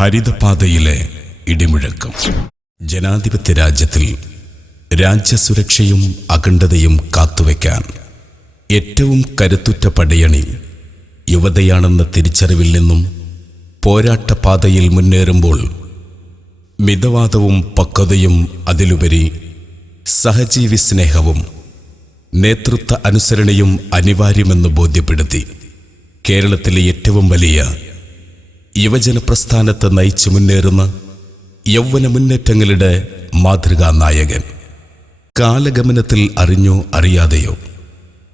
ഹരിതപാതയിലെ ഇടിമുഴക്കം. ജനാധിപത്യ രാജ്യത്തിൽ രാജ്യസുരക്ഷയും അഖണ്ഡതയും കാത്തുവയ്ക്കാൻ ഏറ്റവും കരുത്തുറ്റ പടയണി യുവതയാണെന്ന തിരിച്ചറിവിൽ നിന്നും പോരാട്ടപാതയിൽ മുന്നേറുമ്പോൾ മിതവാദവും പക്വതയും അതിലുപരി സഹജീവി സ്നേഹവും നേതൃത്വ അനുസരണയും അനിവാര്യമെന്ന് ബോധ്യപ്പെടുത്തി കേരളത്തിലെ ഏറ്റവും വലിയ യുവജന പ്രസ്ഥാനത്തെ നയിച്ചു മുന്നേറുന്ന യൗവന മുന്നേറ്റങ്ങളുടെ മാതൃകാ നായകൻ. കാലഗമനത്തിൽ അറിഞ്ഞോ അറിയാതെയോ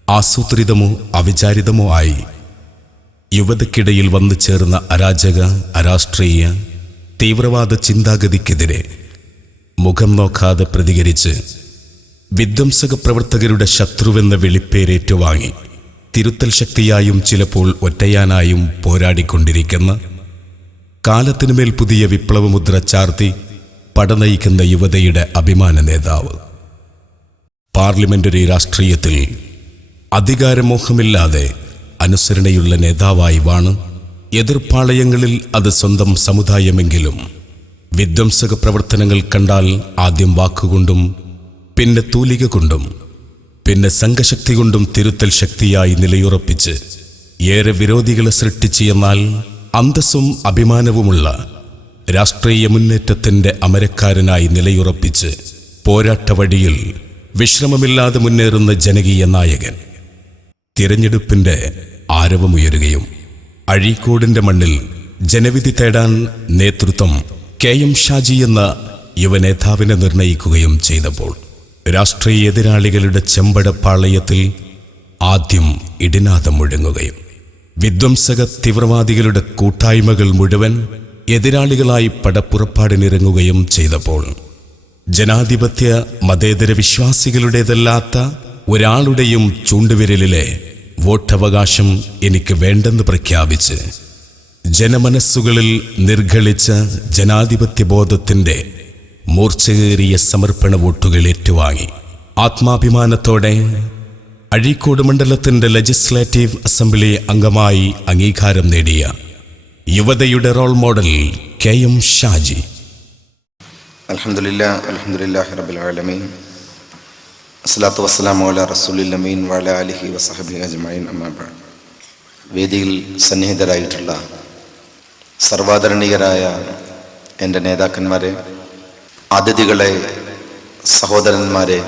ആസൂത്രിതമോ അവിചാരിതമോ ആയി യുവതയ്ക്കിടയിൽ വന്നു ചേർന്ന അരാജക അരാഷ്ട്രീയ തീവ്രവാദ ചിന്താഗതിക്കെതിരെ മുഖം നോക്കാതെ പ്രതികരിച്ച് വിധ്വംസക പ്രവർത്തകരുടെ ശത്രുവെന്ന വിളിപ്പേരേറ്റുവാങ്ങി തിരുത്തൽ ശക്തിയായും ചിലപ്പോൾ ഒറ്റയാനായും പോരാടിക്കൊണ്ടിരിക്കുന്ന കാലത്തിനുമേൽ പുതിയ വിപ്ലവമുദ്ര ചാർത്തി പടനയിക്കുന്ന യുവതയുടെ അഭിമാന നേതാവ്. പാർലമെന്ററി രാഷ്ട്രീയത്തിൽ അധികാരമോഹമില്ലാതെ അനുസരണയുള്ള നേതാവായി വാണ് എതിർപ്പാളയങ്ങളിൽ അത് സ്വന്തം സമുദായമെങ്കിലും വിധ്വംസക പ്രവർത്തനങ്ങൾ കണ്ടാൽ ആദ്യം വാക്കുകൊണ്ടും പിന്നെ തൂലിക കൊണ്ടും പിന്നെ സംഘശക്തി കൊണ്ടും തിരുത്തൽ ശക്തിയായി നിലയുറപ്പിച്ച് ഏറെ വിരോധികളെ സൃഷ്ടിച്ച് എന്നാൽ അന്തസ്സും അഭിമാനവുമുള്ള രാഷ്ട്രീയ മുന്നേറ്റത്തിൻ്റെ അമരക്കാരനായി നിലയുറപ്പിച്ച് പോരാട്ട വഴിയിൽ വിശ്രമമില്ലാതെ മുന്നേറുന്ന ജനകീയ നായകൻ. തിരഞ്ഞെടുപ്പിൻ്റെ ആരവമുയരുകയും അഴീക്കോടിൻ്റെ മണ്ണിൽ ജനവിധി തേടാൻ നേതൃത്വം KM ഷാജി എന്ന യുവനേതാവിനെ നിർണയിക്കുകയും ചെയ്തപ്പോൾ രാഷ്ട്രീയ എതിരാളികളുടെ ചെമ്പടപ്പാളയത്തിൽ ആദ്യം ഇടിനാദം മുഴങ്ങുകയും വിധ്വംസക തീവ്രവാദികളുടെ കൂട്ടായ്മകൾ മുഴുവൻ എതിരാളികളായി പടപ്പുറപ്പാടിനിറങ്ങുകയും ചെയ്തപ്പോൾ ജനാധിപത്യ മതേതര വിശ്വാസികളുടേതല്ലാത്ത ഒരാളുടെയും ചൂണ്ടുവിരലിലെ വോട്ടവകാശം എനിക്ക് വേണ്ടെന്ന് പ്രഖ്യാപിച്ച് ജനമനസ്സുകളിൽ നിർഗളിച്ച ജനാധിപത്യബോധത്തിൻ്റെ മൂർച്ചയേറിയ സമർപ്പണ വോട്ടുകൾ ഏറ്റുവാങ്ങി ആത്മാഭിമാനത്തോടെ അഴീക്കോട് മണ്ഡലത്തിൻ്റെ ലെജിസ്ലേറ്റീവ് അസംബ്ലി അംഗമായി അംഗീകാരം നേടിയ യുവതയുടെ റോൾ മോഡൽ KM ഷാജി. അൽഹംദുലില്ലാഹി റബ്ബിൽ ആലമീൻ അസ്സലാത്തു വസ്സലാമു അലാ റസൂലിൽ അമീൻ വഅലാ ആലിഹി വസഹബിഹി അജ്മഈൻ അമ്മാ ബഅദ്. വേദിയിൽ സന്നിഹിതരായിട്ടുള്ള സർവാദരണീയരായ എൻ്റെ നേതാക്കന്മാരെ, അതിഥികളെ, സഹോദരന്മാരെ,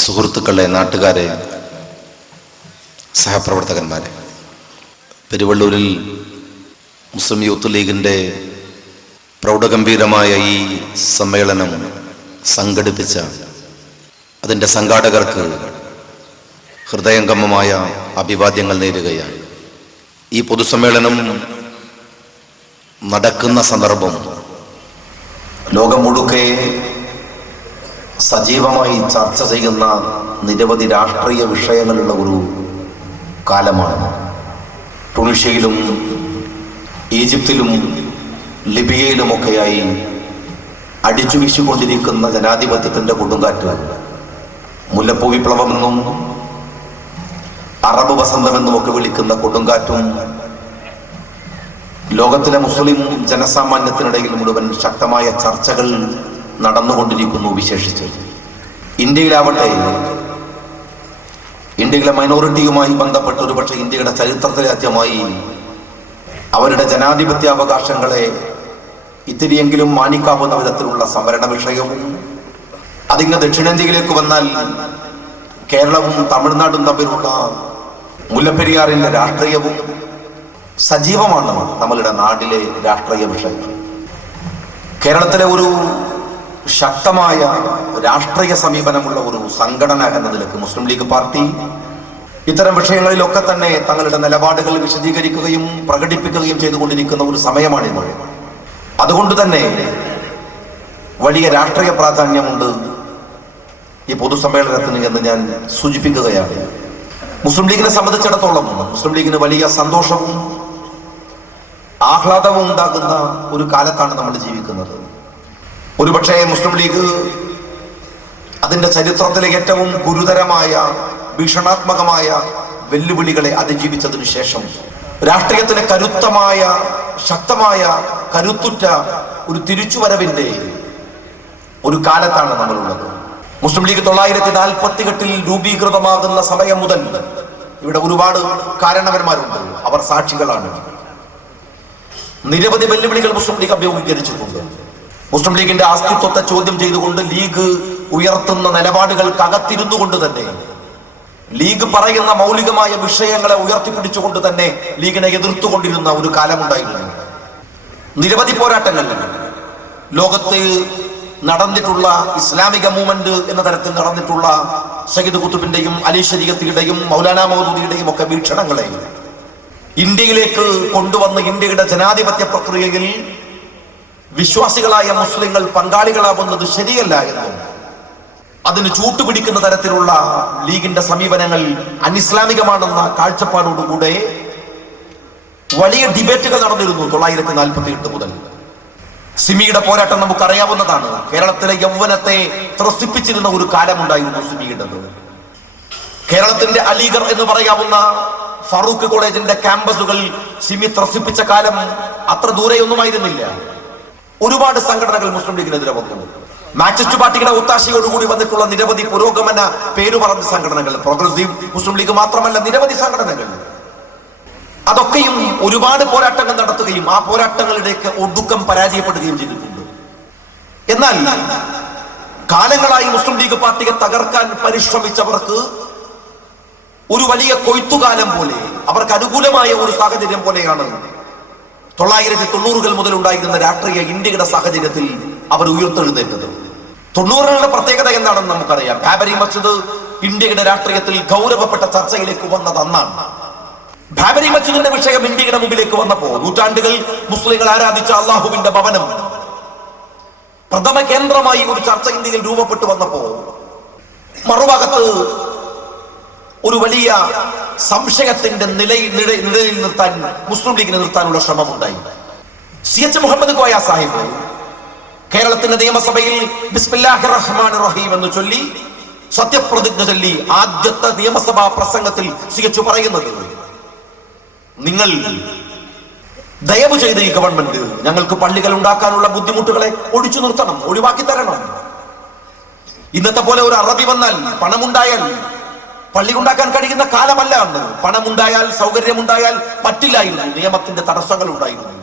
സുഹൃത്തുക്കളെ, നാട്ടുകാരെ, സഹപ്രവർത്തകന്മാരെ, പെരുവള്ളൂരിൽ മുസ്ലിം യൂത്ത് ലീഗിൻ്റെ പ്രൗഢഗംഭീരമായ ഈ സമ്മേളനം സംഘടിപ്പിച്ച അതിൻ്റെ സംഘാടകർക്ക് ഹൃദയംഗമമായ അഭിവാദ്യങ്ങൾ നേരുകയാണ്. ഈ പൊതുസമ്മേളനം നടക്കുന്ന സന്ദർഭം ലോകം മുഴുക്കെ സജീവമായി ചർച്ച ചെയ്യുന്ന നിരവധി രാഷ്ട്രീയ വിഷയങ്ങളുള്ള ഒരു കാലമാണ്. ടുണീഷ്യയിലും ഈജിപ്തിലും ലിബിയയിലുമൊക്കെയായി അടിച്ചു വീശിക്കൊണ്ടിരിക്കുന്ന ജനാധിപത്യത്തിൻ്റെ കൊടുങ്കാറ്റ് മുല്ലപ്പൂ വിപ്ലവമെന്നും അറബ് വസന്തമെന്നുമൊക്കെ വിളിക്കുന്ന കൊടുങ്കാറ്റും ലോകത്തിലെ മുസ്ലിം ജനസാമാന്യത്തിനിടയിൽ മുഴുവൻ ശക്തമായ ചർച്ചകൾ നടന്നുകൊണ്ടിരിക്കുന്നു. വിശേഷിച്ച് ഇന്ത്യയിലാവട്ടെ, ഇന്ത്യയിലെ മൈനോറിറ്റിയുമായി ബന്ധപ്പെട്ട് ഒരുപക്ഷെ ഇന്ത്യയുടെ ചരിത്രത്തിലാദ്യമായി അവരുടെ ജനാധിപത്യാവകാശങ്ങളെ ഇത്തിരിയെങ്കിലും മാനിക്കാവുന്ന വിധത്തിലുള്ള സംവരണ വിഷയവും, അതിങ്ങ് ദക്ഷിണേന്ത്യയിലേക്ക് വന്നാൽ കേരളവും തമിഴ്നാടും തമ്മിലുള്ള മുല്ലപ്പെരിയാറിന്റെ രാഷ്ട്രീയവും സജീവമാണ് നമ്മളുടെ നാട്ടിലെ രാഷ്ട്രീയ വിഷയങ്ങൾ. കേരളത്തിലെ ഒരു ശക്തമായ രാഷ്ട്രീയ സമീപനമുള്ള ഒരു സംഘടന എന്ന നിലയ്ക്ക് മുസ്ലിം ലീഗ് പാർട്ടി ഇത്തരം വിഷയങ്ങളിലൊക്കെ തന്നെ തങ്ങളുടെ നിലപാടുകൾ വിശദീകരിക്കുകയും പ്രകടിപ്പിക്കുകയും ചെയ്തുകൊണ്ടിരിക്കുന്ന ഒരു സമയമാണിത്. അതുകൊണ്ട് തന്നെ വലിയ രാഷ്ട്രീയ പ്രാധാന്യമുണ്ട് ഈ പൊതുസമ്മേളനത്തിന് എന്ന് ഞാൻ സൂചിപ്പിക്കുകയാണ്. മുസ്ലിം ലീഗിനെ സംബന്ധിച്ചിടത്തോളം മുസ്ലിം ലീഗിന് വലിയ സന്തോഷവും ആഹ്ലാദവും ഉണ്ടാകുന്ന ഒരു കാലത്താണ് നമ്മൾ ജീവിക്കുന്നത്. ഒരുപക്ഷെ മുസ്ലിം ലീഗ് അതിന്റെ ചരിത്രത്തിലെ ഏറ്റവും ഗുരുതരമായ ഭീഷണാത്മകമായ വെല്ലുവിളികളെ അതിജീവിച്ചതിനു ശേഷം രാഷ്ട്രീയത്തിലെ കരുത്തമായ, ശക്തമായ, കരുത്തുറ്റ ഒരു തിരിച്ചുവരവിന്റെ ഒരു കാലത്താണ് നമ്മളുള്ളത്. മുസ്ലിം ലീഗ് 1948 രൂപീകൃതമാകുന്ന സമയം മുതൽ ഇവിടെ ഒരുപാട് കാരണവന്മാരുണ്ട്, അവർ സാക്ഷികളാണ്. നിരവധി വെല്ലുവിളികൾ മുസ്ലിം ലീഗ് അഭിമുഖീകരിച്ചിട്ടുണ്ട്. മുസ്ലിം ലീഗിന്റെ അസ്തിത്വത്തെ ചോദ്യം ചെയ്തുകൊണ്ട് ലീഗ് ഉയർത്തുന്ന നിലപാടുകൾക്കകത്തിരുന്നു കൊണ്ട് തന്നെ, ലീഗ് പറയുന്ന മൗലികമായ വിഷയങ്ങളെ ഉയർത്തിപ്പിടിച്ചുകൊണ്ട് തന്നെ ലീഗിനെ എതിർത്തുകൊണ്ടിരുന്ന ഒരു കാലമുണ്ടായിരുന്നു. നിരവധി പോരാട്ടങ്ങൾ ലോകത്ത് നടന്നിട്ടുള്ള, ഇസ്ലാമിക മൂവ്മെന്റ് എന്ന തരത്തിൽ നടന്നിട്ടുള്ള സയ്യിദ് ഖുത്ബിന്റെയും അലി ശരീഅത്തിയുടെയും മൗലാന മൗദൂദിയുടെയും ഒക്കെ വീക്ഷണങ്ങളെ ഇന്ത്യയിലേക്ക് കൊണ്ടുവന്ന് ഇന്ത്യയുടെ ജനാധിപത്യ പ്രക്രിയയിൽ വിശ്വാസികളായ മുസ്ലിങ്ങൾ പങ്കാളികളാവുന്നത് ശരിയല്ല എന്നും അതിന് ചൂട്ടുപിടിക്കുന്ന തരത്തിലുള്ള ലീഗിന്റെ സമീപനങ്ങൾ അനിസ്ലാമികമാണെന്ന കാഴ്ചപ്പാടോടുകൂടെ വലിയ ഡിബേറ്റുകൾ നടന്നിരുന്നു 1948 മുതൽ. സിമിയുടെ പോരാട്ടം നമുക്കറിയാവുന്നതാണ്. കേരളത്തിലെ യൗവനത്തെ ത്രസിപ്പിച്ചിരുന്ന ഒരു കാലമുണ്ടായിരുന്നു സിമിയുടേത്. കേരളത്തിന്റെ അലിഗർ എന്ന് പറയാവുന്ന ഫറൂഖ് കോളേജിന്റെ ക്യാമ്പസുകൾ സിമി ത്രസിപ്പിച്ച കാലം അത്ര ദൂരെയൊന്നുമായിരുന്നില്ല. ഒരുപാട് സംഘടനകൾ മുസ്ലിം ലീഗിനെതിരെ വന്നു. മാർക്സിസ്റ്റ് പാർട്ടിയുടെ ഒത്താശയോടുകൂടി വന്നിട്ടുള്ള നിരവധി പുരോഗമന പേരു പറഞ്ഞ സംഘടനകൾ, പ്രോഗ്രസീവ് മുസ്ലിം ലീഗ് മാത്രമല്ല, നിരവധി സംഘടനകൾ, അതൊക്കെയും ഒരുപാട് പോരാട്ടങ്ങൾ നടത്തുകയും ആ പോരാട്ടങ്ങളിലേക്ക് ഒടുക്കം പരാജയപ്പെടുകയും ചെയ്തിട്ടുണ്ട്. എന്നാൽ കാലങ്ങളായി മുസ്ലിം ലീഗ് പാർട്ടിയെ തകർക്കാൻ പരിശ്രമിച്ചവർക്ക് ഒരു വലിയ കൊയ്ത്തുകാലം പോലെ, അവർക്ക് അനുകൂലമായ ഒരു സാഹചര്യം പോലെയാണ് 1990 മുതൽ ഉണ്ടായിരുന്ന രാഷ്ട്രീയ ഇന്ത്യയുടെ സാഹചര്യത്തിൽ അവർ ഉയർത്തെഴുന്നേറ്റത്. 90കളുടെ പ്രത്യേകത എന്താണെന്ന് നമുക്കറിയാം. ബാബരി മസ്ജിദ് ഇന്ത്യയുടെ രാഷ്ട്രീയത്തിൽ ഗൗരവപ്പെട്ട ചർച്ചയിലേക്ക് വന്നത് അന്നാണ്. ബാബരി മസ്ജിദിന്റെ വിഷയം ഇന്ത്യയുടെ മുമ്പിലേക്ക് വന്നപ്പോ, നൂറ്റാണ്ടുകൾ മുസ്ലിങ്ങൾ ആരാധിച്ച അള്ളാഹുവിന്റെ ഭവനം പ്രഥമ കേന്ദ്രമായി ഒരു ചർച്ച ഇന്ത്യയിൽ രൂപപ്പെട്ടു വന്നപ്പോ, മറുഭാഗത്ത് ഒരു വലിയ സംശയത്തിന്റെ നിലയിൽ നിർത്താൻ മുസ്ലിം ലീഗിനെ നിർത്താനുള്ള ശ്രമമുണ്ടായി. CH മുഹമ്മദ് കോയ സാഹിബ് കേരളത്തിന്റെ നിയമസഭയിൽ ബിസ്മില്ലാഹിർ റഹ്മാനിർ റഹീം എന്ന് ചൊല്ലി സത്യപ്രതിജ്ഞ ചൊല്ലി ആദ്യത്തെ നിയമസഭാ പ്രസംഗത്തിൽ CH പറയുന്നത്, നിങ്ങൾ ദയവ് ചെയ്ത് ഈ ഗവൺമെന്റ് ഞങ്ങൾക്ക് പള്ളികൾ ഉണ്ടാക്കാനുള്ള ബുദ്ധിമുട്ടുകളെ ഒഴിച്ചു നിർത്തണം, ഒഴിവാക്കി തരണം. ഇന്നത്തെ പോലെ ഒരു അറബി വന്നാൽ, പണമുണ്ടായാൽ പള്ളി ഉണ്ടാക്കാൻ കഴിയുന്ന കാലമല്ല അന്ന്. പണമുണ്ടായാൽ, സൗകര്യമുണ്ടായാൽ പറ്റില്ലായിരുന്നു, നിയമത്തിന്റെ തടസ്സങ്ങൾ ഉണ്ടായിരുന്നു.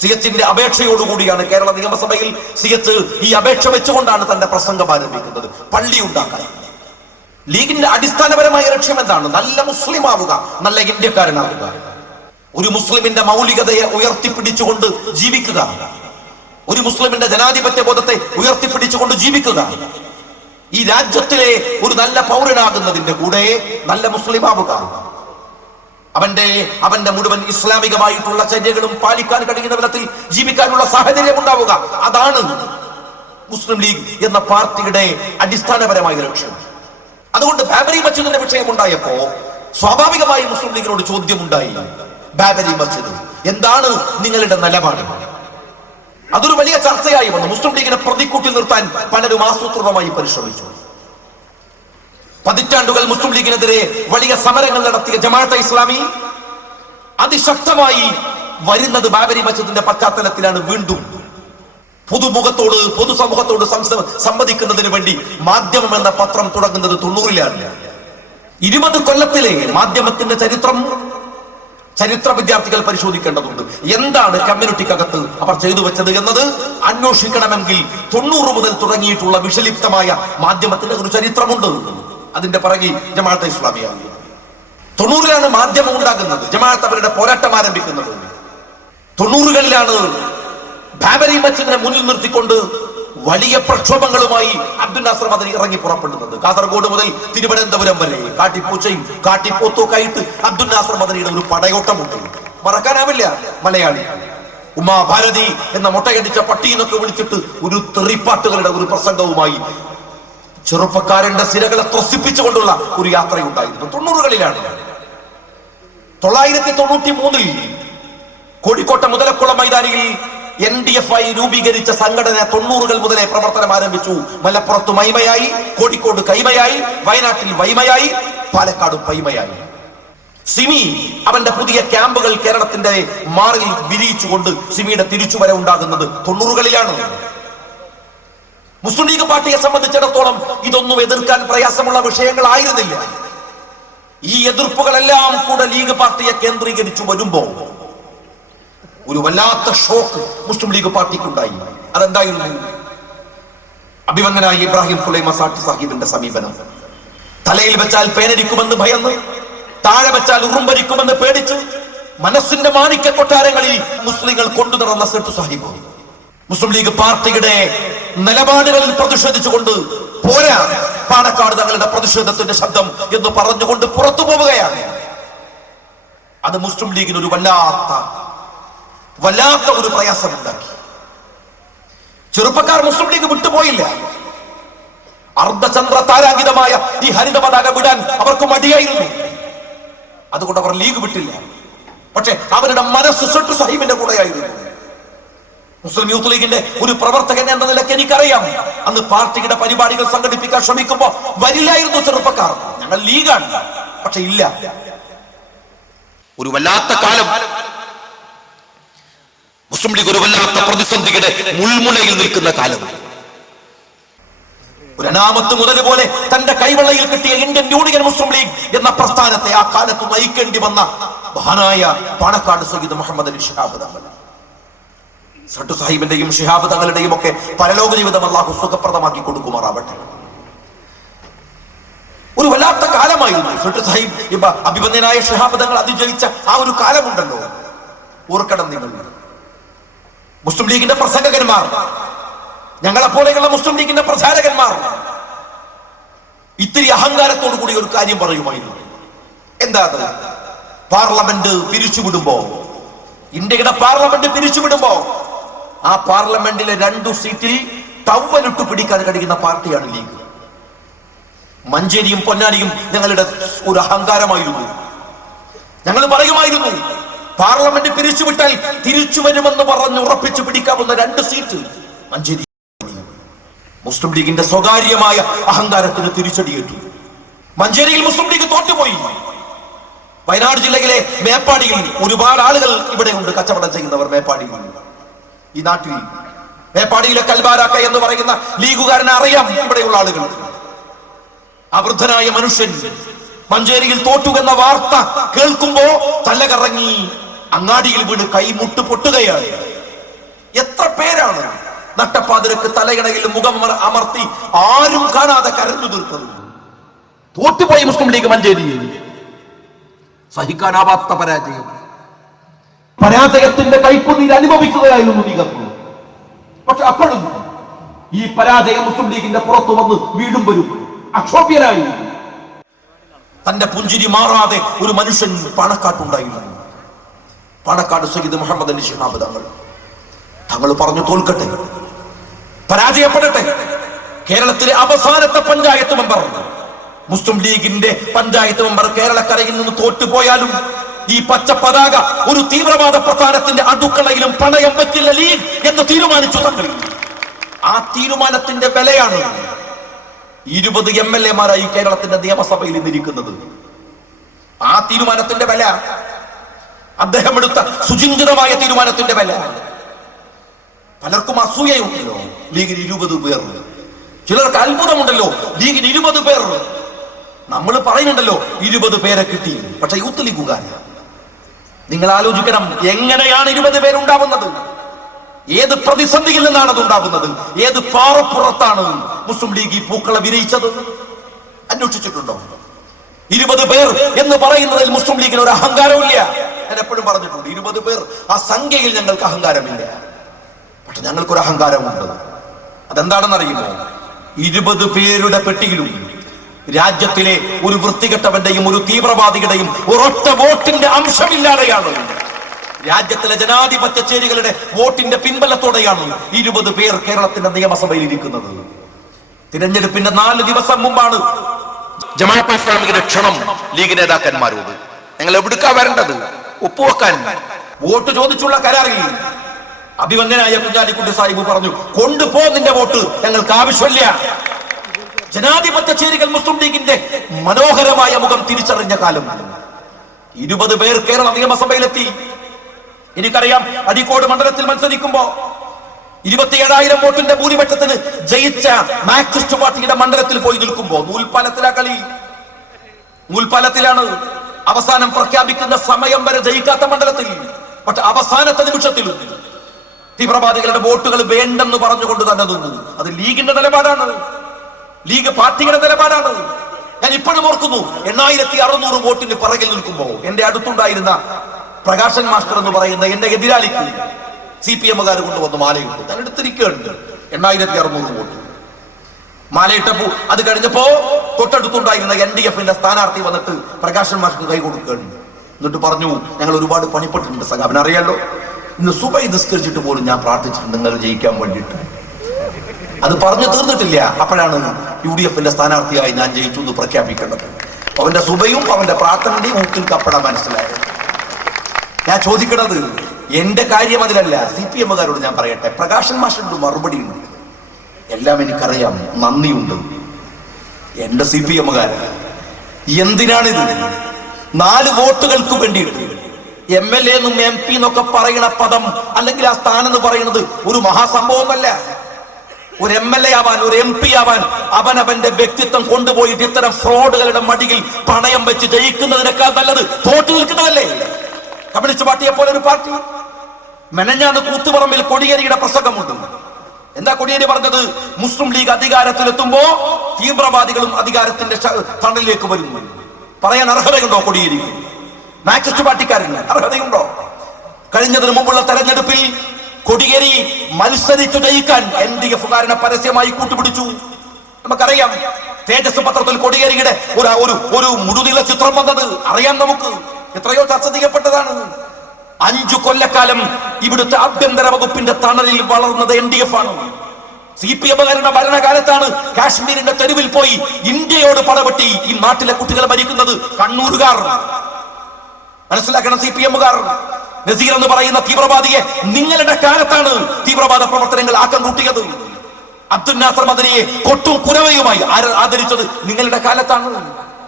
CHന്റെ അപേക്ഷയോടുകൂടിയാണ് കേരള നിയമസഭയിൽ CH ഈ അപേക്ഷ വെച്ചുകൊണ്ടാണ് തന്റെ പ്രസംഗം ആരംഭിക്കുന്നത്, പള്ളി ഉണ്ടാക്കാൻ. ലീഗിന്റെ അടിസ്ഥാനപരമായ ലക്ഷ്യം എന്താണ്? നല്ല മുസ്ലിം ആവുക, നല്ല ഇന്ത്യക്കാരനാവുക, ഒരു മുസ്ലിമിന്റെ മൗലികതയെ ഉയർത്തിപ്പിടിച്ചുകൊണ്ട് ജീവിക്കുക, ഒരു മുസ്ലിമിന്റെ ജനാധിപത്യ ബോധത്തെ ഉയർത്തിപ്പിടിച്ചുകൊണ്ട് ജീവിക്കുക, ഈ രാജ്യത്തിലെ ഒരു നല്ല പൗരനാകുന്നതിന്റെ കൂടെ നല്ല മുസ്ലിം ആവുക, അവന്റെ മുഴുവൻ ഇസ്ലാമികമായിട്ടുള്ള ചര്യകളും പാലിക്കാൻ കഴിയുന്ന വിധത്തിൽ ജീവിക്കാനുള്ള സാഹചര്യം ഉണ്ടാവുക. അതാണ് മുസ്ലിം ലീഗ് എന്ന പാർട്ടിയുടെ അടിസ്ഥാനപരമായ ലക്ഷ്യം. അതുകൊണ്ട് ബാബരി മസ്ജിദിന്റെ വിഷയം ഉണ്ടായപ്പോ സ്വാഭാവികമായി മുസ്ലിം ലീഗിനോട് ചോദ്യമുണ്ടായി, ബാബരി മസ്ജിദ് എന്താണ് നിങ്ങളുടെ നിലപാട്? അതൊരു വലിയ ചർച്ചയായി വന്നു. മുസ്ലിം ലീഗിനെ പ്രതിക്കൂട്ടിൽ നിർത്താൻ പലരും ആസൂത്രിതമായി പരിശ്രമിച്ചു. പതിറ്റാണ്ടുകൾ മുസ്ലിം ലീഗിനെതിരെ വലിയ സമരങ്ങൾ നടത്തിയ ജമാഅത്തെ ഇസ്ലാമി അതിശക്തമായി വരുന്നത് ബാബരി മസ്ജിദിന്റെ പശ്ചാത്തലത്തിലാണ്. വീണ്ടും പൊതുസമൂഹത്തോട് സംവദിക്കുന്നതിന് വേണ്ടി മാധ്യമം എന്ന പത്രം തുടങ്ങുന്നത് 90ലാണ്. 20 കൊല്ലത്തിലെ മാധ്യമത്തിന്റെ ചരിത്ര വിദ്യാർത്ഥികൾ പരിശോധിക്കേണ്ടതുണ്ട്. എന്താണ് കമ്മ്യൂണിറ്റിക്കകത്ത് അവർ ചെയ്തു വെച്ചത് എന്നത് അന്വേഷിക്കണമെങ്കിൽ 90 മുതൽ തുടങ്ങിയിട്ടുള്ള വിഷലിപ്തമായ മാധ്യമത്തിന്റെ ഒരു ചരിത്രമുണ്ട്. അതിന്റെ പിറകിൽ ജമാഅത്തെ ഇസ്ലാമിയാണ്. 90ലാണ് മാധ്യമം ഉണ്ടാകുന്നത്, ജമാഅത്ത് അവരുടെ പോരാട്ടം ആരംഭിക്കുന്നത്. 90കളിലാണ് ബാബരി മസ്ജിദിനെ മുന്നിൽ നിർത്തിക്കൊണ്ട് വലിയ പ്രക്ഷോഭങ്ങളുമായി അബ്ദുൽ നാസർ മദനി ഇറങ്ങി പുറപ്പെടുന്നത്. കാസർഗോഡ് മുതൽ തിരുവനന്തപുരം വരെ കാട്ടിപ്പൂച്ചയും കാട്ടിപ്പോത്തൊക്കെ അബ്ദുൽ നാസർ മദനിയുടെ ഒരു പടയോട്ടമുണ്ട്. മറക്കാനാവില്ല മലയാളി. ഉമാ ഭാരതി എന്ന മുട്ടയടിച്ച പട്ടീന്നൊക്കെ വിളിച്ചിട്ട് ഒരു തെറിപ്പാട്ടുകളുടെ ഒരു പ്രസംഗവുമായി ചെറുപ്പക്കാരന്റെ സിരകളെ ത്രസിപ്പിച്ചുകൊണ്ടുള്ള ഒരു യാത്രയുണ്ടായിരുന്നു. 90കളിലാണ്. 1993 കോഴിക്കോട്ടെ മുതലക്കുളം മൈതാനിയിൽ NDFI രൂപീകരിച്ച സംഘടന 90കൾ മുതലേ പ്രവർത്തനം ആരംഭിച്ചു. മലപ്പുറത്ത് മൈമയായി, കോഴിക്കോട് കൈമയായി, വയനാട്ടിൽ വൈമയായി, പാലക്കാട് പൈമയായി. സിമി അവന്റെ പുതിയ ക്യാമ്പുകൾ കേരളത്തിന്റെ മാറിൽ വിരിയിച്ചുകൊണ്ട് സിമിയുടെ തിരിച്ചുവരവ് ഉണ്ടാകുന്നത് 90കളിലാണ്. മുസ്ലിം ലീഗ് പാർട്ടിയെ സംബന്ധിച്ചിടത്തോളം ഇതൊന്നും എതിർക്കാൻ പ്രയാസമുള്ള വിഷയങ്ങളായിരുന്നില്ല. ഈ എതിർപ്പുകളെല്ലാം കൂടെ ലീഗ് പാർട്ടിയെ കേന്ദ്രീകരിച്ചു വരുമ്പോ ഒരു വല്ലാത്ത ഷോക്ക് മുസ്ലിം ലീഗ് പാർട്ടിക്കുണ്ടായി. അതെന്തായിരുന്നു? അഭിമന്യനായ ഇബ്രാഹിം സുലൈമാൻ സാഹിബിന്റെ സമീപനം. തലയിൽ വെച്ചാൽ പേനടിക്കുമെന്ന് ഭയന്ന്, താഴെ വെച്ചാൽ ഉറുമ്പരിക്കുമെന്ന് പേടിച്ച് മനസ്സിന്റെ മാണിക്യ കൊട്ടാരങ്ങളിൽ മുസ്ലിങ്ങൾ കൊണ്ടു നടന്ന സെട്ടു സാഹിബ് മുസ്ലിം ലീഗ് പാർട്ടിയുടെ നിലപാടുകളിൽ പ്രതിഷേധിച്ചുകൊണ്ട് പോരാ, പാണക്കാട് തങ്ങളുടെ പ്രതിഷേധത്തിന്റെ ശബ്ദം എന്ന് പറഞ്ഞുകൊണ്ട് പുറത്തു പോവുകയാണ്. അത് മുസ്ലിം ലീഗിന് ഒരു വല്ലാത്ത ഒരു പ്രയാസമുണ്ടാക്കി. ചെറുപ്പക്കാർ മുസ്ലിം ലീഗ് വിട്ടുപോയില്ല. അർദ്ധചന്ദ്ര താരാങ്കിതമായ ഈ ഹരിത പതാക വിടാൻ അവർക്ക് മടിയായിരുന്നു. അതുകൊണ്ട് അവർ ലീഗ് വിട്ടില്ല. പക്ഷെ അവരുടെ മനസ്സ് സെട്ടു സാഹിബിന്റെ കൂടെയായിരുന്നു. മുസ്ലിം യൂത്ത് ലീഗിന്റെ ഒരു പ്രവർത്തകൻ എന്ന നിലയ്ക്ക് എനിക്കറിയാം, അന്ന് പാർട്ടിയുടെ പരിപാടികൾ സംഘടിപ്പിക്കാൻ ശ്രമിക്കുമ്പോ വരില്ലായിരുന്നു ചെറുപ്പക്കാർ. ഞങ്ങൾ ലീഗാണ്, പക്ഷെ ഇല്ല. ഒരു വല്ലാത്ത കാലം മുസ്ലിം ലീഗ് ഒരു വല്ലാത്ത പ്രതിസന്ധിയുടെ മുൾമുനയിൽ നിൽക്കുന്ന കാലം. ഒരു അനാമത്ത് മുതൽ പോലെ തന്റെ കൈവെള്ളയിൽ കിട്ടിയ ഇന്ത്യൻ യൂണിയൻ മുസ്ലിം ലീഗ് എന്ന പ്രസ്ഥാനത്തെ ആ കാലത്ത് നയിക്കേണ്ടി വന്ന മഹാനായ പാണക്കാട് സയ്യിദ് മുഹമ്മദ് അലി ശിഹാബ് തങ്ങൾ, സട്ടു സാഹിബിന്റെയും ശിഹാബ് തങ്ങളുടെയും ഒക്കെ പരലോക ജീവിതം അല്ലാഹു സുഖപ്രദമാക്കി കൊടുക്കുമാറാവട്ടെ. ഒരു വല്ലാത്ത കാലമായിരുന്നു. സട്ടു സാഹിബ് അഭിമന്യനായ ശിഹാബ് തങ്ങൾ അതിജയിച്ച ആ ഒരു കാലമുണ്ടല്ലോ, ഓർക്കണം നിങ്ങൾ. മുസ്ലിം ലീഗിന്റെ പ്രസംഗകന്മാർ, ഞങ്ങളെപ്പോലെയുള്ള മുസ്ലിം ലീഗിന്റെ പ്രചാരകന്മാർ ഇത്തിരി അഹങ്കാരത്തോടു കൂടി ഒരു കാര്യം പറയുമായിരുന്നു. എന്താ അത്? പാർലമെന്റ് പിരിച്ചുവിടുമ്പോ, ഇന്ത്യയുടെ പാർലമെന്റ് പിരിച്ചുവിടുമ്പോ ആ പാർലമെന്റിലെ 2 സീറ്റിൽ ടവലിട്ട് പിടിക്കാൻ കഴിയുന്ന പാർട്ടിയാണ് ലീഗ്. മഞ്ചേരിയും പൊന്നാനിയും ഞങ്ങളുടെ ഒരു അഹങ്കാരമായിരുന്നു. ഞങ്ങൾ പറയുമായിരുന്നു, പാർലമെന്റ് പിരിച്ചുവിട്ടാൽ തിരിച്ചു വരുമെന്ന് പറഞ്ഞ് ഉറപ്പിച്ചു പിടിക്കാവുന്ന 2 സീറ്റ് മഞ്ചേരി. മുസ്ലിം ലീഗിന്റെ സ്വകാര്യമായ അഹങ്കാരത്തിന് തിരിച്ചടിയേറ്റു. മഞ്ചേരിയിൽ മുസ്ലിം ലീഗ് തോറ്റുപോയി. വയനാട് ജില്ലയിലെ മേപ്പാടിയിൽ ഒരുപാട് ആളുകൾ ഇവിടെ ഉണ്ട്, കച്ചവടം ചെയ്യുന്നവർ. മേപ്പാടിയിൽ, ഈ നാട്ടിൽ മേപ്പാടിയിലെ കൽബാരാക്ക എന്ന് പറയുന്ന ലീഗുകാരനെ അറിയാം ഇവിടെയുള്ള ആളുകൾ. ആ വൃദ്ധനായ മനുഷ്യൻ മഞ്ചേരിയിൽ തോറ്റു എന്ന വാർത്ത കേൾക്കുമ്പോ തലകറങ്ങി അങ്ങാടിയിൽ വീണ് കൈമുട്ട് പൊട്ടുകയാണ്. എത്ര പേരാണ് നട്ടപ്പാതിരക്ക് തലയിണയിൽ മുഖം അമർത്തി ആരും കാണാതെ കരഞ്ഞു തീർത്തത്? തോറ്റുപോയി മുസ്ലിം ലീഗ് മഞ്ചേരിയിൽ. സഹിക്കാനാവാത്ത പരാജയം, പരാജയത്തിന്റെ കൈക്കുന്നിൽ അനുഭവിക്കുകയായിരുന്നു ലീഗ്. പക്ഷെ അപ്പോഴും ഈ പരാജയം മുസ്ലിം ലീഗിന്റെ പുറത്തു വന്ന് വീണ്ടും വരും അക്ഷോഭ്യനായി. തന്റെ പുഞ്ചിരി മാറാതെ ഒരു മനുഷ്യൻ പാണക്കാട്ടുണ്ടായിരുന്നു. പാണക്കാട് സയ്യിദ് മുഹമ്മദ് അലി ശിഹാബ് തങ്ങൾ പറഞ്ഞു, തോൽക്കട്ടെ, പരാജയപ്പെടട്ടെ. കേരളത്തിലെ അവസാനത്തെ പഞ്ചായത്ത് മെമ്പർ, മുസ്ലിം ലീഗിന്റെ പഞ്ചായത്ത് മെമ്പർ കേരളക്കരയിൽ നിന്ന് തോറ്റുപോയാലും ഈ പച്ച പതാക ഒരു തീവ്രവാദ പ്രസ്ഥാനത്തിന്റെ അടുക്കളയിലും പണയം വെക്കില്ല ലീഗ് എന്ന് തീരുമാനിച്ചു തങ്ങൾ. ആ തീരുമാനത്തിന്റെ വിലയാണ് 20 MLA-മാരായി കേരളത്തിന്റെ നിയമസഭയിൽ ഇന്നിരിക്കുന്നത്. ആ തീരുമാനത്തിന്റെ വില, അദ്ദേഹം എടുത്ത സുചിന്തിതമായ തീരുമാനത്തിന്റെ വില. പലർക്കും അസൂയയുണ്ടല്ലോ ലീഗിന് 20 പേർ, ചിലർക്ക് അത്ഭുതമുണ്ടല്ലോ ലീഗിന് 20 പേർ. നമ്മൾ പറയുന്നുണ്ടല്ലോ 20 പേരെ കിട്ടി, പക്ഷെ യൂത്ത് ലീഗുകാർ. നിങ്ങൾ ആലോചിക്കണം, എങ്ങനെയാണ് 20 പേരുണ്ടാവുന്നത്? ഏത് പ്രതിസന്ധിയിൽ നിന്നാണ് അത് ഉണ്ടാവുന്നത്? ഏത് പാറപ്പുറത്താണ് മുസ്ലിം ലീഗ് ഈ പൂക്കള വിരയിച്ചത്? അന്വേഷിച്ചിട്ടുണ്ടോ? 20 പേർ എന്ന് പറയുന്നതിൽ മുസ്ലിം ലീഗിന് ഒരു അഹങ്കാരമില്ല. ഞാൻ എപ്പോഴും പറഞ്ഞിട്ടുണ്ട്, 20 പേർ ആ സംഖ്യയിൽ ഞങ്ങൾക്ക് അഹങ്കാരമില്ല. പക്ഷെ ഞങ്ങൾക്കൊരു അഹങ്കാരമുണ്ട്. അതെന്താണെന്നറിയുമോ? 20 പേരുടെ പെട്ടിയിലും രാജ്യത്തിലെ ഒരു വൃത്തികെട്ടവന്റെയും ഒരു തീവ്രവാദിയുടെയും ഒരൊറ്റ വോട്ടിന്റെ അംശമില്ലാതെയാണ്, രാജ്യത്തിലെ ജനാധിപത്യ ചേരികളുടെ വോട്ടിന്റെ പിൻബലത്തോടെയാണ് 20 പേർ കേരളത്തിന്റെ നിയമസഭയിൽ ഇരിക്കുന്നത്. തിരഞ്ഞെടുപ്പിന്റെ 4 ദിവസം മുമ്പാണ് ജമാഅത്തെ ഇസ്ലാമിയുടെ ക്ഷണം ലീഗ് നേതാക്കന്മാരോട്. ഞങ്ങൾ എവിടുക്കാ വരേണ്ടത്? ഒപ്പുവെക്കാൻ. വോട്ട് ചോദിച്ചുള്ള കരാറിൽ അഭിമന്യനായ കുഞ്ഞാലിക്കുട്ടി സാഹിബ് പറഞ്ഞു, കൊണ്ടുപോ നിന്റെ വോട്ട്, ഞങ്ങൾക്ക് ആവശ്യമില്ല. ജനാധിപത്യ ചേരികൾ മുസ്ലിം ലീഗിന്റെ മനോഹരമായ മുഖം തിരിച്ചറിഞ്ഞ കാലം. 20 പേർ കേരള നിയമസഭയിലെത്തി. എനിക്കറിയാം, അരീക്കോട് മണ്ഡലത്തിൽ മത്സരിക്കുമ്പോ 27,000 വോട്ടിന്റെ ഭൂരിപക്ഷത്തിന് ജയിച്ച മാർക്സിസ്റ്റ് പാർട്ടിയുടെ മണ്ഡലത്തിൽ പോയി നിൽക്കുമ്പോ നൂൽപ്പാലത്തിലാ കളി. നൂൽപ്പാലത്തിലാണ് അവസാനം പ്രഖ്യാപിക്കുന്ന സമയം വരെ ജയിക്കാത്ത മണ്ഡലത്തിൽ. പക്ഷെ അവസാനത്തെ നിമിഷത്തിൽ തീവ്രവാദികളുടെ വോട്ടുകൾ വേണ്ടെന്ന് പറഞ്ഞുകൊണ്ട് തന്നെ നിന്നു. അത് ലീഗിന്റെ നിലപാടാണ്, ലീഗ് പാർട്ടിയുടെ നിലപാടാണ്. ഞാൻ ഇപ്പോഴും ഓർക്കുന്നു, 8600 വോട്ടിന് പിറകിൽ നിൽക്കുമ്പോ എന്റെ അടുത്തുണ്ടായിരുന്ന പ്രകാശൻ മാസ്റ്റർ എന്ന് പറയുന്ന എന്റെ എതിരാളിക്ക് CPM-കാർ കൊണ്ടുവന്ന് മാലയിട്ടു. ഞാൻ എടുത്തിരിക്കുകയുണ്ട് 8600 വോട്ട് മാലയിട്ടപ്പോ അത് കഴിഞ്ഞപ്പോ തൊട്ടടുത്തുണ്ടായിരുന്ന NDF-ന്റെ സ്ഥാനാർത്ഥി വന്നിട്ട് പ്രകാശൻ മാസ്റ്റർ കൈ കൊടുക്കുകയാണ്. എന്നിട്ട് പറഞ്ഞു, ഞങ്ങൾ ഒരുപാട് പണിപ്പെട്ടിട്ടുണ്ട് സഖാബിന് അറിയാലോ, ഇന്ന് സുബൈ നിസ്കരിച്ചിട്ട് പോലും ഞാൻ പ്രാർത്ഥിച്ചിട്ടുണ്ട് നിങ്ങൾ ജയിക്കാൻ വേണ്ടിയിട്ട്. അത് പറഞ്ഞു തീർന്നിട്ടില്ല. അപ്പോഴാണ് UDF-ന്റെ സ്ഥാനാർത്ഥിയായി ഞാൻ ജയിച്ചു എന്ന് പ്രഖ്യാപിക്കേണ്ടത്. അവന്റെ സുബയും അവന്റെ പ്രാർത്ഥനയും ഊക്കിൽ കപ്പട മനസ്സിലായത്. ഞാൻ ചോദിക്കണത് എന്റെ കാര്യം അതിലല്ല, CPM-കാരോട് ഞാൻ പറയട്ടെ. പ്രകാശൻ മാഷിന്റെ മറുപടി ഉണ്ട്, എല്ലാം എനിക്കറിയാം, നന്ദിയുണ്ട്. എന്റെ CPM-കാര് എന്തിനാണിത്? 4 വോട്ടുകൾക്ക് വേണ്ടിയിട്ട് MLA എന്നും MP എന്നൊക്കെ പറയുന്ന പദം അല്ലെങ്കിൽ ആ സ്ഥാനം എന്ന് പറയുന്നത് ഒരു മഹാസംഭവമല്ല. ഒരു MLA ആവാൻ, ഒരു MP ആവാൻ അവനവന്റെ വ്യക്തിത്വം കൊണ്ടുപോയിട്ട് ഇത്തരം ഫ്രോഡുകളുടെ മടിയിൽ പണയം വെച്ച് ജയിക്കുന്നതിനേക്കാൾ നല്ലത് തോറ്റു നിൽക്കുന്നതല്ലേ? കമ്മ്യൂണിസ്റ്റ് പാർട്ടിയെ പോലെ ഒരു പാർട്ടി. മെനഞ്ഞാന്ന് കൂത്തുപറമ്പിൽ കോടിയേരിയുടെ പ്രസംഗമുണ്ട്. എന്താ കോടിയേരി പറഞ്ഞത്? മുസ്ലിം ലീഗ് അധികാരത്തിലെത്തുമ്പോ തീവ്രവാദികളും അധികാരത്തിന്റെ തണലിലേക്ക് വരുന്നു. പറയാൻ അർഹതയുണ്ടോ കോടിയേരിക്ക്? മാർക്സിസ്റ്റ് പാർട്ടിക്കാരന് അർഹതയുണ്ടോ? കഴിഞ്ഞതിന് മുമ്പുള്ള തെരഞ്ഞെടുപ്പിൽ കോടിയേരി മത്സരിച്ചു ജയിക്കാൻ NDF-കാരനെ പരസ്യമായി കൂട്ടുപിടിച്ചു. നമുക്കറിയാം, തേജസ് പത്രത്തിൽ കോടിയേരിയുടെ ഒരു മുഴുനീള ചിത്രം വന്നത് അറിയാം. നമുക്ക് എത്രയോ ചർച്ച ചെയ്യപ്പെട്ടതാണ്. 5 കൊല്ലക്കാലം ഇവിടുത്തെ ആഭ്യന്തര വകുപ്പിന്റെ തണലിൽ വളർന്നത് NDF ആണ്. CPM-കാരുടെ ഭരണകാലത്താണ് കാശ്മീരിന്റെ തെരുവിൽ പോയി ഇന്ത്യയോട് പടവെട്ടി ഈ നാട്ടിലെ കുട്ടികളെ ഭരിക്കുന്നത് കണ്ണൂരുകാർ. മനസ്സിലാക്കണം, CPM-കാർ. നസീർ എന്ന് പറയുന്ന തീവ്രവാദിയെ നിങ്ങളുടെ കാലത്താണ് തീവ്രവാദ പ്രവർത്തനങ്ങൾ ആക്കം കൂട്ടിയത്. അബ്ദുൽ നാസർ മദനിയെ കൊട്ടും കുരവയുമായി ആദരിച്ചത് നിങ്ങളുടെ കാലത്താണ്.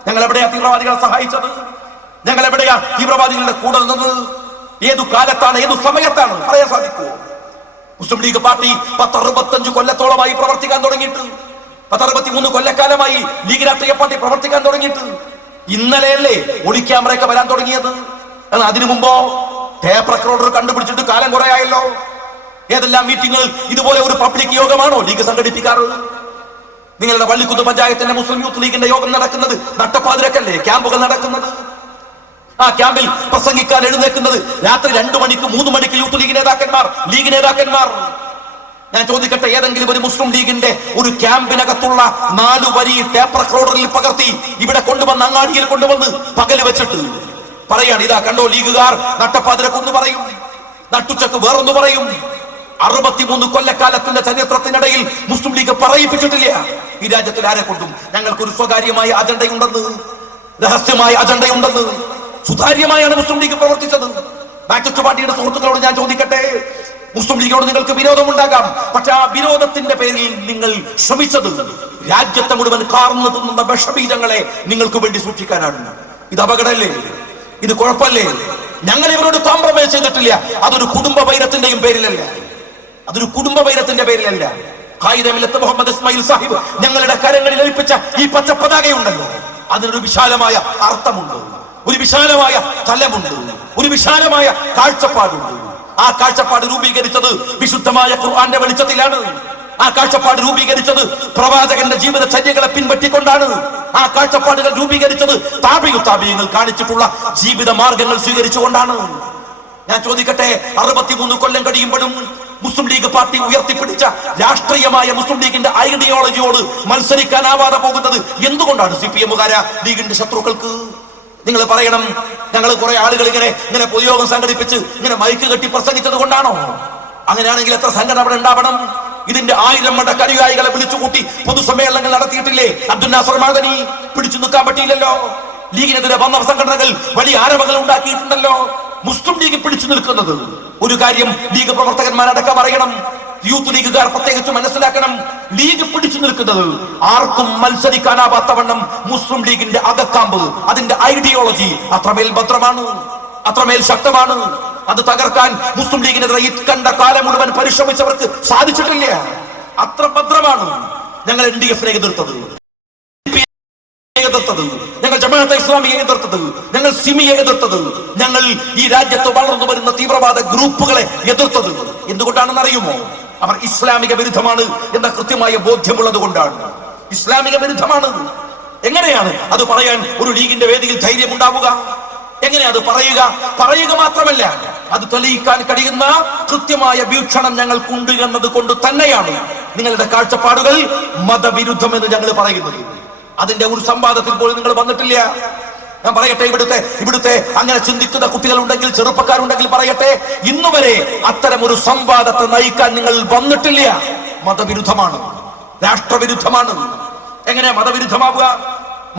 ഞങ്ങൾ എവിടെയാ തീവ്രവാദികളെ സഹായിച്ചത്? ഞങ്ങൾ എവിടെയാ തീവ്രവാദികളുടെ കൂടെ നിന്നത്? ഏതു കാലത്താണ്, ഏതു സമയത്താണ് പറയാൻ സാധിക്കുമോ? മുസ്ലിം ലീഗ് പാർട്ടി 10-65 കൊല്ലത്തോളമായി പ്രവർത്തിക്കാൻ തുടങ്ങിയിട്ട്, 10-63 കൊല്ലക്കാലമായി ലീഗ് രാഷ്ട്രീയ പാർട്ടി പ്രവർത്തിക്കാൻ തുടങ്ങിയിട്ട് ഇന്നലെയല്ലേ ഒളിക്യാമറയൊക്കെ വരാൻ തുടങ്ങിയത്? അതിനു മുമ്പോ ടേപ്പ് റെക്കോർഡർ കണ്ടുപിടിച്ചിട്ട് കാലം കുറെ ആയല്ലോ. ഏതെല്ലാം മീറ്റിങ്ങുകൾ ഇതുപോലെ ഒരു പബ്ലിക് യോഗമാണോ ലീഗ് സംഘടിപ്പിക്കാറ്? നിങ്ങളുടെ വള്ളിക്കുന്ന് പഞ്ചായത്തിന്റെ മുസ്ലിം യൂത്ത് ലീഗിന്റെ യോഗം നടക്കുന്നത് നട്ടപ്പാതിരക്കല്ലേ ക്യാമ്പുകൾ നടക്കുന്നത്? ആ ക്യാമ്പിൽ പ്രസംഗിക്കാൻ എഴുന്നേക്കുന്നത് രാത്രി 2 മണിക്ക് 3 മണിക്ക് യൂത്ത് ലീഗ് നേതാക്കന്മാർ. ഞാൻ ചോദിക്കട്ടെ, ഏതെങ്കിലും ഒരു മുസ്ലിം ലീഗിന്റെ ഒരു ക്യാമ്പിനകത്തുള്ള 4 വരി ടേപ്പ് റെക്കോർഡറിൽ പകർത്തി ഇവിടെ കൊണ്ടുവന്ന് അങ്ങാടിയിൽ കൊണ്ടുവന്ന് പകല് വെച്ചിട്ട് പറയാണ്, ഇതാ കണ്ടോ ലീഗുകാർ നട്ടപ്പാതിരക്കൊന്ന് പറയും, നട്ടുച്ചക്ക് വേറൊന്ന് പറയും. 63 കൊല്ലക്കാലത്തിന്റെ ചരിത്രത്തിനിടയിൽ മുസ്ലിം ലീഗ് പറയിപ്പിച്ചിട്ടില്ല ഈ രാജ്യത്തിൽ ആരെ കൊണ്ടും ഞങ്ങൾക്കൊരു സ്വകാര്യമായ അജണ്ടയുണ്ടെന്ന്, രഹസ്യമായ അജണ്ടയുണ്ടെന്ന്. സുതാര്യമായാണ് മുസ്ലിം ലീഗ് പ്രവർത്തിച്ചത്. മാർക്സിസ്റ്റ് പാർട്ടിയുടെ സുഹൃത്തുക്കളോട് ഞാൻ ചോദിക്കട്ടെ, മുസ്ലിം ലീഗിനോട് നിങ്ങൾക്ക് വിരോധമുണ്ടാകാം, പക്ഷെ ആ വിരോധത്തിന്റെ പേരിൽ നിങ്ങൾ ശ്രമിച്ചത് രാജ്യത്തെ മുഴുവൻ കാർന്നു തിന്നുന്ന വിഷബീജങ്ങളെ നിങ്ങൾക്ക് വേണ്ടി സൂക്ഷിക്കാനാണ്. ഇത് അപകടമല്ലേ? ഇത് കുഴപ്പമല്ലേ? ഞങ്ങൾ ഇവരോട് കോംപ്രമൈസ് ചെയ്തിട്ടില്ല. അതൊരു കുടുംബ വൈരത്തിന്റെയും പേരിലല്ല, അതൊരു കുടുംബ വൈരത്തിന്റെ പേരിലല്ല. ഖായിദമില്ലത്ത് മുഹമ്മദ് ഇസ്മായിൽ സാഹിബ് ഞങ്ങളുടെ കരങ്ങളിൽ ഏൽപ്പിച്ച ഈ പച്ച പതാകയുണ്ടല്ലോ, അതിനൊരു വിശാലമായ അർത്ഥമുണ്ട്, ഒരു വിശാലമായ തലമുണ്ട്, ഒരു വിശാലമായ കാഴ്ചപ്പാടുണ്ട്. ആ കാഴ്ചപ്പാട് രൂപീകരിച്ചത് വിശുദ്ധമായ ഖുർആന്റെ വെളിച്ചത്തിലാണ്. ആ കാഴ്ചപ്പാട് രൂപീകരിച്ചത് പ്രവാചകന്റെ ജീവിതചര്യകളെ പിൻപറ്റിക്കൊണ്ടാണ്. ആ കാഴ്ചപ്പാടുകൾ രൂപീകരിച്ചത് താബിഈങ്ങൾ കാണിച്ചിട്ടുള്ള ജീവിത മാർഗങ്ങൾ സ്വീകരിച്ചുകൊണ്ടാണ്. ഞാൻ ചോദിക്കട്ടെ, 63 കൊല്ലം കഴിയുമ്പോഴും മുസ്ലിം ലീഗ് പാർട്ടി ഉയർത്തിപ്പിടിച്ച രാഷ്ട്രീയമായ മുസ്ലിം ലീഗിന്റെ ഐഡിയോളജിയോട് മത്സരിക്കാനാവാതെ പോകുന്നത് എന്തുകൊണ്ടാണ്? CPM-കാര ലീഗിന്റെ ശത്രുക്കൾക്ക് നിങ്ങൾ പറയണം, ഞങ്ങൾ കുറെ ആളുകൾ ഇങ്ങനെ പൊതുയോഗം സംഘടിപ്പിച്ച് ഇങ്ങനെ മൈക്ക് കെട്ടി പ്രസംഗിച്ചത് കൊണ്ടാണോ? അങ്ങനെയാണെങ്കിൽ എത്ര സംഘടന അവിടെ ഉണ്ടാവണം? ഇതിന്റെ 1000 മട അനുയായികളെ വിളിച്ചുകൂട്ടി പൊതുസമ്മേളനങ്ങൾ നടത്തിയിട്ടില്ലേ? അബ്ദുൽ നാസർ മദനി പിടിച്ചു നിൽക്കാൻ പറ്റിയില്ലല്ലോ. ലീഗിനെതിരെ വന്ന സംഘടനകൾ വലിയ ആരവങ്ങൾ ഉണ്ടാക്കിയിട്ടുണ്ടല്ലോ. മുസ്ലിം ലീഗ് പിടിച്ചു നിൽക്കുന്നത് ഒരു കാര്യം ലീഗ് പ്രവർത്തകന്മാരടക്കം അറിയണം, യൂത്ത് ലീഗുകാർ പ്രത്യേകിച്ച് മനസ്സിലാക്കണം. ലീഗ് പിടിച്ചു നിൽക്കുന്നത് ആർക്കും മത്സരിക്കാനാവാത്തവണ്ണം മുസ്ലിം ലീഗിന്റെ അകക്കാമ്പ്, അതിന്റെ ഐഡിയോളജി അത്രമേൽ ഭദ്രമാണ്, അത്രമേൽ ശക്തമാണ്. അത് തകർക്കാൻ മുസ്ലിം ലീഗിനെതിരെ ഇക്കണ്ട കാലം മുഴുവൻ പരിശ്രമിച്ചവർക്ക് സാധിച്ചിട്ടില്ല. അത്ര ഭദ്രമാണ്. ഞങ്ങൾ NDF എതിർത്തത്, ഞങ്ങൾ ജമാഅത്തെ ഇസ്ലാമിയെ എതിർത്തത്, ഞങ്ങൾ സിമിയെ എതിർത്തത്, ഞങ്ങൾ ഈ രാജ്യത്ത് വളർന്നു വരുന്ന തീവ്രവാദ ഗ്രൂപ്പുകളെ എതിർത്തത്. എന്തുകൊണ്ടാണെന്ന് അറിയുമോ? അവർ ഇസ്ലാമിക വിരുദ്ധമാണ് എന്ന കൃത്യമായ ബോധ്യമുള്ളത് കൊണ്ടാണ്. ഇസ്ലാമിക വിരുദ്ധമാണ്. എങ്ങനെയാണ് അത് പറയാൻ ഒരു ലീഗിന്റെ വേദിയിൽ ധൈര്യമുണ്ടാവുക? എങ്ങനെ അത് പറയുക മാത്രമല്ല, അത് തെളിയിക്കാൻ കഴിയുന്ന കൃത്യമായ വീക്ഷണം ഞങ്ങൾക്കുണ്ട് എന്നത് കൊണ്ട് തന്നെയാണ് നിങ്ങളുടെ കാഴ്ചപ്പാടുകൾ മതവിരുദ്ധം എന്ന് ഞങ്ങൾ പറയുന്നത്. അതിന്റെ ഒരു സംവാദത്തിൽ പോലും നിങ്ങൾ വന്നിട്ടില്ല. ഞാൻ പറയട്ടെ, ഇവിടുത്തെ അങ്ങനെ ചിന്തിക്കുന്ന കുട്ടികളുണ്ടെങ്കിൽ, ചെറുപ്പക്കാരുണ്ടെങ്കിൽ പറയട്ടെ, ഇന്നുവരെ അത്തരം ഒരു സംവാദത്തെ നയിക്കാൻ നിങ്ങൾ വന്നിട്ടില്ല. മതവിരുദ്ധമാണ്, രാഷ്ട്രവിരുദ്ധമാണ്. എങ്ങനെയാ മതവിരുദ്ധമാവുക,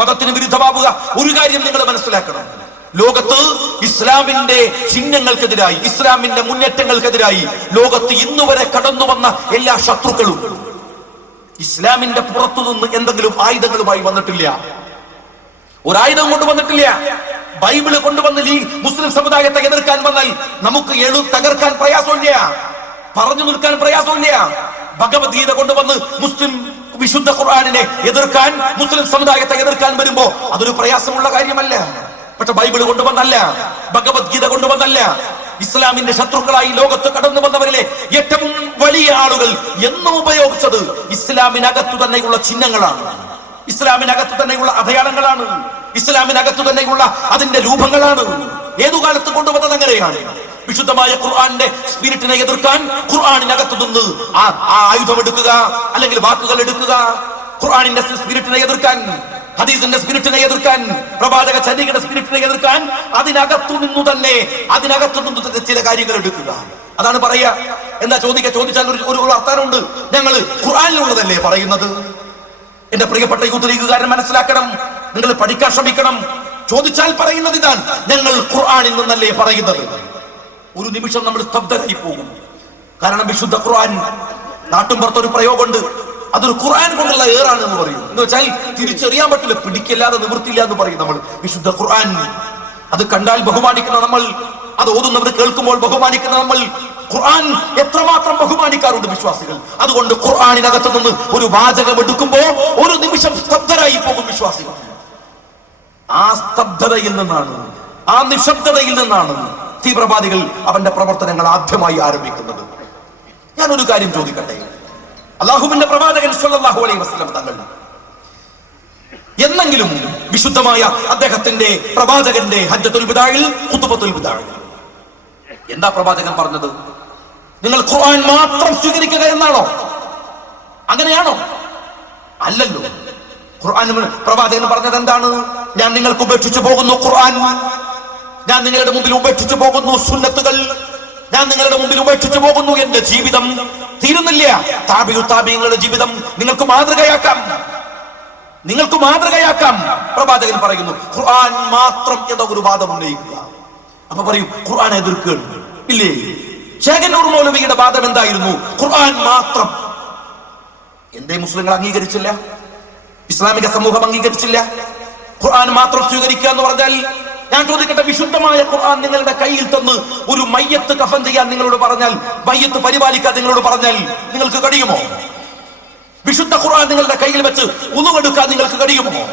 മതത്തിന് വിരുദ്ധമാവുക? ഒരു കാര്യം നിങ്ങൾ മനസ്സിലാക്കണം, ലോകത്ത് ഇസ്ലാമിന്റെ ചിഹ്നങ്ങൾക്കെതിരായി, ഇസ്ലാമിന്റെ മുന്നേറ്റങ്ങൾക്കെതിരായി ലോകത്ത് ഇന്നുവരെ കടന്നു വന്ന എല്ലാ ശത്രുക്കളും ഇസ്ലാമിന്റെ പുറത്തുനിന്ന് എന്തെങ്കിലും ആയുധങ്ങളുമായി വന്നിട്ടില്ല. ഒരായുധം കൊണ്ടുവന്നിട്ടില്ല. ബൈബിള് കൊണ്ടുവന്ന് മുസ്ലിം സമുദായത്തെ എതിർക്കാൻ വന്നാൽ നമുക്ക് തകർക്കാൻ പ്രയാസമില്ല, പറഞ്ഞു നിൽക്കാൻ പ്രയാസമില്ല. ഭഗവത്ഗീത കൊണ്ടുവന്ന് മുസ്ലിം വിശുദ്ധ ഖുർആനിനെ എതിർക്കാൻ, മുസ്ലിം സമുദായത്തെ എതിർക്കാൻ വരുമ്പോ അതൊരു പ്രയാസമുള്ള കാര്യമല്ല. പക്ഷെ ബൈബിള് കൊണ്ടുവന്നല്ല, ഭഗവത്ഗീത കൊണ്ടുവന്നല്ല. ഇസ്ലാമിന്റെ ശത്രുക്കളായി ലോകത്ത് കടന്നു വന്നവരിലെ ഏറ്റവും വലിയ ആളുകൾ എന്നും ഉപയോഗിച്ചത് ഇസ്ലാമിനകത്തു തന്നെയുള്ള ചിഹ്നങ്ങളാണ്, ഇസ്ലാമിനകത്തു തന്നെയുള്ള അടയാളങ്ങളാണ്, ഇസ്ലാമിനകത്തു തന്നെയുള്ള അതിന്റെ രൂപങ്ങളാണ്. ഏതു കാലത്ത് കൊണ്ടുവന്നത് അങ്ങനെയാണ്. വിശുദ്ധമായ ഖുർആന്റെ സ്പിരിറ്റിനെ എതിർക്കാൻ ഖുർആനിനകത്തു നിന്ന് ആ ആയുധം എടുക്കുക, അല്ലെങ്കിൽ വാക്കുകൾ എടുക്കുക. ഖുർആനിന്റെ സ്പിരിറ്റിനെ എതിർക്കാൻ, ഹദീസിന്റെ സ്പിരിറ്റിനെ എതിർക്കാൻ, പ്രവാചക ചര്യയുടെ സ്പിരിറ്റിനെ എതിർക്കാൻ അതിനകത്തു നിന്നു തന്നെ ചില കാര്യങ്ങൾ എടുക്കുക. അതാണ് പറയാ. എന്താ ചോദിച്ചാൽ ഒരു അർത്ഥമുണ്ട്. ഞങ്ങൾ ഖുർആനിലുള്ളതല്ലേ പറയുന്നത്. എന്റെ പ്രിയപ്പെട്ട യൂത്ത് ലീഗുകാരൻ മനസ്സിലാക്കണം, നിങ്ങൾ പഠിക്കാൻ ശ്രമിക്കണം. ചോദിച്ചാൽ പറയുന്നത് ഇതാണ്, ഞങ്ങൾ ഖുർആനിൽ നിന്നല്ലേ പറയുന്നത്. ഒരു നിമിഷം നമ്മൾ സ്തബ്ധരായി പോകും. കാരണം വിശുദ്ധ ഖുർആൻ, നാട്ടുമ്പുറത്തൊരു പ്രയോഗമുണ്ട്, അതൊരു ഖുർആൻ കൊണ്ടുള്ള ഏറാണ് എന്ന് പറയും. എന്ന് വെച്ചാൽ തിരിച്ചറിയാൻ പറ്റില്ല, പിടിക്കില്ലാതെ നിവൃത്തിയില്ല എന്ന് പറയും നമ്മൾ. വിശുദ്ധ ഖുർആൻ അത് കണ്ടാൽ ബഹുമാനിക്കുന്ന നമ്മൾ, അത് ഓതുന്നവർ കേൾക്കുമ്പോൾ ബഹുമാനിക്കുന്ന നമ്മൾ. ഖുർആൻ എത്രമാത്രം ബഹുമാനിക്കാറുണ്ട് വിശ്വാസികൾ. അതുകൊണ്ട് ഖുർആനിനകത്തു നിന്ന് ഒരു വാചകം എടുക്കുമ്പോ ഒരു നിമിഷം സ്തബ്ധരായി പോകും വിശ്വാസികൾ. ആ സ്തബ്ധതയിൽ നിന്നാണ്, ആ നിശബ്ദതയിൽ നിന്നാണ് തീവ്രവാദികൾ അവന്റെ പ്രവർത്തനങ്ങൾ ആദ്യമായി ആരംഭിക്കുന്നത്. ഞാനൊരു കാര്യം ചോദിക്കട്ടെ, അല്ലാഹുവിന്റെ പ്രവാചകൻ സ്വല്ലല്ലാഹു അലൈഹി വസല്ലം തങ്ങൾ എന്നെങ്കിലും വിശുദ്ധമായ അദ്ദേഹത്തിന്റെ പ്രവാചകന്റെ ഹജ്ജത്തുൽ വിദാഇൽ, ഖുതുബത്തുൽ വിദാഇൽ എന്താ പ്രവാചകൻ പറഞ്ഞത്? നിങ്ങൾ ഖുർആൻ മാത്രം സ്വീകരിക്കുക എന്നാണോ? അങ്ങനെയാണോ? അല്ലല്ലോ. ഖുർആൻ പ്രവാചകൻ പറഞ്ഞത് എന്താണ്? ഞാൻ നിങ്ങൾക്ക് ഉപേക്ഷിച്ചു പോകുന്നു ഖുർആൻ, ഞാൻ നിങ്ങളുടെ മുമ്പിൽ ഉപേക്ഷിച്ചു പോകുന്നു സുന്നത്തുകൾ, ഞാൻ നിങ്ങളുടെ മുമ്പിൽ ഉപേക്ഷിച്ചു പോകുന്നു എന്റെ ജീവിതം. തീരുന്നില്ല. താബിഈങ്ങളുടെ ജീവിതം നിങ്ങൾക്ക് മാതൃകയാക്കാം, നിങ്ങൾക്ക് മാതൃകയാക്കാം. പ്രവാചകൻ പറയുന്നു ഖുർആൻ മാത്രം എന്ന ഒരു വാദം ഉന്നയിക്കുക. അപ്പൊ പറയും ഖുർആൻ എതിർക്കുകയാണ്. ഇല്ലേ? ചേകന്നൂർ മൗലവിയുടെ വാദം എന്തായിരുന്നു? ഖുർആൻ മാത്രം. എന്തേ മുസ്ലിങ്ങൾ അംഗീകരിച്ചില്ല? ഇസ്ലാമിക സമൂഹം അംഗീകരിച്ചില്ല? ഖുർആൻ മാത്രം സ്വീകരിക്കുക എന്ന് പറഞ്ഞാൽ, ഞാൻ ചോദിക്കട്ടെ, വിശുദ്ധമായ ഖുർആൻ നിങ്ങളുടെ കയ്യിൽ തന്ന് ഒരു മയ്യത്ത് കഫൻ ചെയ്യാൻ നിങ്ങളോട് പറഞ്ഞാൽ, മയ്യത്ത് പരിപാലിക്കാൻ നിങ്ങളോട് പറഞ്ഞാൽ നിങ്ങൾക്ക് കഴിയുമോ? വിശുദ്ധ ഖുർആൻ നിങ്ങളുടെ കയ്യിൽ വെച്ച് ഉളുവെടുക്കാൻ നിങ്ങൾക്ക് കഴിയുമോ?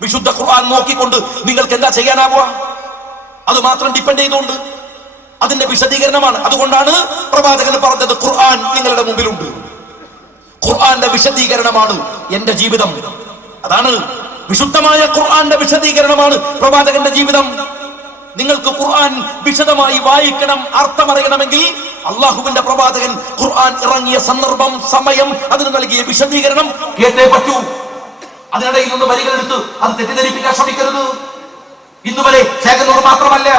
വിശുദ്ധ ഖുർആൻ നോക്കിക്കൊണ്ട് നിങ്ങൾക്ക് എന്താ ചെയ്യാനാവുക? അത് മാത്രം ഡിപ്പെൻഡ് ചെയ്തുകൊണ്ട് അതിന്റെ വിശദീകരണമാണ്. അതുകൊണ്ടാണ് പ്രവാചകൻ പറഞ്ഞത് ഖുർആൻ നിങ്ങളുടെ മുമ്പിലുണ്ട്, ഖുർആന്റെ വിശദീകരണമാണ് എന്റെ ജീവിതം. അതാണ് വിശുദ്ധമായ ഖുർആന്റെ വിശദീകരണമാണ് പ്രവാചകന്റെ ജീവിതം. നിങ്ങൾക്ക് ഖുർആൻ വിശദമായി വായിക്കണം, അർത്ഥമറിയണമെങ്കിൽ അള്ളാഹുവിന്റെ പ്രവാചകൻ ഖുർആൻ ഇറങ്ങിയ സന്ദർഭം, സമയം, അതിന് നൽകിയ വിശദീകരണം കേട്ടേ പറ്റൂ. അതിനിടയിൽ നിന്ന് വരികളെടുത്ത് അത് തെറ്റിദ്ധരിപ്പിക്കാൻ ശ്രമിക്കരുത്. ഇന്നുവരെ ചേകന്നൂർ മാത്രമല്ല,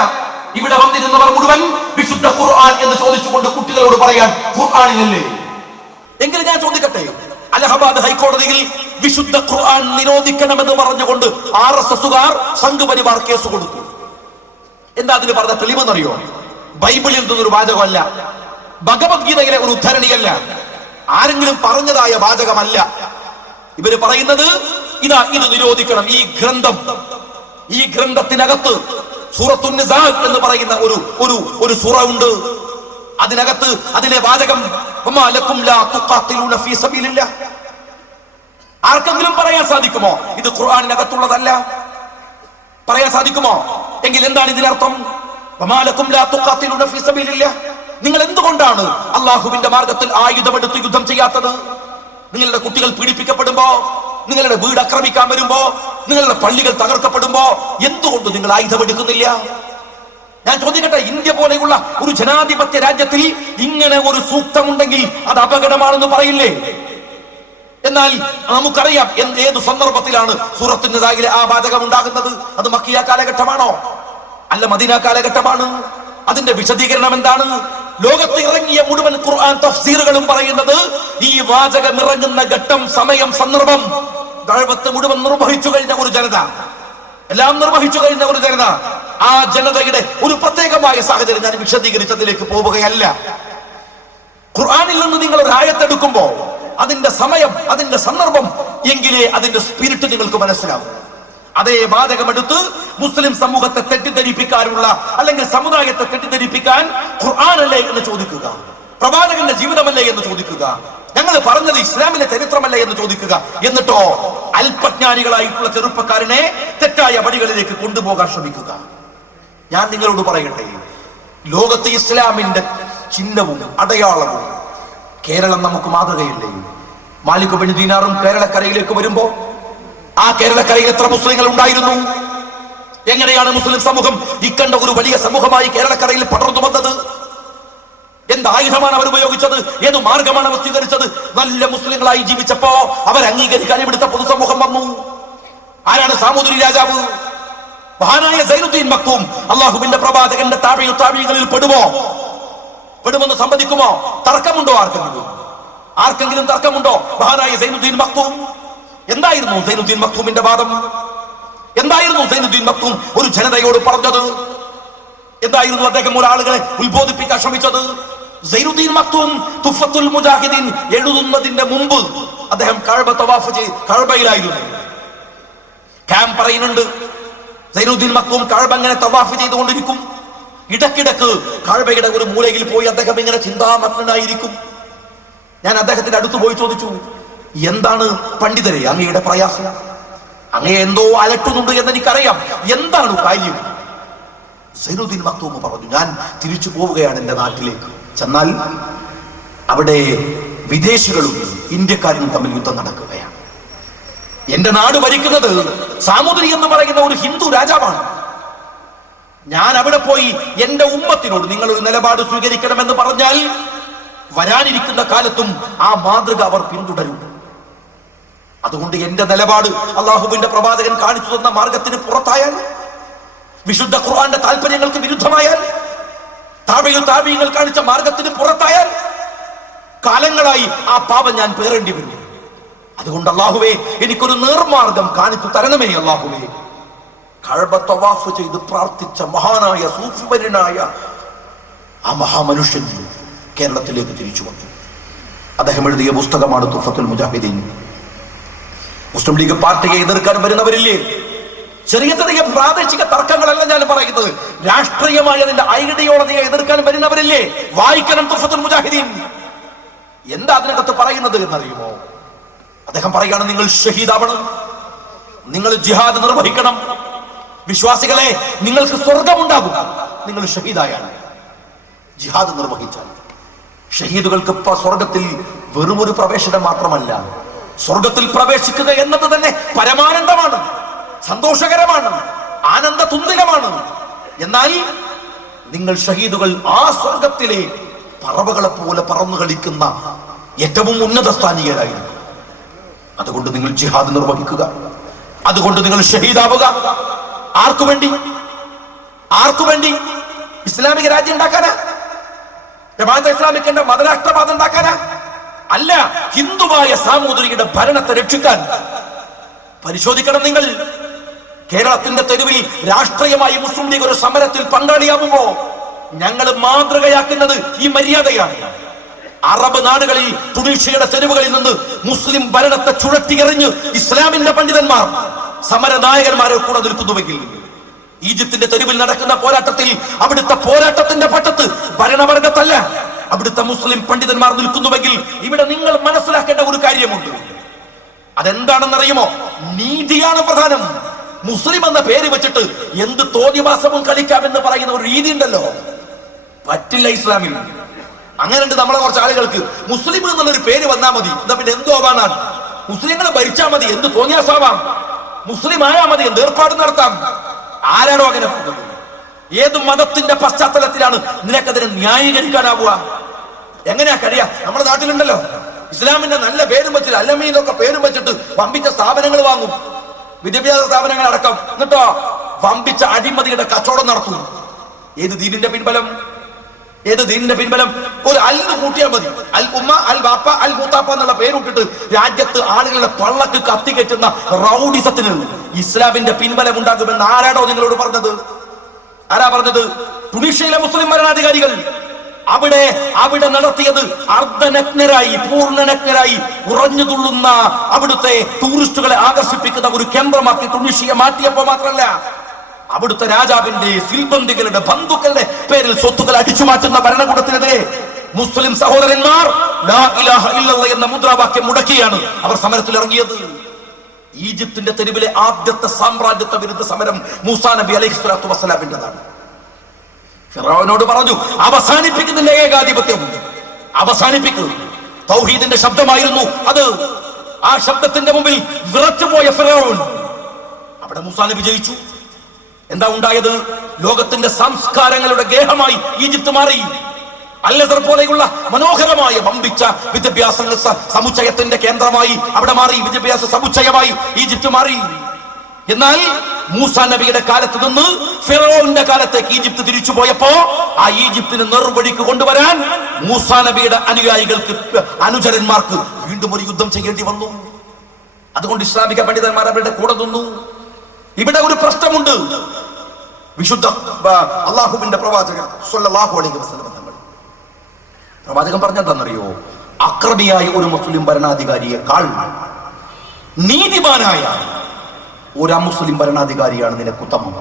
ഇവിടെ വന്നിരുന്നവർ മുഴുവൻ വിശുദ്ധ ഖുർആൻ എന്ന് ചോദിച്ചുകൊണ്ട് കുട്ടികളോട് പറയാൻ ഖുർആനിലല്ലേ. എങ്കിലും ഞാൻ ചോദിക്കട്ടെ, അലഹബാദ് ഹൈക്കോടതിയിൽ വിശുദ്ധ ഖുർആൻ നിരോധിക്കണമെന്ന് പറഞ്ഞുകൊണ്ട് RSSകാർ സംഘപരിവാർ കേസ് കൊടുത്തു. എന്താ അതിന് പറഞ്ഞ തെളിവെന്നറിയോ? ബൈബിളിൽ നിന്നൊരു വാചകമല്ല, ഭഗവത്ഗീതയിലെ ഒരു ഉദ്ധരണിയല്ല, ആരെങ്കിലും പറഞ്ഞതായ വാചകമല്ല. ഇവര് പറയുന്നത് ഇതാ, ഇത് നിരോധിക്കണം. ഈ ഗ്രന്ഥത്തിനകത്ത് സൂറത്തുൻ നിസാ എന്ന് പറയുന്ന ഒരു സൂറ ഉണ്ട്. അതിനകത്ത് അതിലെ വാചകം വമാ ലക്കും ലാ തുഖാതിലൂന ഫീ സബീലില്ലാഹ്. ആർക്കെങ്കിലും പറയാൻ സാധിക്കുമോ ഇത് ഖുർആനിനകത്തുള്ളതല്ല? പറയാൻ സാധിക്കുമോ? എങ്കിൽ എന്താണ് ഇതിനർത്ഥം? വമാ ലക്കും ലാ തുഖാതിലൂന ഫീ സബീലില്ലാഹ്. നിങ്ങൾ എന്തുകൊണ്ടാണ് അള്ളാഹുവിന്റെ മാർഗത്തിൽ ആയുധമെടുത്ത് യുദ്ധം ചെയ്യാത്തത്? നിങ്ങളുടെ കുട്ടികൾ പീഡിപ്പിക്കപ്പെടുമ്പോ, നിങ്ങളുടെ വീട് ആക്രമിക്കാൻ വരുമ്പോ, നിങ്ങളുടെ പള്ളികൾ തകർക്കപ്പെടുമ്പോ എന്തുകൊണ്ട് നിങ്ങൾ ആയുധമെടുക്കുന്നില്ല? ഞാൻ ചോദിക്കട്ടെ, ഇന്ത്യ പോലെയുള്ള ഒരു ജനാധിപത്യ രാജ്യത്തിൽ ഇങ്ങനെ ഒരു സൂക്തമുണ്ടെങ്കിൽ അത് അപകടമാണെന്ന് പറയില്ലേ? എന്നാൽ നമുക്കറിയാം ഏതു സന്ദർഭത്തിലാണ് സൂറത്തുൻ നിസായിലെ ആ വാചകം ഉണ്ടാകുന്നത്. അത് മക്കിയ കാലഘട്ടമാണോ? അല്ല, മദീന കാലഘട്ടമാണ്. അതിന്റെ വിശദീകരണം എന്താണ്? ലോകത്ത് ഇറങ്ങിയ മുഴുവൻ ഖുർആൻ തഫ്സീറുകളും പറയുന്നത് ഈ വാചകം ഇറങ്ങുന്ന ഘട്ടം, സമയം, സന്ദർഭം ദഅവത്ത് മുഴുവൻ നിർവഹിച്ചു കഴിഞ്ഞ ഒരു ജനത, എല്ലാം നിർവഹിച്ചു കഴിഞ്ഞ ഒരു ജനത, ആ ജനതയുടെ ഒരു പ്രത്യേകമായ സാഹചര്യം ഞാൻ വിശദീകരിച്ചതിലേക്ക് പോവുകയല്ല. ഖുർആനിൽ നിന്ന് നിങ്ങൾ ഒരു ആയത്തെടുക്കുമ്പോ അതിന്റെ സമയം, അതിന്റെ സന്ദർഭം, എങ്കിലേ അതിന്റെ സ്പിരിറ്റ് നിങ്ങൾക്ക് മനസ്സിലാവും. അതേ വാചകമെടുത്ത് മുസ്ലിം സമൂഹത്തെ തെറ്റിദ്ധരിപ്പിക്കാനുള്ള, അല്ലെങ്കിൽ സമുദായത്തെ തെറ്റിദ്ധരിപ്പിക്കാൻ ഖുർആനല്ലേ എന്ന് ചോദിക്കുക, പ്രവാചകന്റെ ജീവിതമല്ലേ എന്ന് ചോദിക്കുക, ഞങ്ങൾ പറഞ്ഞത് ഇസ്ലാമിലെ ചരിത്രമല്ലേ എന്ന് ചോദിക്കുക, എന്നിട്ടോ അല്പജ്ഞാനികളായിട്ടുള്ള ചെറുപ്പക്കാരനെ തെറ്റായ വഴികളിലേക്ക് കൊണ്ടുപോകാൻ ശ്രമിക്കുക. ഞാൻ നിങ്ങളോട് പറയട്ടെ, ലോകത്ത് ഇസ്ലാമിന്റെ ചിഹ്നവും അടയാളവും കേരളം നമുക്ക് മാതൃകയില്ലേ? മാലിക് ബിൻ ദീനാറും കേരളക്കരയിലേക്ക് വരുമ്പോ ആ കേരളക്കരയിൽ എത്ര മുസ്ലിങ്ങൾ ഉണ്ടായിരുന്നു? എങ്ങനെയാണ് മുസ്ലിം സമൂഹം ഇക്കണ്ട ഒരു വലിയ സമൂഹമായി കേരളക്കരയിൽ പടർന്നു വന്നത്? എന്ത് ആയുധമാണ് അവർ ഉപയോഗിച്ചത്? ഏത് മാർഗമാണ് അവർ സ്വീകരിച്ചത്? നല്ല മുസ്ലിങ്ങളായി ജീവിച്ചപ്പോ അവർ അംഗീകരിക്കാൻ ഇവിടുത്തെ പൊതുസമൂഹം വന്നു. ആരാണ് സാമൂതിരി രാജാവ്? മഹാനായ സൈനുദ്ദീൻ മക്തൂം അള്ളാഹുവിന്റെ പ്രവാചകന്റെ താബിഈങ്ങളിൽ പെടുമെന്ന് സമ്മതിക്കുമോ? തർക്കമുണ്ടോ? ആർക്കെങ്കിലും തർക്കമുണ്ടോ? മഹാനായ സൈനുദ്ദീൻ മക്തൂം എന്തായിരുന്നു സൈനുദ്ദീൻ മക്തൂമിന്റെ വാദം? എന്തായിരുന്നു സൈനുദ്ദീൻ മക്തൂം ഒരു ജനതയോട് പറഞ്ഞത്? എന്തായിരുന്നു അദ്ദേഹം ഒരാളുകളെ ഉത്ബോധിപ്പിക്കാൻ ശ്രമിച്ചത്? സൈനുദ്ദീൻ മക്തൂം തുഫത്തുൽ മുജാഹിദീൻ എഴുതുന്നതിന്റെ മുമ്പ് അദ്ദേഹം കഅബ തവാഫ് ചെയ്ത് കഅബയിലായിരുന്നു. ക്യാമ്പ് പറയുന്നുണ്ട്, സൈനുദ്ദീൻ മക്തൂം കഅബ അങ്ങനെ തവാഫ് ചെയ്തുകൊണ്ടിരിക്കും. ഇടക്കിടക്ക് കഅബയുടെ ഒരു മൂലയിൽ പോയി അദ്ദേഹം ഇങ്ങനെ ചിന്താമഗ്നനായിരിക്കും. ഞാൻ അദ്ദേഹത്തിന്റെ അടുത്ത് പോയി ചോദിച്ചു, എന്താണ് പണ്ഡിതരെ അങ്ങയുടെ പ്രയാസം? അങ്ങയെ എന്തോ അലട്ടുന്നുണ്ട് എന്ന് എനിക്കറിയാം, എന്താണ് കാര്യം? സൈനുദ്ദീൻ മക്തൂം പറഞ്ഞു, ഞാൻ തിരിച്ചു പോവുകയാണ് എന്റെ നാട്ടിലേക്ക്. ചെന്നാൽ അവിടെ വിദേശികളും ഇന്ത്യക്കാരും തമ്മിൽ യുദ്ധം നടക്കുകയാണ്. എന്റെ നാട് ഭരിക്കുന്നത് സാമൂതിരി എന്ന് പറയുന്ന ഒരു ഹിന്ദു രാജാവാണ്. ഞാൻ അവിടെ പോയി എന്റെ ഉമ്മത്തിനോട് നിങ്ങൾ ഒരു നിലപാട് സ്വീകരിക്കണമെന്ന് പറഞ്ഞാൽ വരാനിരിക്കുന്ന കാലത്തും ആ മാതൃക അവർ പിന്തുടരും. അതുകൊണ്ട് എന്റെ നിലപാട് അള്ളാഹുവിന്റെ പ്രവാചകൻ കാണിച്ചു തന്ന മാർഗത്തിന് പുറത്തായാൽ, വിശുദ്ധ ഖുർആന്റെ താല്പര്യങ്ങൾക്ക് വിരുദ്ധമായാൽ, താബിഈങ്ങൾ കാണിച്ച മാർഗത്തിന് പുറത്തായാൽ കാലങ്ങളായി ആ പാപം ഞാൻ പേറേണ്ടി വരും. അതുകൊണ്ട് അള്ളാഹുവേ, എനിക്കൊരു നേർമാർഗം കാണിച്ചു തരണമേ അള്ളാഹുവേ. കഅബ തവാഫ് ചെയ്ത് പ്രാർത്ഥിച്ച മഹാനായ സൂഫിവര്യനായ ആ മഹാമനുഷ്യൻ കേരളത്തിലേക്ക് തിരിച്ചു വന്നു. അദ്ദേഹം എഴുതിയ പുസ്തകമാണ് തുഫത്തുൽ മുജാഹിദീൻ. മുസ്ലിം ലീഗ് പാർട്ടിയെ എതിർക്കാൻ വരുന്നവരില്ലേ? ചെറിയ ചെറിയ പ്രാദേശിക തർക്കങ്ങളല്ല ഞാൻ പറയുന്നത്, രാഷ്ട്രീയമായ അതിന്റെ ഐഡിയോളജിയെ എതിർക്കാൻ വരുന്നവരില്ലേ? വായിക്കണം തുഫത്തുൽ മുജാഹിദീൻ. എന്താ അതിനകത്ത് പറയുന്നത് എന്നറിയുമോ? അദ്ദേഹം പറയാണ്, നിങ്ങൾ ഷഹീദാവണം, നിങ്ങൾ ജിഹാദ് നിർവഹിക്കണം. വിശ്വാസികളെ, നിങ്ങൾക്ക് സ്വർഗമുണ്ടാകും നിങ്ങൾ ഷഹീദായാണ്, ജിഹാദ് നിർവഹിച്ചാൽ. ഷഹീദുകൾക്ക് ഇപ്പൊ സ്വർഗത്തിൽ വെറുമൊരു പ്രവേശനം മാത്രമല്ല, സ്വർഗത്തിൽ പ്രവേശിക്കുക എന്നത് തന്നെ പരമാനന്ദമാണ്, സന്തോഷകരമാണ്, ആനന്ദ തുന്തിലമാണ്. എന്നാൽ നിങ്ങൾ ഷഹീദുകൾ ആ സ്വർഗത്തിലെ പറവകളെ പോലെ പറന്നു കളിക്കുന്ന ഏറ്റവും ഉന്നത സ്ഥാനീയരായിരിക്കും. അതുകൊണ്ട് നിങ്ങൾ ജിഹാദ് നിർവഹിക്കുക, അതുകൊണ്ട് നിങ്ങൾ ഷഹീദാവുക. ആർക്കുവേണ്ടി? ഇസ്ലാമിക രാജ്യം ഉണ്ടാക്കാനാ? ജമാഅത്തെ ഇസ്ലാമിക്കിന്റെ മതരാഷ്ട്രവാദം ഉണ്ടാക്കാനാ? അല്ല, ഹിന്ദുവായ സാമൂതിരിയുടെ ഭരണത്തെ രക്ഷിക്കാൻ. പരിശോധിക്കണം നിങ്ങൾ. കേരളത്തിന്റെ തെരുവിൽ രാഷ്ട്രീയമായി മുസ്ലിം ലീഗ് ഒരു സമരത്തിൽ പങ്കാളിയാവുമ്പോ ഞങ്ങൾ മാതൃകയാക്കുന്നത് ഈ മര്യാദയാണ്. അറബ് നാടുകളിൽ തുണീഷ്യയുടെ തെരുവുകളിൽ നിന്ന് മുസ്ലിം ഭരണത്തെ ചുഴറ്റിയെറിഞ്ഞ് ഇസ്ലാമിന്റെ പണ്ഡിതന്മാർ സമരനായകന്മാരെ കൂടെ നിൽക്കുന്നുവെങ്കിൽ, ഈജിപ്തിന്റെ തെരുവിൽ നടക്കുന്ന പോരാട്ടത്തിൽ അവിടുത്തെ പോരാട്ടത്തിന്റെ പട്ടത്ത് ഭരണവർഗത്തല്ല അവിടുത്തെ മുസ്ലിം പണ്ഡിതന്മാർ നിൽക്കുന്നുവെങ്കിൽ, ഇവിടെ നിങ്ങൾ മനസ്സിലാക്കേണ്ട ഒരു കാര്യമുണ്ട്. അതെന്താണെന്നറിയുമോ? നീതിയാണ് പ്രധാനം. മുസ്ലിം എന്ന പേര് വെച്ചിട്ട് എന്ത് തോന്നിവാസവും കളിക്കാമെന്ന് പറയുന്ന ഒരു രീതി ഉണ്ടല്ലോ, പറ്റില്ല ഇസ്ലാമിൽ. അങ്ങനെയുണ്ട് നമ്മളെ കുറച്ച് ആളുകൾക്ക്. മുസ്ലിം എന്നുള്ളൊരു പേര് വന്നാൽ മതി, എന്നാ പിന്നെ എന്തോ ആവാനാണ്. മുസ്ലിങ്ങളെ ഭരിച്ചാൽ മതി, എന്ത് തോന്നിയാസാവാം. മുസ്ലിം ആയാൽ മതി, എന്ത് ഏർപ്പാട് നടത്താം. ആരാണോ അങ്ങനെ പറഞ്ഞത്? ഏത് മതത്തിന്റെ പശ്ചാത്തലത്തിലാണ് നിനക്കതിനെ ന്യായീകരിക്കാനാവുക? എങ്ങനെയാ കഴിയാ? നമ്മുടെ നാട്ടിലുണ്ടല്ലോ, ഇസ്ലാമിന്റെ നല്ല പേരും വെച്ചിട്ട് അല്ലമീനൊക്കെ പേരും വെച്ചിട്ട് വമ്പിച്ച സ്ഥാപനങ്ങൾ വാങ്ങും, വിദ്യാഭ്യാസ സ്ഥാപനങ്ങൾ അടക്കം. എന്നിട്ടോ വമ്പിച്ച അഴിമതിയുടെ കച്ചവടം നടത്തും. ഏത് ദീനിന്റെ പിൻബലം? ഏത് ദീനിന്റെ പിൻബലം? ഒരു അല്ല് കൂട്ടിയാൽ മതി. അൽ ഉമ്മ, അൽ ബാപ്പ, അൽ മൂത്താപ്പ എന്നുള്ള പേരിട്ടിട്ട് രാജ്യത്ത് ആളുകളുടെ പള്ളക്ക് കത്തിക്കറ്റുന്ന റൗഡിസത്തിന് ഇസ്ലാമിന്റെ പിൻബലം ഉണ്ടാകുമെന്ന് ആരാണോ നിങ്ങളോട് പറഞ്ഞത്? ആരാ പറഞ്ഞത്? ടുണീഷ്യയിലെ മുസ്ലിം ഭരണാധികാരികൾ. അവിടെ നടത്തിയത് അർദ്ധനഗ്നരായി, പൂർണ്ണനഗ്നരായി ഉറഞ്ഞു തുള്ളുന്ന അവിടുത്തെ ടൂറിസ്റ്റുകളെ ആകർഷിപ്പിക്കുന്ന ഒരു കേന്ദ്രമാക്കി ടുണീഷ്യയെ മാറ്റിയപ്പോ മാത്രമല്ല, അവിടുത്തെ രാജാവിന്റെ സിൽബന്ദികളുടെ ബന്ധുക്കളുടെ പേരിൽ സ്വത്തുക്കൾ അടിച്ചു മാറ്റുന്ന ഭരണകൂടത്തിനെതിരെ മുസ്ലിം സഹോദരന്മാർ ലാ ഇലാഹ ഇല്ലല്ലാഹ് എന്ന മുദ്രാവാക്യം മുടക്കിയാണ് അവർ സമരത്തിൽ ഇറങ്ങിയത്. ഈജിപ്തിന്റെ തെരുവിലെ ആദ്യത്തെ സാമ്രാജ്യത്വ വിരുദ്ധ സമരം മൂസാ നബി അലൈഹി സ്വലാത്തു വസ്സലാമിന്റേതാണ്. ഫിറഔനോട് പറഞ്ഞു, അവസാനിപ്പിക്കുന്നതിന്റെ ഏകാധിപത്യം അവസാനിപ്പിക്കുക. തൗഹീദിന്റെ ശബ്ദമായിരുന്നു അത്. ആ ശബ്ദത്തിന്റെ മുമ്പിൽ വിറച്ചുപോയ ഫിറഔൻ, അവിടെ മൂസാ നബി ജയിച്ചു. എന്താ ഉണ്ടായത്? ലോകത്തിന്റെ സംസ്കാരങ്ങളുടെ ഗേഹമായി ഈജിപ്ത് മാറി. അൽ-അസ്ഹർ പോലെയുള്ള മനോഹരമായ വമ്പിച്ച വിദ്യാഭ്യാസ സമുച്ചയത്തിന്റെ കേന്ദ്രമായി അവിടെ മാറി. വിദ്യാഭ്യാസ സമുച്ചയമായി ഈജിപ്ത് മാറി. എന്നാൽ മൂസാ നബിയുടെ കാലത്ത് നിന്ന് ഫിറഔന്റെ കാലത്തേക്ക് ഈജിപ്ത് തിരിച്ചു പോയപ്പോ ആ ഈജിപ്തിന് നിർവഴിക്ക് കൊണ്ടുവരാൻ മൂസാ നബിയുടെ അനുയായികൾക്ക്, അനുചരന്മാർക്ക് വീണ്ടും ഒരു യുദ്ധം ചെയ്യേണ്ടി വന്നു. അതുകൊണ്ട് ഇസ്ലാമിക പണ്ഡിതന്മാർ അവരുടെ കൂടെ നിന്നു. ഇവിടെ ഒരു പ്രശ്നമുണ്ട്. വിശുദ്ധ അള്ളാഹുവിന്റെ പ്രവാചകൻ സ്വല്ലല്ലാഹു അലൈഹി വസല്ലം തങ്ങൾ പ്രവാചകൻ പറഞ്ഞെന്താണെന്നറിയോ? അക്രമിയായ ഒരു മുസ്ലിം ഭരണാധികാരിയേക്കാൾ നീതിമാനായ ഒരു അമുസ്ലിം ഭരണാധികാരിയാണ് നിനക്ക് ഉത്തമം.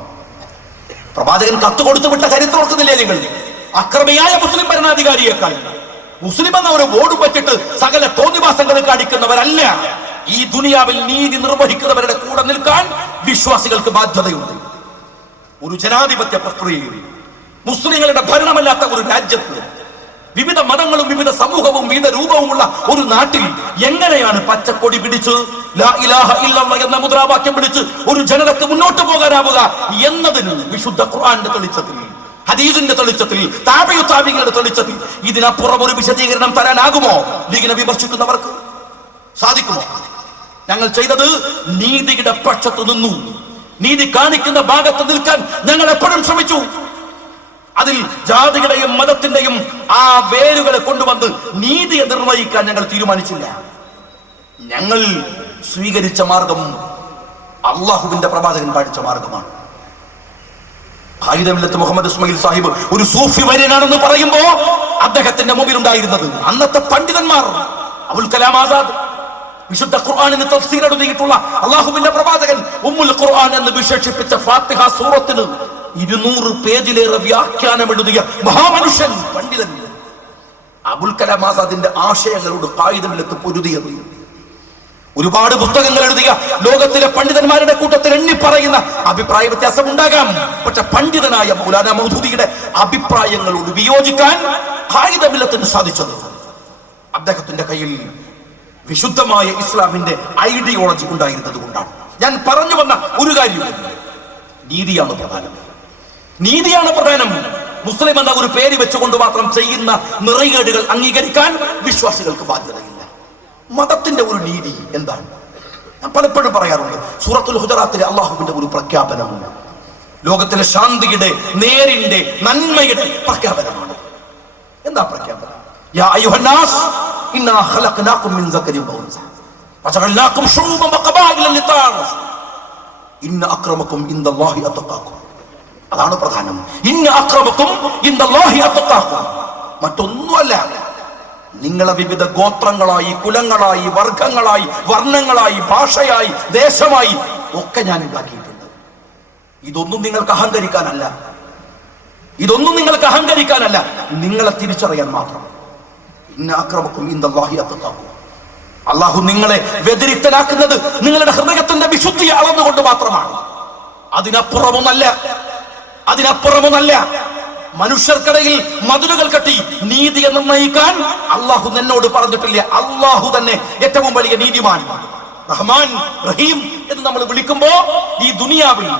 പ്രവാചകൻ കത്ത് കൊടുത്തു വിട്ട ചരിത്രം ഓർക്കുന്നില്ലേ നിങ്ങൾ? അക്രമിയായ മുസ്ലിം ഭരണാധികാരിയേക്കാൾ. മുസ്ലിം എന്ന ഒരു ബോർഡ് പറ്റിട്ട് സകല തോന്നിവാസങ്ങൾ കാണിക്കുന്നവരല്ല. ഈ ദുനിയാവിൽ നീതി നിർവഹിക്കുന്നവരുടെ കൂടെ നിൽക്കാൻ വിശ്വാസികൾക്ക് ബാധ്യതയുണ്ട്. ഒരു ജനാധിപത്യ പ്രക്രിയയിൽ മുസ്ലിങ്ങളുടെ ഭരണമല്ലാത്ത ഒരു രാജ്യത്ത്, വിവിധ മതങ്ങളും വിവിധ സമൂഹവും വിവിധ രൂപവുമുള്ള ഒരു നാട്ടിൽ എങ്ങനെയാണ് പച്ചക്കൊടി പിടിച്ച് ലാ ഇലാഹ ഇല്ലല്ലാഹ് എന്ന മുദ്രാവാക്യം പിടിച്ച് ഒരു ജനതയ്ക്ക് മുന്നോട്ട് പോകാനാവുക എന്നതിന് വിശുദ്ധ ഖുർആന്റെ തെളിച്ചത്തിൽ, ഹദീസിന്റെ തെളിച്ചത്തിൽ, താബിഈങ്ങളുടെ തെളിച്ചത്തിൽ ഇതിനപ്പുറം ഒരു വിശദീകരണം തരാനാകുമോ ലീഗിനെ വിമർശിക്കുന്നവർക്ക്? സാധിക്കുമോ? ഞങ്ങൾ ചെയ്തത് നീതിയുടെ പക്ഷത്ത് നിന്നു. നീതി കാണിക്കുന്ന ഭാഗത്ത് നിൽക്കാൻ ഞങ്ങൾ എപ്പോഴും ശ്രമിച്ചു. അതിൽ ജാതിയുടെയും മതത്തിന്റെയും ആ വേരുകളെ കൊണ്ടുവന്ന് നീതിയെ നിർവഹിക്കാൻ ഞങ്ങൾ തീരുമാനിച്ചില്ല. ഞങ്ങൾ സ്വീകരിച്ച മാർഗം അള്ളാഹുവിന്റെ പ്രവാചകൻ കാണിച്ച മാർഗമാണ്. ഖായിദമില്ലത്ത് മുഹമ്മദ് ഇസ്മായിൽ സാഹിബ് ഒരു സൂഫി വര്യനാണെന്ന് പറയുമ്പോ അദ്ദേഹത്തിന്റെ മുമ്പിൽ ഉണ്ടായിരുന്നത് അന്നത്തെ പണ്ഡിതന്മാർ. അബുൽ കലാം ആസാദ് വിശുദ്ധ ഖുർആനിന് തഫ്സീർ എഴുതിയിട്ടുള്ള അള്ളാഹുവിന്റെ പ്രവാചകൻ ഉമ്മുൽ ഖുർആൻ എന്ന് വിശേഷിപ്പിച്ച ഫാത്തിഹ സൂറത്തിന് 200 പേജിലേറെ വ്യാഖ്യാനം എഴുതിയ മഹാമനുഷ്യൻ, പണ്ഡിതൻ അബുൽ കലാം ആസാദിന്റെ ആശയങ്ങളോട് ഖായിദമില്ലത്ത് പൊരുതിയത്. ഒരുപാട് പുസ്തകങ്ങൾ എഴുതിയ ലോകത്തിലെ പണ്ഡിതന്മാരുടെ കൂട്ടത്തിൽ എണ്ണി പറയുന്ന അഭിപ്രായ വ്യത്യാസം ഉണ്ടാകാം. പക്ഷെ പണ്ഡിതനായ മൗലാന മൗദൂദിയുടെ അഭിപ്രായങ്ങളോട് വിയോജിക്കാൻ ഖായിദമില്ലത്തിന് സാധിച്ചത് അദ്ദേഹത്തിന്റെ കയ്യിൽ വിശുദ്ധമായ ഇസ്ലാമിന്റെ ഐഡിയോളജി ഉണ്ടായിരുന്നത് കൊണ്ടാണ്. ഞാൻ പറഞ്ഞു വന്ന ഒരു കാര്യം, നീതിയാണ് പ്രധാനം. നീതിയാണ് പ്രധാനം. മുസ്ലിം എന്ന ഒരു പേര് വെച്ചുകൊണ്ട് മാത്രം ചെയ്യുന്ന നിറകേടുകൾ അംഗീകരിക്കാൻ വിശ്വാസികൾക്ക് ബാധ്യതയില്ല. മതത്തിന്റെ ഒരു നീതി എന്താണ്? ഞാൻ പലപ്പോഴും പറയാറുണ്ട്, സൂറത്തുൽ ഹുജറാത്തിലെ അള്ളാഹുവിന്റെ ഒരു പ്രഖ്യാപനമുണ്ട്. ലോകത്തിലെ ശാന്തിയുടെ, നേരിന്റെ, നന്മയുടെ പ്രഖ്യാപനമാണ്. എന്താ പ്രഖ്യാപനം? യാ അയ്യുഹന്നാസ് ഇന്നാ ഖലഖനാകും മിൻ സകരിൻ വഉൻസ വജഅൽനാകും ശുഊബൻ വഖബാഇല ലിതഅറഫു ഇന്ന അക്രമകും ഇൻദല്ലാഹി അത്ഖാകും. അതാണ് പ്രധാനം. ഇന്ന അക്രമക്കും ഇൻദല്ലാഹി അത്ഖാക്കും. മറ്റൊന്നുമല്ല, നിങ്ങളെ വിവിധ ഗോത്രങ്ങളായി, കുലങ്ങളായി, വർഗങ്ങളായി, വർണ്ണങ്ങളായി, ഭാഷയായി, ദേശമായി ഒക്കെ ഞാൻ ഉണ്ടാക്കിയിട്ടുണ്ട്. ഇതൊന്നും നിങ്ങൾക്ക് അഹങ്കരിക്കാനല്ല, ഇതൊന്നും നിങ്ങൾക്ക് അഹങ്കരിക്കാനല്ല, നിങ്ങളെ തിരിച്ചറിയാൻ മാത്രം. ഇന്ന അക്രമക്കും ഇൻദല്ലാഹി അത്ഖാക്കും. അള്ളാഹു നിങ്ങളെ വ്യതിരിക്തനാക്കുന്നത് നിങ്ങളുടെ ഹൃദയത്തിന്റെ വിശുദ്ധി അളന്നുകൊണ്ട് മാത്രമാണ്. അതിനപ്പുറമൊന്നല്ല, അതിനപ്പുറമൊന്നല്ല. മനുഷ്യർക്കിടയിൽ മതിലുകൾ കെട്ടി നീതിയെ നിർണ്ണയിക്കാൻ അള്ളാഹു എന്നോട് പറഞ്ഞിട്ടില്ല. അള്ളാഹു തന്നെ ഏറ്റവും വലിയ നീതിമാൻ, റഹ്മാൻ, റഹീം എന്ന് നമ്മൾ വിളിക്കുമ്പോ ഈ ദുനിയാവിൽ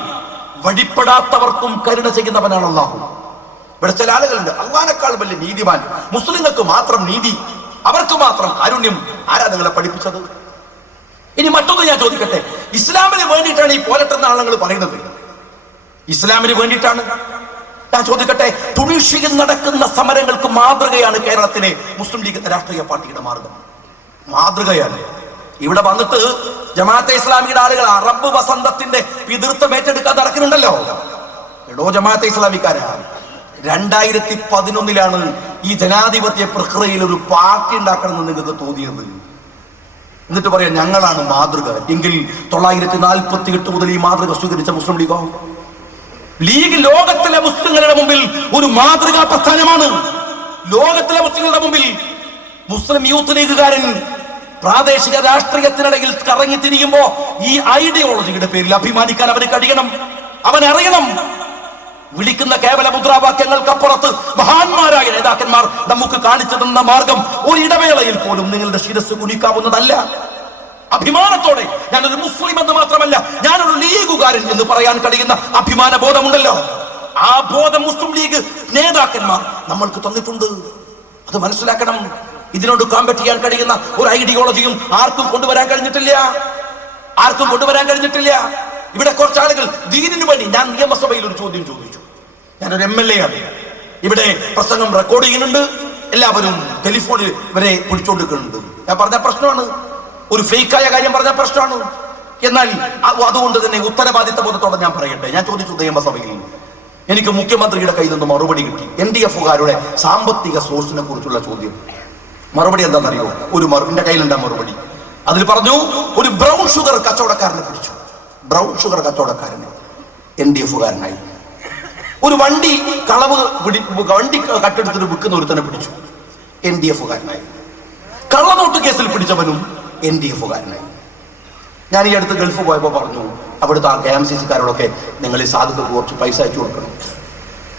വഴിപ്പെടാത്തവർക്കും കരുണ ചെയ്യുന്നവനാണ് അള്ളാഹു. ഇവിടെ ചില ആളുകളുണ്ട്, അള്ളാഹിനേക്കാൾ വലിയ നീതിമാൻ, മുസ്ലിങ്ങൾക്ക് മാത്രം നീതി, അവർക്ക് മാത്രം കാരുണ്യം. ആരാ നിങ്ങളെ പഠിപ്പിച്ചത്? ഇനി മറ്റൊന്ന് ഞാൻ ചോദിക്കട്ടെ, ഇസ്ലാമിന് വേണ്ടിയിട്ടാണ് ഈ പോലട്ടെന്ന ആളുകൾ പറയുന്നത്, ഇസ്ലാമിന് വേണ്ടിയിട്ടാണ്. ഞാൻ ചോദിക്കട്ടെ, തുണീഷ്യയിൽ നടക്കുന്ന സമരങ്ങൾക്ക് മാതൃകയാണ് കേരളത്തിലെ മുസ്ലിം ലീഗ് രാഷ്ട്രീയ പാർട്ടിയുടെ മാർഗം, മാതൃകയാണ്. ഇവിടെ വന്നിട്ട് ജമാഅത്തെ ഇസ്ലാമിയുടെ ആളുകൾ അറബ് വസന്തത്തിന്റെ പിതൃത്വം ഏറ്റെടുക്കാൻ നടക്കുന്നുണ്ടല്ലോ. എടോ ജമാഅത്തെ ഇസ്ലാമിക്കാരാ, 2011 ഈ ജനാധിപത്യ പ്രക്രിയയിൽ ഒരു പാർട്ടി ഉണ്ടാക്കണമെന്ന് നിങ്ങൾക്ക് തോന്നിയത്. എന്നിട്ട് പറയാം ഞങ്ങളാണ് മാതൃക. എങ്കിൽ 948 മുതൽ ഈ മാതൃക സ്വീകരിച്ച മുസ്ലിം ലീഗോ? ലീഗ് ലോകത്തിലെ മുസ്ലിങ്ങളുടെ മുമ്പിൽ ഒരു മാതൃകാ പ്രസ്ഥാനമാണ്. ലോകത്തിലെ മുസ്ലിങ്ങളുടെ മുമ്പിൽ മുസ്ലിം യൂത്ത് ലീഗുകാരൻ പ്രാദേശിക രാഷ്ട്രീയത്തിനിടയിൽ കറങ്ങി തിരിയുമ്പോ ഈ ഐഡിയോളജിയുടെ പേരിൽ അഭിമാനിക്കാൻ അവന് കഴിയണം. അവൻ അറിയണം, വിളിക്കുന്ന കേവല മുദ്രാവാക്യങ്ങൾക്കപ്പുറത്ത് മഹാന്മാരായ നേതാക്കന്മാർ നമുക്ക് കാണിച്ചു തന്ന മാർഗം ഒരു ഇടവേളയിൽ പോലും നിങ്ങളുടെ ശിരസ് കുനിക്കാവുന്നതല്ല. അഭിമാനത്തോടെ ഞാനൊരു മുസ്ലിം എന്ന് മാത്രമല്ല, ഞാനൊരു ലീഗുകാരൻ എന്ന് പറയാൻ കഴിയുന്ന അഭിമാന ബോധമുണ്ടല്ലോ. ആ ബോധം മുസ്ലിം ലീഗ് നേതാക്കന്മാർ നമ്മൾക്ക് തന്നിട്ടുണ്ട്. അത് മനസ്സിലാക്കണം. ഇതിനോട് കോമ്പറ്റ് ചെയ്യാൻ കഴിയുന്ന ഒരു ഐഡിയോളജിയും ആർക്കും കൊണ്ടുവരാൻ കഴിഞ്ഞിട്ടില്ല, ആർക്കും കൊണ്ടുവരാൻ കഴിഞ്ഞിട്ടില്ല. ഇവിടെ കുറച്ച് ആളുകൾ ദീനിനു വേണ്ടി, ഞാൻ നിയമസഭയിൽ ഒരു ചോദ്യം ചോദിച്ചു, ഞാനൊരു MLA ആണ്, ഇവിടെ പ്രസംഗം റെക്കോർഡ് ചെയ്യുന്നുണ്ട്, എല്ലാവരും ടെലിഫോണിൽ വരെ പിടിച്ചോണ്ടിരിക്കുന്നുണ്ട്. ഞാൻ പറഞ്ഞ പ്രശ്നമാണ്, ഒരു ഫേക്കായ കാര്യം പറഞ്ഞ പ്രശ്നമാണ്. എന്നാൽ അതുകൊണ്ട് തന്നെ ഉത്തരവാദിത്ത ബോധത്തോടെ ഞാൻ പറയട്ടെ, ഞാൻ ചോദിച്ചു നിയമസഭയിൽ, എനിക്ക് മുഖ്യമന്ത്രിയുടെ കയ്യിൽ നിന്ന് മറുപടി കിട്ടി. NDF-കാരുടെ സാമ്പത്തിക സോഴ്സിനെ കുറിച്ചുള്ള ചോദ്യം. മറുപടി എന്താണെന്നറിയോ? എന്റെ കയ്യിലുണ്ടാ മറുപടി. അതിൽ പറഞ്ഞു, ഒരു ബ്രൗൺ ഷുഗർ കച്ചവടക്കാരനെ പിടിച്ചു. ബ്രൗൺ ഷുഗർ കച്ചവടക്കാരന് NDF-കാരനായി. ഒരു വണ്ടി വണ്ടി കട്ടെടുത്തിട്ട് വിൽക്കുന്ന ഒരുത്തനെ പിടിച്ചു, NDF-കാരനായി. കള്ളനോട്ട് കേസിൽ പിടിച്ചവനും NDF-കാരനായി. ഞാൻ ഈ അടുത്ത് ഗൾഫ് പോയപ്പോ പറഞ്ഞു, അവിടുത്തെ ആ KMCC-കാരോടൊക്കെ നിങ്ങൾ ഈ സാധുക്കൾക്ക് കുറച്ച് പൈസ അയച്ചു കൊടുക്കണം.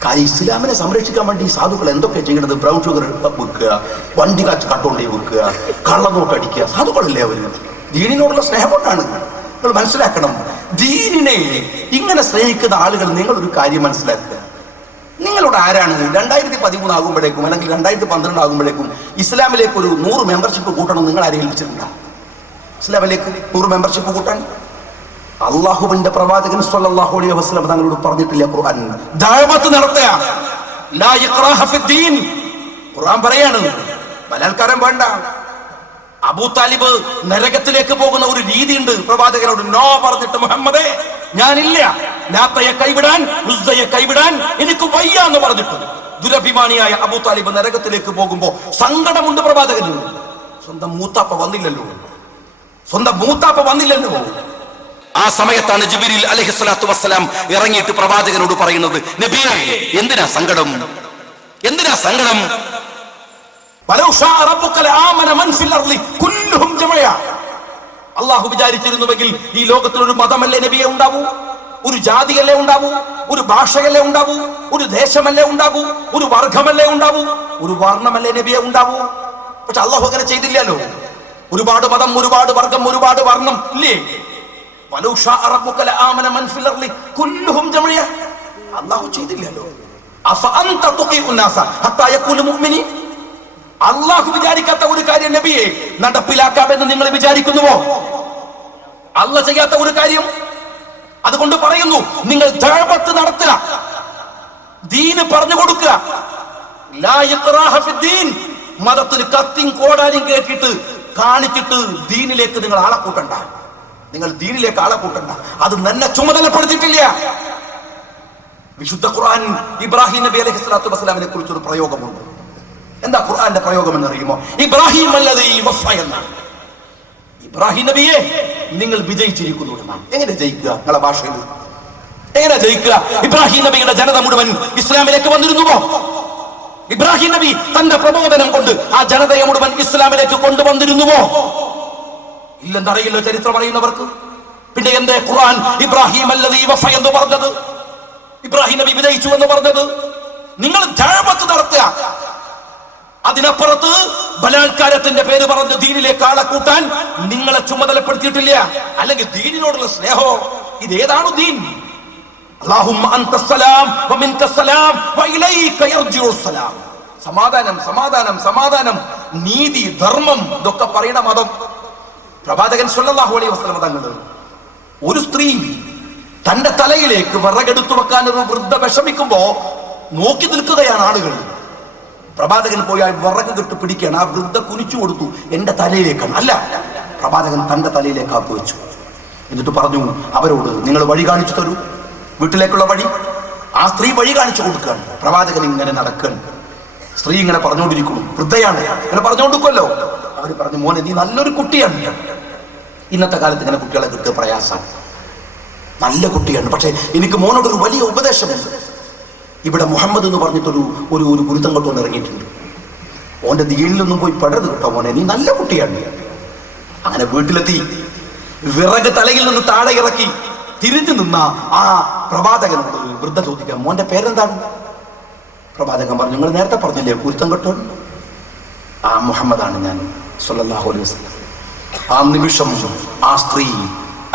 കാര്യം ഇസ്ലാമിനെ സംരക്ഷിക്കാൻ വേണ്ടി ഈ സാധുക്കൾ എന്തൊക്കെ ചെയ്യണത്? ബ്രൗൺ ഷുഗർ വിൽക്കുക, വണ്ടി കട്ടുകൊണ്ടേ വിൽക്കുക, കള്ളനോട്ട് അടിക്കുക. സാധുക്കളല്ലേ അവര്? ദീനിനോടുള്ള സ്നേഹം കൊണ്ടാണ്. നിങ്ങൾ മനസ്സിലാക്കണം, ദീനിനെ ഇങ്ങനെ സ്നേഹിക്കുന്ന ആളുകൾ, നിങ്ങളൊരു കാര്യം മനസ്സിലാക്കുക, നിങ്ങളോട് ആരാണ് 2013 ആകുമ്പോഴേക്കും അല്ലെങ്കിൽ 2012 ആകുമ്പോഴേക്കും ഇസ്ലാമിലേക്ക് ഒരു 100 മെമ്പർഷിപ്പ് കൂട്ടണം നിങ്ങൾ ആരെ ഏൽപ്പിച്ചിട്ടുണ്ടോ? ഇസ്ലാമിലേക്ക് 100 മെമ്പർഷിപ്പ് കൂട്ടാൻ അള്ളാഹുവിന്റെ പ്രവാചകൻ സ്വല്ലല്ലാഹു അലൈഹി വസല്ലം തങ്ങളോട് പറഞ്ഞിട്ടില്ല? ഖുർആൻ ദഅവത്ത് നടത്തുക, ലാ ഇക്റാഹ ഫിദ്ദീൻ. ഖുർആൻ പറയാണ്, ബലാത്കാരം വേണ്ട. അബൂ താലിബ് നരകത്തിലേക്ക് പോകുന്ന ഒരു രീതിയുണ്ട്. പ്രവാചകനോട് നോ പറഞ്ഞിട്ട്, മുഹമ്മദേ ഞാനില്ല, ലാത്തയെ കൈവിടാൻ, ഉസ്സയെ കൈവിടാൻ എനിക്ക് വയ്യ എന്ന് പറഞ്ഞിട്ട് ദുരഭിമാനിയായ അബൂ താലിബ് നരകത്തിലേക്ക് പോകുമ്പോ സങ്കടമുണ്ട് പ്രവാചകന്. സ്വന്തം മൂത്താപ്പ വന്നില്ലല്ലോ. ആ സമയത്താണ് ജിബ്രീൽ അലൈഹിസ്സലാത്തു വസ്സലാം ഇറങ്ങിയിട്ട് പ്രവാചകനോട് പറയുന്നത്, നബിയേ എന്തിനാ സങ്കടം? അള്ളാഹു വിചാരിച്ചിരുന്നുവെങ്കിൽ ഈ ലോകത്തിൽ ഒരു മതമല്ലേ നബിയെ ഉണ്ടാവൂ, ഒരു ജാതിയല്ലേ ഉണ്ടാവൂ, ഒരു ഭാഷയല്ലേ ഉണ്ടാവൂ, ഒരു ദേശമല്ലേ ഉണ്ടാവൂ, ഒരു വർഗമല്ലേ ഉണ്ടാവൂ, ഒരു വർണ്ണമല്ലേ നബിയെ ഉണ്ടാവൂ. പക്ഷെ അള്ളാഹു അങ്ങനെ ചെയ്തില്ലല്ലോ. ഒരുപാട് മതം, ഒരുപാട് വർഗം, ഒരുപാട് വർണ്ണം ഇല്ലേ? അള്ളാഹു ചെയ്തില്ലല്ലോ. അള്ളാഹു വിചാരിക്കാത്ത ഒരു കാര്യം നബിയെ നടപ്പിലാക്കാമെന്ന് നിങ്ങൾ വിചാരിക്കുന്നുവോ? അള്ളാഹ് ചെയ്യാത്ത ഒരു കാര്യം. അതുകൊണ്ട് പറയുന്നു, നിങ്ങൾ ദഅവത്ത് നടത്തുക, ദീന് പറഞ്ഞു കൊടുക്കുക. ലാ ഇക്റാഹ ഫിദ്ദീൻ. മതത്തിന് കത്തിയും കോടാനും കേട്ടിട്ട് കാണിച്ചിട്ട് ദീനിലേക്ക് നിങ്ങൾ ആളെ കൂട്ടണ്ട. അത് നിന്നെ ചുമതലപ്പെടുത്തിയിട്ടില്ല. വിശുദ്ധ ഖുർആൻ ഇബ്രാഹിം നബി അലൈഹി സ്വലാത്തു വസ്സലാമിനെ കുറിച്ചൊരു പ്രയോഗമുണ്ട്. എന്താ ഖുർആന്റെ പ്രയോഗം എന്നറിയുമോ? ഇബ്രാഹിം അല്ലദീ വഫ എന്നാണ്. ഇബ്രാഹിം നബിയെ നിങ്ങൾ വിജയിച്ചിരിക്കുന്നു എന്നാണ്. എങ്ങനെ ജയിക്കുക? നിങ്ങളുടെ ഭാഷയിൽ എങ്ങനെ ജയിക്കുക? ഇബ്രാഹിം നബിയുടെ ജനത മുഴുവൻ ഇസ്ലാമിലേക്ക് വന്നിരുന്നുവോ? ഇബ്രാഹിം നബി തന്റെ പ്രബോധനം കൊണ്ട് ആ ജനതയെ മുഴുവൻ ഇസ്ലാമിലേക്ക് കൊണ്ടുവന്നിരുന്നുവോ? ഇല്ലെന്നറിയില്ലോ ചരിത്രം അറിയുന്നവർക്ക്. പിന്നെ എന്തേ ഖുർആൻ ഇബ്രാഹിം അല്ലദീ വഫ എന്ന് പറഞ്ഞത്? ഇബ്രാഹിം നബി വിജയിച്ചു എന്ന് പറഞ്ഞത്? നിങ്ങൾ ദഅവത്ത് നടത്തുക, അതിനപ്പുറത്ത് ബലാത്കാരത്തിന്റെ പേര് പറഞ്ഞ് ദീനിലേക്ക് ആളെ കൂട്ടാൻ നിങ്ങളെ ചുമതലപ്പെടുത്തിയിട്ടില്ല. അല്ലെങ്കിൽ ദീനിനോടുള്ള സ്നേഹമോ? ഇതേതാണ് ദീൻ? അല്ലാഹുമ്മ അൻതസ്സലാം വമിൻകസ്സലാം വഇലൈക യർജിഉസ്സലാം. സമാധാനം, സമാധാനം, സമാധാനം, നീതി, ധർമ്മം, ഇതൊക്കെ പറയുന്ന മതം. പ്രവാചകൻ സല്ലല്ലാഹു അലൈഹി വസല്ലം തങ്ങൾ ഒരു സ്ത്രീ തന്റെ തലയിലേക്ക് വിറകെടുത്തു വെക്കാൻ ഒരു വൃദ്ധ വിഷമിക്കുമ്പോ നോക്കി നിൽക്കുകയാണ് ആളുകൾ. പ്രവാചകൻ പോയാൽ വിറക് കെട്ട് പിടിക്കുകയാണ്. ആ വൃദ്ധ കുനിച്ചു കൊടുത്തു, എന്റെ തലയിലേക്കാണ്. അല്ല, പ്രവാചകൻ തന്റെ തലയിലേക്ക് ആക്കി വെച്ചു. എന്നിട്ട് പറഞ്ഞു അവരോട്, നിങ്ങൾ വഴി കാണിച്ചു തരൂ, വീട്ടിലേക്കുള്ള വഴി. ആ സ്ത്രീ വഴി കാണിച്ചു കൊടുക്കുകയാണ്. പ്രവാചകൻ ഇങ്ങനെ നടക്കുകയാണ്. സ്ത്രീ ഇങ്ങനെ പറഞ്ഞുകൊണ്ടിരിക്കുന്നു, വൃദ്ധയാണ്, ഇങ്ങനെ പറഞ്ഞുകൊണ്ടിരിക്കുമല്ലോ. അവർ പറഞ്ഞു, മോനെ നീ നല്ലൊരു കുട്ടിയാണ്. ഇന്നത്തെ കാലത്ത് ഇങ്ങനെ കുട്ടികളെ കിട്ടുക പ്രയാസമാണ്. നല്ല കുട്ടിയാണ്, പക്ഷെ എനിക്ക് മോനോട് ഒരു വലിയ ഉപദേശമുണ്ട്. ഇവിടെ മുഹമ്മദ് എന്ന് പറഞ്ഞിട്ടൊരു ഒരു ഒരു ഗുരുതം കൊണ്ടുവന്ന് ഇറങ്ങിയിട്ടുണ്ട്. ഓന്റെ ദീനിലൊന്നും പോയി പെടരുത് കേട്ടോ മോനെ, നീ നല്ല കുട്ടിയാണ്. അങ്ങനെ വീട്ടിലെത്തി വിറക് തലയിൽ നിന്ന് താഴെ ഇറക്കി തിരിഞ്ഞു നിന്ന ആ പ്രവാചകനോട് വൃദ്ധ ചോദിക്കാം, മോന്റെ പേരെന്താണ്? പ്രവാചകൻ പറഞ്ഞു, നിങ്ങൾ നേരത്തെ പറഞ്ഞില്ലേ ഗുരുത്തം കേട്ടോ? ആ മുഹമ്മദാണ് ഞാൻ സല്ലല്ലാഹു അലൈഹി വസല്ലം. ആ നിമിഷം ആ സ്ത്രീ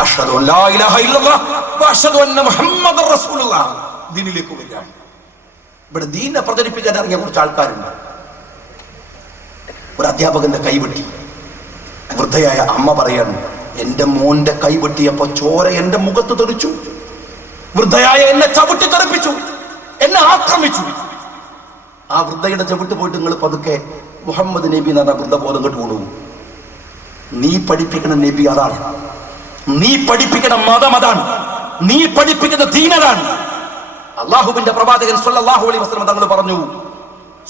അഷ്ഹദു അൻ ലാ ഇലാഹ ഇല്ലല്ലാഹ് വ അഷ്ഹദു അന്ന മുഹമ്മദർ റസൂലുള്ളാഹ് ദീനിലേക്ക് വരികയാണ്. ഇവിടെ ദീനെ പ്രചരിപ്പിക്കാൻ ഇറങ്ങിയ കുറച്ച് ആൾക്കാരുണ്ട്. ഒരു അധ്യാപകന്റെ കൈവെട്ടി. വൃദ്ധയായ അമ്മ പറയാണ്, എന്റെ മോന്റെ കൈവെട്ടിയപ്പോ ചോര എന്റെ മുഖത്ത് തെറിച്ചു. വൃദ്ധയായ എന്നെ ചവിട്ടി തെറിപ്പിച്ചു, എന്നെ ആക്രമിച്ചു. ആ വൃദ്ധയുടെ ചവിട്ട് പോയിട്ട് നിങ്ങൾ പതുക്കെ മുഹമ്മദ് നബി എന്ന് പറഞ്ഞ വൃദ്ധ ബോധം കെട്ട് കൊണ്ടുപോകും. നീ പഠിപ്പിക്കുന്ന നബി അതാണ്, നീ പഠിപ്പിക്കുന്ന മതം അതാണ്, നീ പഠിപ്പിക്കുന്ന ദീനതാണ്. അള്ളാഹുവിന്റെ പ്രവാചകൻ സല്ലല്ലാഹു അലൈഹി വസല്ലം തങ്ങൾ പറഞ്ഞു,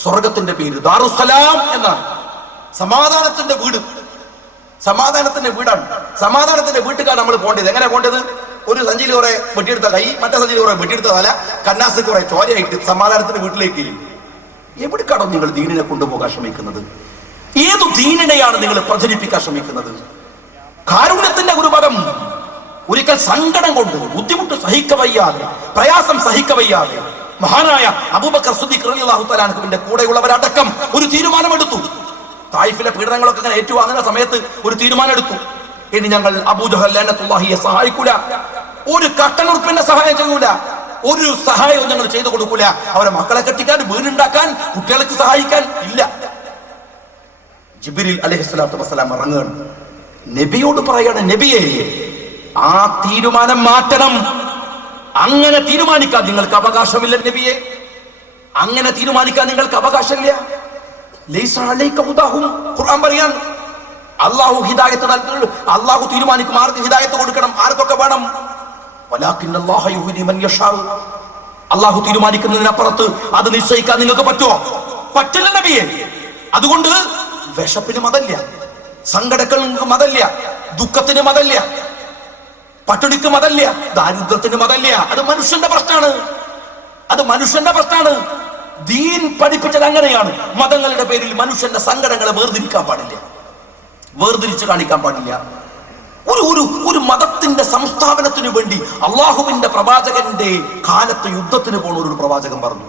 സ്വർഗത്തിന്റെ പേര് ദാറുസ്സലാം എന്നാണ്. സമാധാനത്തിന്റെ വീട്, സമാധാനത്തിന്റെ വീടാണ്. സമാധാനത്തിന്റെ വീട്ടുകാർ നമ്മൾ പോകേണ്ടത് എങ്ങനെ പോകേണ്ടത്? ഒരു സഞ്ചിയിൽ കുറെ വെട്ടിയെടുത്ത കൈ, മറ്റേ സഞ്ചിയിൽ കുറെ വെട്ടിയെടുത്ത തല, കന്നാസ് കുറെ ചോരയായിട്ട് സമാധാനത്തിന്റെ വീട്ടിലേക്ക്. എവിടേക്കാണോ നിങ്ങൾ ദീനിനെ കൊണ്ടുപോകാൻ ശ്രമിക്കുന്നത്? ഏതു ദീനിനെയാണ് നിങ്ങൾ പ്രചരിപ്പിക്കാൻ ശ്രമിക്കുന്നത്? കാരുണ്യത്തിന്റെ ഒരു പദം. ഒരിക്കൽ സങ്കടം കൊണ്ട്, ബുദ്ധിമുട്ട് സഹിക്കവയ്യാതെ, പ്രയാസം സഹിക്കവയ്യാതെ മഹാനായ അബൂബക്കർ സിദ്ദീഖ് റളിയല്ലാഹു തആല അൻഹുവിന്റെ കൂടെയുള്ളവരടക്കം ഒരു തീരുമാനമെടുത്തു. തായിഫിലെ പീഡനങ്ങളൊക്കെ ഇങ്ങനെ ഏറ്റുവാങ്ങുന്ന സമയത്ത് ഒരു തീരുമാനം എടുത്തു, ഇനി ഞങ്ങൾ അബൂജഹൽ ലഅനത്തുല്ലാഹിയെ സഹായിക്കൂല, ഒരു കട്ടനുറുപ്പിന്റെ സഹായം ചെയ്യൂല, ഒരു സഹായവും ഞങ്ങൾ ചെയ്തു കൊടുക്കൂല. അവരെ മക്കളെ കെട്ടിക്കാൻ, വീടുണ്ടാക്കാൻ, കുട്ടികൾക്ക് സഹായിക്കാൻ ഇല്ല. ജിബ്രീൽ അലൈഹിസ്സലാത്തു വസ്സലാം ഇറങ്ങുകയാണ്. നബിയോട് പറയാണ്, നബിയെ ആ തീരുമാനം മാറ്റണം. അങ്ങനെ തീരുമാനിക്കാൻ നിങ്ങൾക്ക് അവകാശമില്ല നബിയെ, അങ്ങനെ തീരുമാനിക്കാൻ നിങ്ങൾക്ക് അവകാശമില്ല. ലൈസ അലൈക ഹുദാഹും, ഖുർആൻ പറയാണ്, അല്ലാഹു ഹിദായത്ത് നൽകും. അല്ലാഹു തീരുമാനിക്കും ആർക്ക് ഹിദായത്ത് കൊടുക്കണം, ആർക്കൊക്കെ വേണം. വലാകിന്നല്ലാഹ യുഹ്ദി മൻ യശാ, അല്ലാഹു തീരുമാനിക്കുന്നതിനപ്പുറത്ത് അത് നിശ്ചയിക്കാൻ നിങ്ങൾക്ക് പറ്റുമോ? പറ്റില്ല നബിയെ. അതുകൊണ്ട് വിശപ്പിന് മതല്ല, സങ്കടങ്ങൾക്ക് മതല്ല, ദുഃഖത്തിന് മതല്ല, പട്ടിണിക്ക് മതല്ല, ദാരിദ്ര്യത്തിന് മതല്ല. അത് മനുഷ്യന്റെ പ്രശ്നമാണ്, അത് മനുഷ്യന്റെ പ്രശ്നമാണ്. ദീൻ പഠിപ്പിച്ചത് അങ്ങനെയാണ്. മതങ്ങളുടെ പേരിൽ മനുഷ്യന്റെ സങ്കടങ്ങളെ വേർതിരിക്കാൻ പാടില്ല, വേർതിരിച്ച് കാണിക്കാൻ പാടില്ല. ഒരു മതത്തിന്റെ സംസ്ഥാപനത്തിനു വേണ്ടി അള്ളാഹുവിന്റെ പ്രവാചകന്റെ കാലത്ത് യുദ്ധത്തിന് പോണ ഒരു പ്രവാചകൻ പറഞ്ഞു.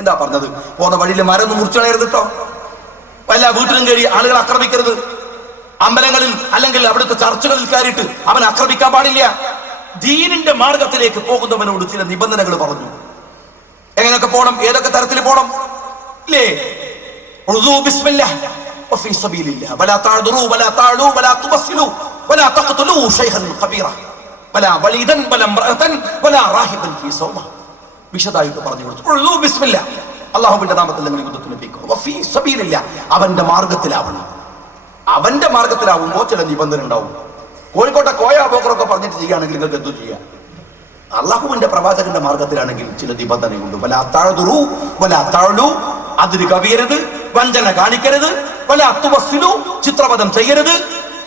എന്താ പറഞ്ഞത്? പോന്ന വഴിയിൽ മരൊന്നും മുറിച്ചളയരുത് കേട്ടോ, വല്ല വീട്ടിലും കയറി ആളുകൾ ആക്രമിക്കരുത്, അമ്പലങ്ങളിൽ അല്ലെങ്കിൽ അവിടുത്തെ ചർച്ചകളിൽ കയറിയിട്ട് അവൻ ആക്രമിക്കാൻ പാടില്ല. ദീനിന്റെ മാർഗത്തിലേക്ക് പോകുന്നവനോട് ചില നിബന്ധനകൾ പറഞ്ഞു. എങ്ങനെയൊക്കെ പോണം, ഏതൊക്കെ തരത്തിൽ പോണം ഇല്ലേ? ബിസ്മില്ലാഹ് വഫീ സബീലില്ലാഹ് വലാ തഅദുറു വലാ തഅലു വലാ തുബസ്സിലു വലാ തഖ്തുലു ശൈഖൻ ഖബീറ വലാ വലീദൻ വലാ ഇംറഅതൻ വലാ റാഹിബൻ ഫീ സൗമ. വിശദായിട്ട് പറഞ്ഞു കൊടുത്തു. ബിസ്മില്ലാഹ്, അല്ലാഹുവിന്റെ നാമത്തിൽ നിങ്ങൾ യുദ്ധത്തിന് പോയിക്കോ. വഫീ സബീലില്ലാഹ്, അവന്റെ മാർഗത്തിലാവണം. അവന്റെ മാർഗത്തിലാവുമ്പോൾ ചില നിബന്ധന ഉണ്ടാവും. കോഴിക്കോട്ടെ കോയ പോക്കറൊക്കെ പറഞ്ഞിട്ട് ചെയ്യുകയാണെങ്കിൽ നിങ്ങൾക്ക് എന്തു ചെയ്യാം? അള്ളാഹുവിന്റെ പ്രവാചകന്റെ മാർഗത്തിലാണെങ്കിൽ ചില നിബന്ധനയുണ്ട്. വല താഴ്തുറു വല താഴു, അതിര് കവിയരുത്, വഞ്ചന കാണിക്കരുത്, വല അത്തുവസ്സിലു, ചിത്രവധം ചെയ്യരുത്,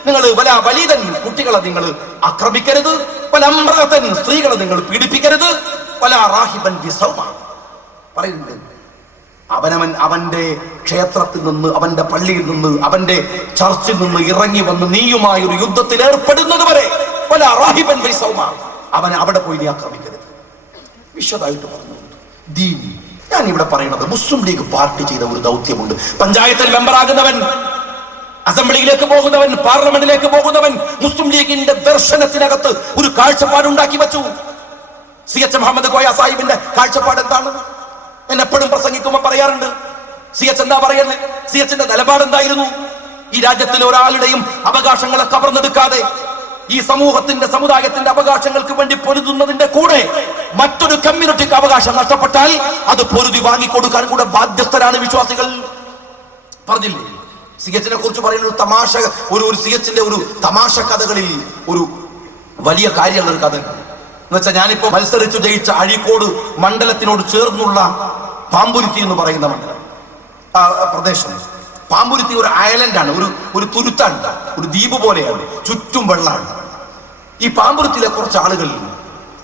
നിങ്ങൾ വല വലീതൻ, കുട്ടികളെ നിങ്ങൾ ആക്രമിക്കരുത്, വല അമ്രതൻ, സ്ത്രീകളെ നിങ്ങൾ പീഡിപ്പിക്കരുത്, വല റാഹിബൻ ബിസൗമ പറയുന്നുണ്ട്. അവന്റെ ക്ഷേത്രത്തിൽ നിന്ന്, അവന്റെ പള്ളിയിൽ നിന്ന്, അവന്റെ ചർച്ചിൽ നിന്ന് ഇറങ്ങി വന്ന് നീയുമായ ഒരു യുദ്ധത്തിൽ ഏർപ്പെടുന്നത് വരെ വല റാഹിബൻ ബിസൗമ, അവനെ അവിടെ പോയി നീ ആക്രമിക്കരുത്. വിശദമായിട്ട് പറഞ്ഞു ദീൻ. ഞാൻ ഇവിടെ പറയുന്നത് മുസ്ലിം ലീഗ് പാർട്ടി ചെയ്ത ഒരു ദൗത്യമുണ്ട്. പഞ്ചായത്തിൽ മെമ്പറാകുന്നവൻ, അസംബ്ലിയിലേക്ക് പോകുന്നവൻ, പാർലമെന്റിലേക്ക് പോകുന്നവൻ മുസ്ലിം ലീഗിന്റെ ദർശനത്തിനകത്ത് ഒരു കാഴ്ചപ്പാടുണ്ടാക്കി വെച്ചു. CH മുഹമ്മദ് കോയ സാഹിബിന്റെ കാഴ്ചപ്പാട് എന്താണ്? ഞാൻ എപ്പോഴും പ്രസംഗിക്കുമ്പോൾ പറയാറുണ്ട്, CH എന്താ പറയുന്നത്, CHന്റെ നിലപാട് എന്തായിരുന്നു? ഈ രാജ്യത്തിലെ ഒരാളുടെയും അവകാശങ്ങളെ കവർന്നെടുക്കാതെ ഈ സമൂഹത്തിന്റെ, സമുദായത്തിന്റെ അവകാശങ്ങൾക്ക് വേണ്ടി പൊരുതുന്നതിന്റെ കൂടെ മറ്റൊരു കമ്മ്യൂണിറ്റിക്ക് അവകാശം നഷ്ടപ്പെട്ടാൽ അത് പൊരുതി വാങ്ങിക്കൊടുക്കാൻ കൂടെ ബാധ്യസ്ഥരാണ് വിശ്വാസികൾ. പറഞ്ഞില്ലേ? CHനെ കുറിച്ച് പറയുന്ന ഒരു തമാശ, ഒരു CHന്റെ ഒരു തമാശ കഥകളിൽ ഒരു വലിയ കാര്യമുള്ള ഒരു കഥ എന്ന് വെച്ചാൽ, ഞാനിപ്പോ മത്സരിച്ചു ജയിച്ച അഴീക്കോട് മണ്ഡലത്തിനോട് ചേർന്നുള്ള പാമ്പുരുത്തി എന്ന് പറയുന്ന മണ്ഡലം, പ്രദേശം. പാമ്പുരുത്തി ഒരു ഐലൻഡാണ്, ഒരു തുരുത്താണ്, ഒരു ദ്വീപ് പോലെയാണ്, ചുറ്റും വെള്ളമാണ്. ഈ പാമ്പുരുത്തിയിലെ കുറച്ച് ആളുകൾ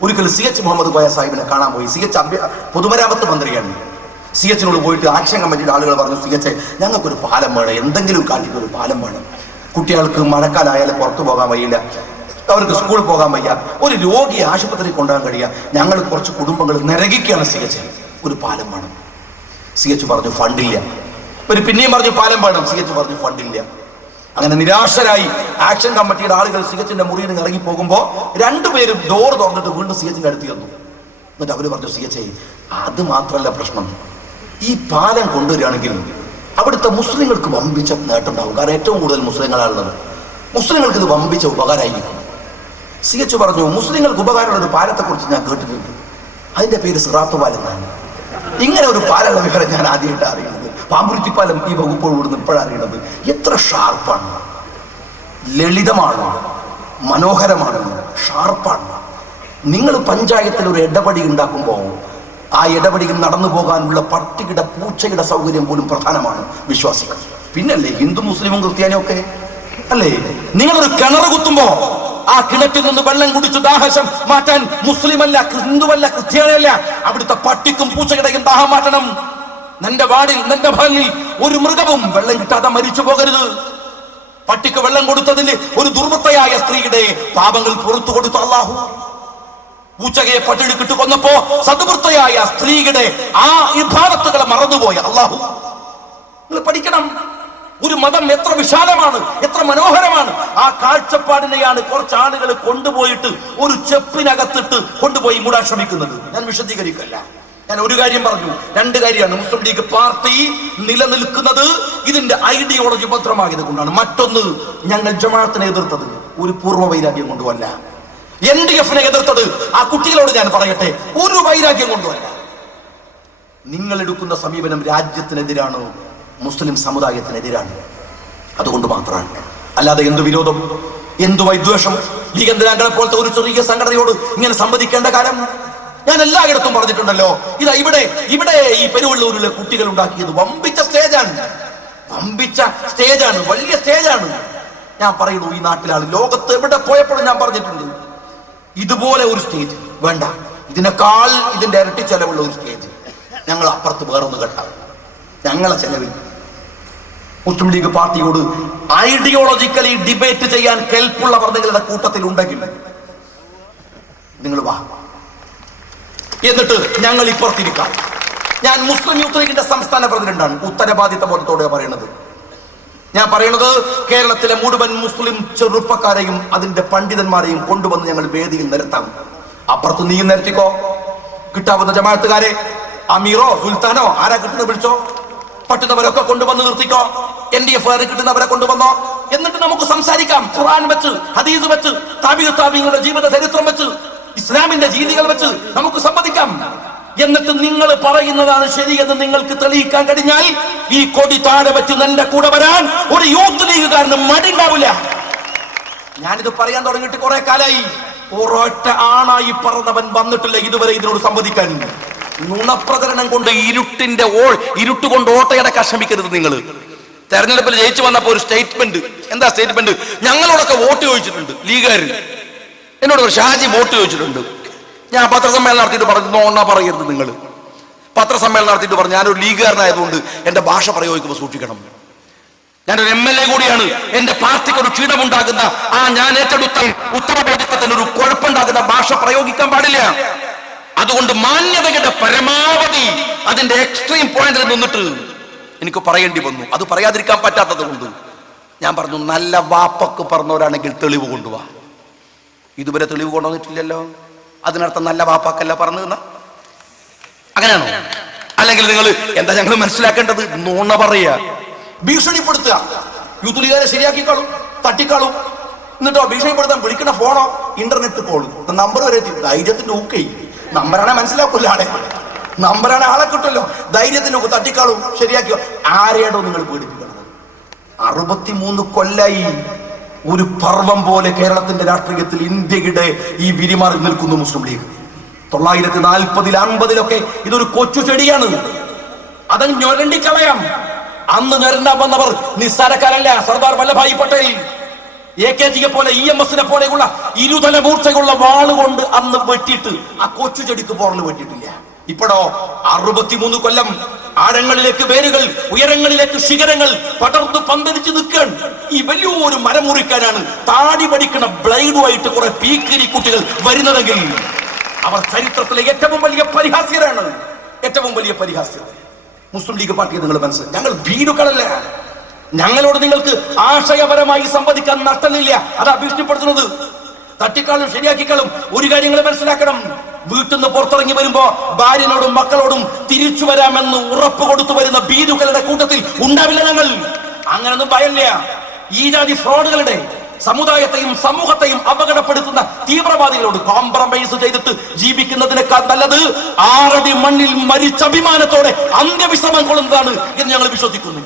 ഒരിക്കൽ CH മുഹമ്മദ് കോയ സാഹിബിനെ കാണാൻ പോയി. CH പൊതുമരാമത്ത് മന്ത്രിയാണ്. CHനോട് പോയിട്ട് ആക്ഷൻ കമ്മിറ്റിയുടെ ആളുകൾ പറഞ്ഞു, CH ഞങ്ങൾക്കൊരു പാലം വേണം, എന്തെങ്കിലും കാട്ടിയിട്ട് ഒരു പാലം വേണം. കുട്ടികൾക്ക് മഴക്കാലമായാലും പുറത്തു പോകാൻ വയ്യില്ല, അവർക്ക് സ്കൂളിൽ പോകാൻ വയ്യ, ഒരു രോഗിയെ ആശുപത്രിയിൽ കൊണ്ടുപോകാൻ കഴിയുക, ഞങ്ങൾ കുറച്ച് കുടുംബങ്ങൾ നിരകിക്കുകയാണ്, CH ഒരു പാലം വേണം. CH പറഞ്ഞു ഫണ്ടില്ല. പിന്നെയും പറഞ്ഞു പാലം വേണം. CH പറഞ്ഞു ഫണ്ടില്ല. അങ്ങനെ നിരാശരായി ആക്ഷൻ കമ്മിറ്റിയുടെ ആളുകൾ CHന്റെ മുറിയിൽ നിന്ന് ഇറങ്ങി പോകുമ്പോ രണ്ടുപേരും ഡോർ തുറന്നിട്ട് വീണ്ടും CHന്റെ അടുത്ത് ചെന്നു. എന്നിട്ട് അവര് പറഞ്ഞു, CH അത് മാത്രമല്ല പ്രശ്നം, ഈ പാലം കൊണ്ടുവരികയാണെങ്കിൽ അവിടുത്തെ മുസ്ലിങ്ങൾക്ക് വമ്പിച്ച നേട്ടമുണ്ടാവും, കാരണം ഏറ്റവും കൂടുതൽ മുസ്ലിങ്ങളാണുള്ളത്, മുസ്ലിങ്ങൾക്ക് ഇത് വമ്പിച്ച ഉപകാരമായിരിക്കും. CH പറഞ്ഞു, മുസ്ലിങ്ങൾക്ക് ഉപകാരമുള്ള ഒരു പാലത്തെ കുറിച്ച് ഞാൻ കേട്ടിട്ടുണ്ട്, അതിന്റെ പേര് സിറാത്ത് പാലം എന്നാണ്. ഇങ്ങനെ ഒരു പാലുള്ള വിവരം ഞാൻ ആദ്യമായിട്ട് അറിയുന്നത്. പാമ്പുരുത്തിപ്പാലം ഈ വകുപ്പോട് കൂടുന്ന ഇപ്പോഴാണ് അറിയുന്നത്. എത്ര ഷാർപ്പാണ്, ലളിതമാണ്, മനോഹരമാണ്, ഷാർപ്പാണ്. നിങ്ങൾ പഞ്ചായത്തിൽ ഒരു ഇടപെടി ഉണ്ടാക്കുമ്പോൾ ആ ഇടപെടിയിൽ നടന്നു പോകാനുള്ള പട്ടിയുടെ, പൂച്ചയുടെ സൗകര്യം പോലും പ്രധാനമാണ് വിശ്വാസികൾ. പിന്നല്ലേ ഹിന്ദു മുസ്ലിമും ക്രിസ്ത്യാനിയും ഒക്കെ അല്ലേ? നിങ്ങളൊരു കിണർ കുത്തുമ്പോ ആ കിണറ്റിൽ നിന്ന് വെള്ളം കുടിച്ച് ദാഹം മാറ്റാൻ മുസ്ലിമല്ല, ഹിന്ദുവല്ല, ക്രിസ്ത്യാനിയല്ല, അവിടുത്തെ പട്ടിക്കും പൂച്ചയുടെയും ദാഹം മാറ്റണം. നിന്റെ വാടിൽ, നിന്റെ ഭാഗിൽ ഒരു മൃഗവും വെള്ളം കിട്ടാതെ മരിച്ചു പോകരുത്. പട്ടിക്ക് വെള്ളം കൊടുത്തതിന് ഒരു ദുർവൃത്തയായ സ്ത്രീയുടെ പാപങ്ങൾ പുറത്തു കൊടുത്തു അല്ലാഹു. പൂച്ചകയെ പട്ടിണിക്കിട്ട് കൊന്നപ്പോ സദ്വൃത്തയായ സ്ത്രീയുടെ ആ ഇബാദത്തുകളെ മറന്നുപോയ അല്ലാഹു. നിങ്ങൾ പഠിക്കണം, ഒരു മതം എത്ര വിശാലമാണ്, എത്ര മനോഹരമാണ്. ആ കാഴ്ചപ്പാടിനെയാണ് കുറച്ച് ആളുകൾ കൊണ്ടുപോയിട്ട് ഒരു ചെപ്പിനകത്തിട്ട് കൊണ്ടുപോയി മൂടാൻ ശ്രമിക്കുന്നത്. ഞാൻ വിശദീകരിക്കല്ല, ഞാൻ ഒരു കാര്യം പറഞ്ഞു. രണ്ട് കാര്യമാണ്. മുസ്ലിം ലീഗ് പാർട്ടി നിലനിൽക്കുന്നത് ഇതിന്റെ ഐഡിയോളജി ഭദ്രമായത് കൊണ്ടാണ്. മറ്റൊന്ന്, ഞങ്ങൾ ജമാഅത്തിനെ എതിർത്തത് ഒരു പൂർവ്വ വൈരാഗ്യം കൊണ്ടുമല്ല. NDFനെ എതിർത്തത്, ആ കുട്ടികളോട് ഞാൻ പറയട്ടെ, ഒരു വൈരാഗ്യം കൊണ്ടുമല്ല. നിങ്ങൾ എടുക്കുന്ന സമീപനം രാജ്യത്തിനെതിരാണ്, മുസ്ലിം സമുദായത്തിനെതിരാണ്, അതുകൊണ്ട് മാത്രമാണ്. അല്ലാതെ എന്തു വിരോധം, എന്തു വൈദ്വേഷം? ലീഗ് എന്തിനാങ്ങളെ പോലത്തെ ഒരു ചെറിയ സംഘടനയോട് ഇങ്ങനെ സംവദിക്കേണ്ട കാര്യം? ഞാൻ എല്ലായിടത്തും പറഞ്ഞിട്ടുണ്ടല്ലോ. ഇതാ ഇവിടെ ഈ പെരുവള്ളൂരിലെ കുട്ടികൾ ഉണ്ടാക്കിയത് വമ്പിച്ച സ്റ്റേജാണ്, വലിയ സ്റ്റേജാണ്. ഞാൻ പറയുന്നു, ഈ നാട്ടിലാണ്, ലോകത്ത് എവിടെ പോയപ്പോഴും ഞാൻ പറഞ്ഞിട്ടുണ്ട്, ഇതുപോലെ ഒരു സ്റ്റേജ് വേണ്ട, ഇതിനേക്കാൾ ഇതിന്റെ ഇരട്ടി ചെലവുള്ള ഒരു സ്റ്റേജ് ഞങ്ങൾ അപ്പുറത്ത് വേറൊന്ന് കെട്ടാം. ഞങ്ങളെ ചെലവിൽ മുസ്ലിം ലീഗ് പാർട്ടിയോട് ഐഡിയോളജിക്കലി ഡിബേറ്റ് ചെയ്യാൻ കെൽപ്പുള്ളവർ നിങ്ങളുടെ കൂട്ടത്തിൽ ഉണ്ടെങ്കിൽ നിങ്ങൾ വാ, എന്നിട്ട് ഞങ്ങൾ ഇപ്പുറത്തിരിക്കാം. ഞാൻ മുസ്ലിം യൂത്ത് ലീഗിന്റെ സംസ്ഥാന പ്രസിഡന്റാണ്. ഉത്തരവാദിത്ത ബോധത്തോടെ പറയുന്നത്. ഞാൻ പറയുന്നത്, കേരളത്തിലെ മുഴുവൻ മുസ്ലിം ചെറുപ്പക്കാരെയും അതിന്റെ പണ്ഡിതന്മാരെയും കൊണ്ടുവന്ന് ഞങ്ങൾ വേദിയിൽ നിരത്താം. അപ്പുറത്ത് നീയും നിരത്തിക്കോ, കിട്ടാവുന്ന ജമാഅത്തുകാരെ, അമീറോ സുൽത്താനോ ആരാ കിട്ടുന്ന വിളിച്ചോ, പറ്റുന്നവരൊക്കെ കൊണ്ടുവന്ന് നിർത്തിക്കോ, NDF കിട്ടുന്നവരെ കൊണ്ടുവന്നോ, എന്നിട്ട് നമുക്ക് സംസാരിക്കാം. ഖുർആൻ വെച്ച്, ഹദീസ് വെച്ച്, താബിഈങ്ങളുടെ ജീവിത ചരിത്രം വെച്ച്, ഇസ്ലാമിന്റെ രീതികൾ വെച്ച് നമുക്ക് സംവദിക്കാം. എന്നിട്ട് നിങ്ങൾ പറയുന്നതാണ് ശരിയെന്ന് നിങ്ങൾക്ക് തെളിയിക്കാൻ കഴിഞ്ഞാൽ ഈ കൊടി താഴെ വെച്ച് എന്റെ കൂടെ വരാൻ ഒരു യൂത്ത് ലീഗുകാരന് മടി ഉണ്ടാവില്ല. ഞാനിത് പറയാൻ തുടങ്ങിയിട്ട് കുറെ കാലായി. ഒരൊറ്റ ആണായി പറഞ്ഞവൻ വന്നിട്ടില്ല ഇതുവരെ ഇതിനോട് സംവദിക്കാൻ. നുണപ്രചരണം കൊണ്ട് ഇരുട്ട് കൊണ്ട് ഓട്ടയടക്കാൻ ശ്രമിക്കരുത് നിങ്ങൾ. തെരഞ്ഞെടുപ്പിൽ ജയിച്ചു വന്നപ്പോ ഒരു സ്റ്റേറ്റ്മെന്റ്, എന്താ സ്റ്റേറ്റ്മെന്റ്? ഞങ്ങളോടൊക്കെ വോട്ട് ചോദിച്ചിട്ടുണ്ട് ലീഗുകാർ. എന്നോട് ഷാജി വോട്ട് ചോദിച്ചിട്ടുണ്ട്. ഞാൻ പത്രസമ്മേളനം നടത്തിയിട്ട് പറഞ്ഞു നോണ പറയരുത് നിങ്ങൾ. പത്രസമ്മേളനം നടത്തിയിട്ട് പറഞ്ഞു ഞാനൊരു ലീഗുകാരനായതുകൊണ്ട് എന്റെ ഭാഷ പ്രയോഗിക്കുമ്പോൾ സൂക്ഷിക്കണം. ഞാനൊരു MLA കൂടിയാണ്. എന്റെ പാർട്ടിക്ക് ഒരു ക്ഷീണമുണ്ടാകുന്ന ഞാൻ ഏറ്റെടുത്ത ഉത്തരവാദിത്തത്തിന് ഒരു കുഴപ്പമുണ്ടാകുന്ന ഭാഷ പ്രയോഗിക്കാൻ പാടില്ല. അതുകൊണ്ട് മാന്യതയുടെ പരമാവധി അതിന്റെ എക്സ്ട്രീം പോയിന്റിൽ നിന്നിട്ട് എനിക്ക് പറയേണ്ടി വന്നു. അത് പറയാതിരിക്കാൻ പറ്റാത്തത് കൊണ്ട് ഞാൻ പറഞ്ഞു, നല്ല വാപ്പക്ക് പറഞ്ഞവരാണെങ്കിൽ തെളിവ് കൊണ്ടുപോവാ. ഇതുവരെ തെളിവ് കൊണ്ടുവന്നിട്ടില്ലല്ലോ. അതിനർത്ഥം നല്ല വാപ്പാക്കല്ല പറഞ്ഞു തന്ന അങ്ങനെയാണോ? അല്ലെങ്കിൽ നിങ്ങൾ എന്താ ഞങ്ങൾ മനസ്സിലാക്കേണ്ടത്? നുണ പറയുക, ഭീഷണിപ്പെടുത്തുക. യൂത്ത് ലീഗുകാരെ ശരിയാക്കിക്കാളും തട്ടിക്കാളും. എന്നിട്ടോ ഭീഷണിപ്പെടുത്താൻ വിളിക്കുന്ന ഫോണോ ഇന്റർനെറ്റ് കോള്, നമ്പർ വരെ ധൈര്യത്തിന്റെ ഊക്കേ. നമ്പറാണെ മനസ്സിലാക്കൂല ആളെ, നമ്പറാണെ ആളെ കിട്ടുമല്ലോ. ധൈര്യത്തിന്റെ ഊക്ക് തട്ടിക്കാളും ശരിയാക്കിയോ. ആരെയാണോ നിങ്ങൾ പേടിപ്പിക്കുന്നത്? 63 കൊല്ലായി ഒരു പർവം പോലെ കേരളത്തിന്റെ രാഷ്ട്രീയത്തിൽ ഇന്ത്യയുടെ ഈ വിരിമാറി നിൽക്കുന്നു മുസ്ലിം ലീഗ്. 1940 50 ഇതൊരു കൊച്ചു ചെടിയാണ്. അത് ഞൊരണ്ടിക്കളയാം. അന്ന് ഞൊരണ്ടാൻ വന്നവർ നിസ്സാരക്കാരല്ല. സർദാർ വല്ലഭായി പട്ടേൽ, AKGയെ പോലെ EMSനെ പോലെയുള്ള ഇരുതല മൂർച്ചയുള്ള വാളുകൊണ്ട് അന്ന് വെട്ടിയിട്ട് ആ കൊച്ചു ചെടിക്ക് പോറല് വെട്ടിയിട്ടില്ല. ഇപ്പോഴോ 63 കൊല്ലം ആഴങ്ങളിലേക്ക് വേരുകൾ, ഉയരങ്ങളിലേക്ക് ശിഖരങ്ങൾ പടർന്ന് പന്തലിച്ച് നിൽക്കുകയാണ്. ഈ വലിയൊരു മരം മുറിക്കാനാണ് താടി പഠിക്കുന്ന ബ്ലൈഡുമായിട്ട് കുറെ പീക്കിരി കുട്ടികൾ വരുന്നതെങ്കിൽ അവർ ചരിത്രത്തിലെ ഏറ്റവും വലിയ പരിഹാസ്യരാണ്. ഏറ്റവും വലിയ പരിഹാസ്യർ. മുസ്ലിം ലീഗ് പാർട്ടിയെ നിങ്ങൾ മനസ്സിലാക്കി, ഞങ്ങൾ ഭീരുക്കളല്ല. ഞങ്ങളോട് നിങ്ങൾക്ക് ആശയപരമായി സംവദിക്കാൻ നഷ്ടമില്ല. അതാ ഭീഷണിപ്പെടുത്തുന്നത്. തട്ടിക്കാളും ശരിയാക്കിക്കാളും ഒരു കാര്യങ്ങൾ മനസ്സിലാക്കണം. വീട്ടിൽ നിന്ന് പുറത്തിറങ്ങി വരുമ്പോ ഭാര്യനോടും മക്കളോടും തിരിച്ചു വരാമെന്ന് ഉറപ്പ് കൊടുത്തു വരുന്ന ഭീരുക്കളുടെ കൂട്ടത്തിൽ ഉണ്ടാവില്ല ഞങ്ങൾ. അങ്ങനൊന്നും ഭയമില്ല. ഈ ജാതി ഫ്രോഡുകളുടെ സമുദായത്തെയും സമൂഹത്തെയും അപകടപ്പെടുത്തുന്ന തീവ്രവാദികളോട് കോംപ്രമൈസ് ചെയ്തിട്ട് ജീവിക്കുന്നതിനേക്കാൾ നല്ലത് 6 അടി മണ്ണിൽ മരിച്ച അഭിമാനത്തോടെ അന്ത്യവിശ്രമം കൊള്ളുന്നതാണ് എന്ന് ഞങ്ങൾ വിശ്വസിക്കുന്നു.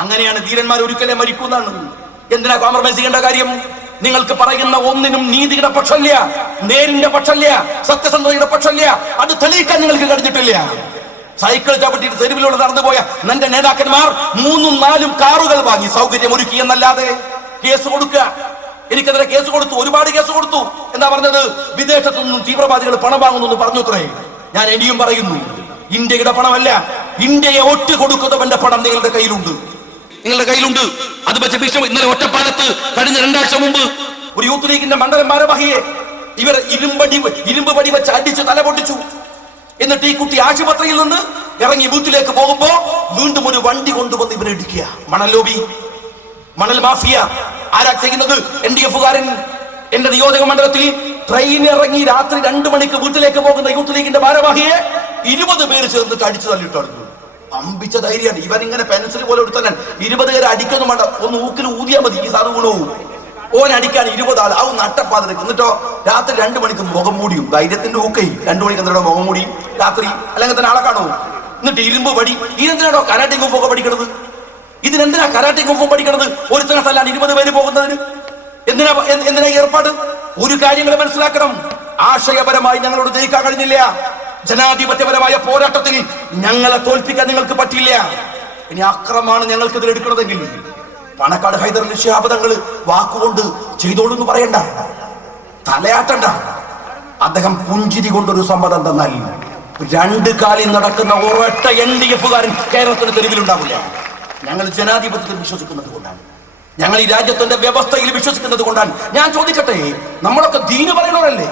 അങ്ങനെയാണ് ധീരന്മാർ ഒരിക്കലേ മരിക്കുന്നതാണ്. എന്തിനാ കോംപ്രമൈസ് ചെയ്യേണ്ട കാര്യം? നിങ്ങൾക്ക് പറയുന്ന ഒന്നിനും നീതിയുടെ പക്ഷമില്ല, നേരിന്റെ പക്ഷമില്ല, സത്യസന്ധതയുടെ പക്ഷമില്ല. അത് തെളിയിക്കാൻ നിങ്ങൾക്ക് കഴിഞ്ഞിട്ടില്ല. സൈക്കിൾ ചവിട്ടിയിട്ട് തെരുവിലൂടെ നടന്നുപോയ എന്റെ നേതാക്കന്മാർ 3ഉം 4ഉം കാറുകൾ വാങ്ങി സൗകര്യം ഒരുക്കി എന്നല്ലാതെ കേസ് കൊടുക്കുക. എനിക്കെതിരെ കേസ് കൊടുത്തു, ഒരുപാട് കേസ് കൊടുത്തു. എന്താ പറഞ്ഞത്? വിദേശത്തു നിന്നും തീവ്രവാദികൾ പണം വാങ്ങുന്നു പറഞ്ഞു അത്രേ. ഞാൻ ഇനിയും പറയുന്നു, ഇന്ത്യയുടെ പണമല്ല, ഇന്ത്യയെ ഒറ്റ കൊടുക്കുന്നവന്റെ പണം നിങ്ങളുടെ കയ്യിലുണ്ട്. അത് വെച്ച് ഭീഷണി. ഇന്നലെ ഒറ്റപ്പാലത്ത് കഴിഞ്ഞ 2 ആഴ്ച മുമ്പ് ഒരു യൂത്ത് ലീഗിന്റെ മണ്ഡലം ഭാരവാഹിയെ ഇവർ ഇരുമ്പ് പടി വെച്ച് അടിച്ച് തല പൊട്ടിച്ചു. എന്നിട്ട് ഈ കുട്ടി ആശുപത്രിയിൽ നിന്ന് ഇറങ്ങി വീട്ടിലേക്ക് പോകുമ്പോ വീണ്ടും ഒരു വണ്ടി കൊണ്ടുവന്ന് ഇവരെ ഇടിക്കുക. മണൽ ലോബി, മണൽ മാഫിയ. ആരാ ചെയ്യുന്നത്? NDF-കാരൻ. എന്റെ നിയോജക മണ്ഡലത്തിൽ ട്രെയിൻ ഇറങ്ങി രാത്രി 2 മണിക്ക് വീട്ടിലേക്ക് പോകുന്ന യൂത്ത് ലീഗിന്റെ ഭാരവാഹിയെ 20 പേര് ചേർന്നിട്ട് അടിച്ചു തള്ളിയിട്ടാണ്. അമ്പിച്ച ധൈര്യമാണ്. ഇവൻ ഇങ്ങനെ പെൻസിൽ പോലെ എടുത്താൽ 20 പേര് അടിക്കൊന്നും വേണ്ട, ഒന്ന് ഊക്കിൽ ഊതിയാൽ മതി. ഈ സാധു ഗുണവും ഓൻ അടിക്കാൻ 20 ആൾ. ആ നട്ടപ്പാതിരക്ക്. എന്നിട്ടോ രാത്രി 2 മണിക്ക് മുഖം മൂടിയും. ധൈര്യത്തിന്റെ ഊക്കൈ 2 മണിക്ക് എന്തിനാണോ മുഖം മൂടിയും രാത്രി? അല്ലെങ്കിൽ തന്നെ ആളെ കാണുമോ? എന്നിട്ട് ഇരുമ്പ് പടി. ഇതിനെന്തിനാണോ കരാട്ടെ കുംഫൊക്കെ പഠിക്കണത്? ഇതിനെന്തിനാ കരാട്ടെ കുംഫും പഠിക്കണത്? ഒരു സ്ഥലത്തല്ല 20 പേര് പോകുന്നതിന് എന്തിനാ ഏർപ്പാട്? ഒരു കാര്യങ്ങൾ മനസ്സിലാക്കണം. ആശയപരമായി ഞങ്ങളോട് ജയിക്കാൻ കഴിഞ്ഞില്ല. ജനാധിപത്യപരമായ പോരാട്ടത്തിൽ ഞങ്ങളെ തോൽപ്പിക്കാൻ നിങ്ങൾക്ക് പറ്റില്ല. ഇനി അക്രമമാണ് ഞങ്ങൾക്കെതിരെ എടുക്കണതെങ്കിൽ പണക്കാട് ഹൈദരലി ശിഹാബ് തങ്ങൾ വാക്കുകൊണ്ട് ചെയ്തോളൂ എന്ന് പറയണ്ട, തലയാട്ടണ്ട. അദ്ദേഹം പുഞ്ചിരി കൊണ്ടൊരു സമ്മതം തന്നാൽ 2 കാലിൽ നടക്കുന്ന ഒരൊറ്റ NDF-കാരൻ കേരളത്തിന്റെ തെരുവിലുണ്ടാവില്ല. ഞങ്ങൾ ജനാധിപത്യത്തിൽ വിശ്വസിക്കുന്നത് കൊണ്ടാണ്, ഞങ്ങൾ ഈ രാജ്യത്തിന്റെ വ്യവസ്ഥയിൽ വിശ്വസിക്കുന്നത് കൊണ്ടാണ്. ഞാൻ ചോദിക്കട്ടെ, നമ്മളൊക്കെ ദീന് പറയണവരല്ലേ?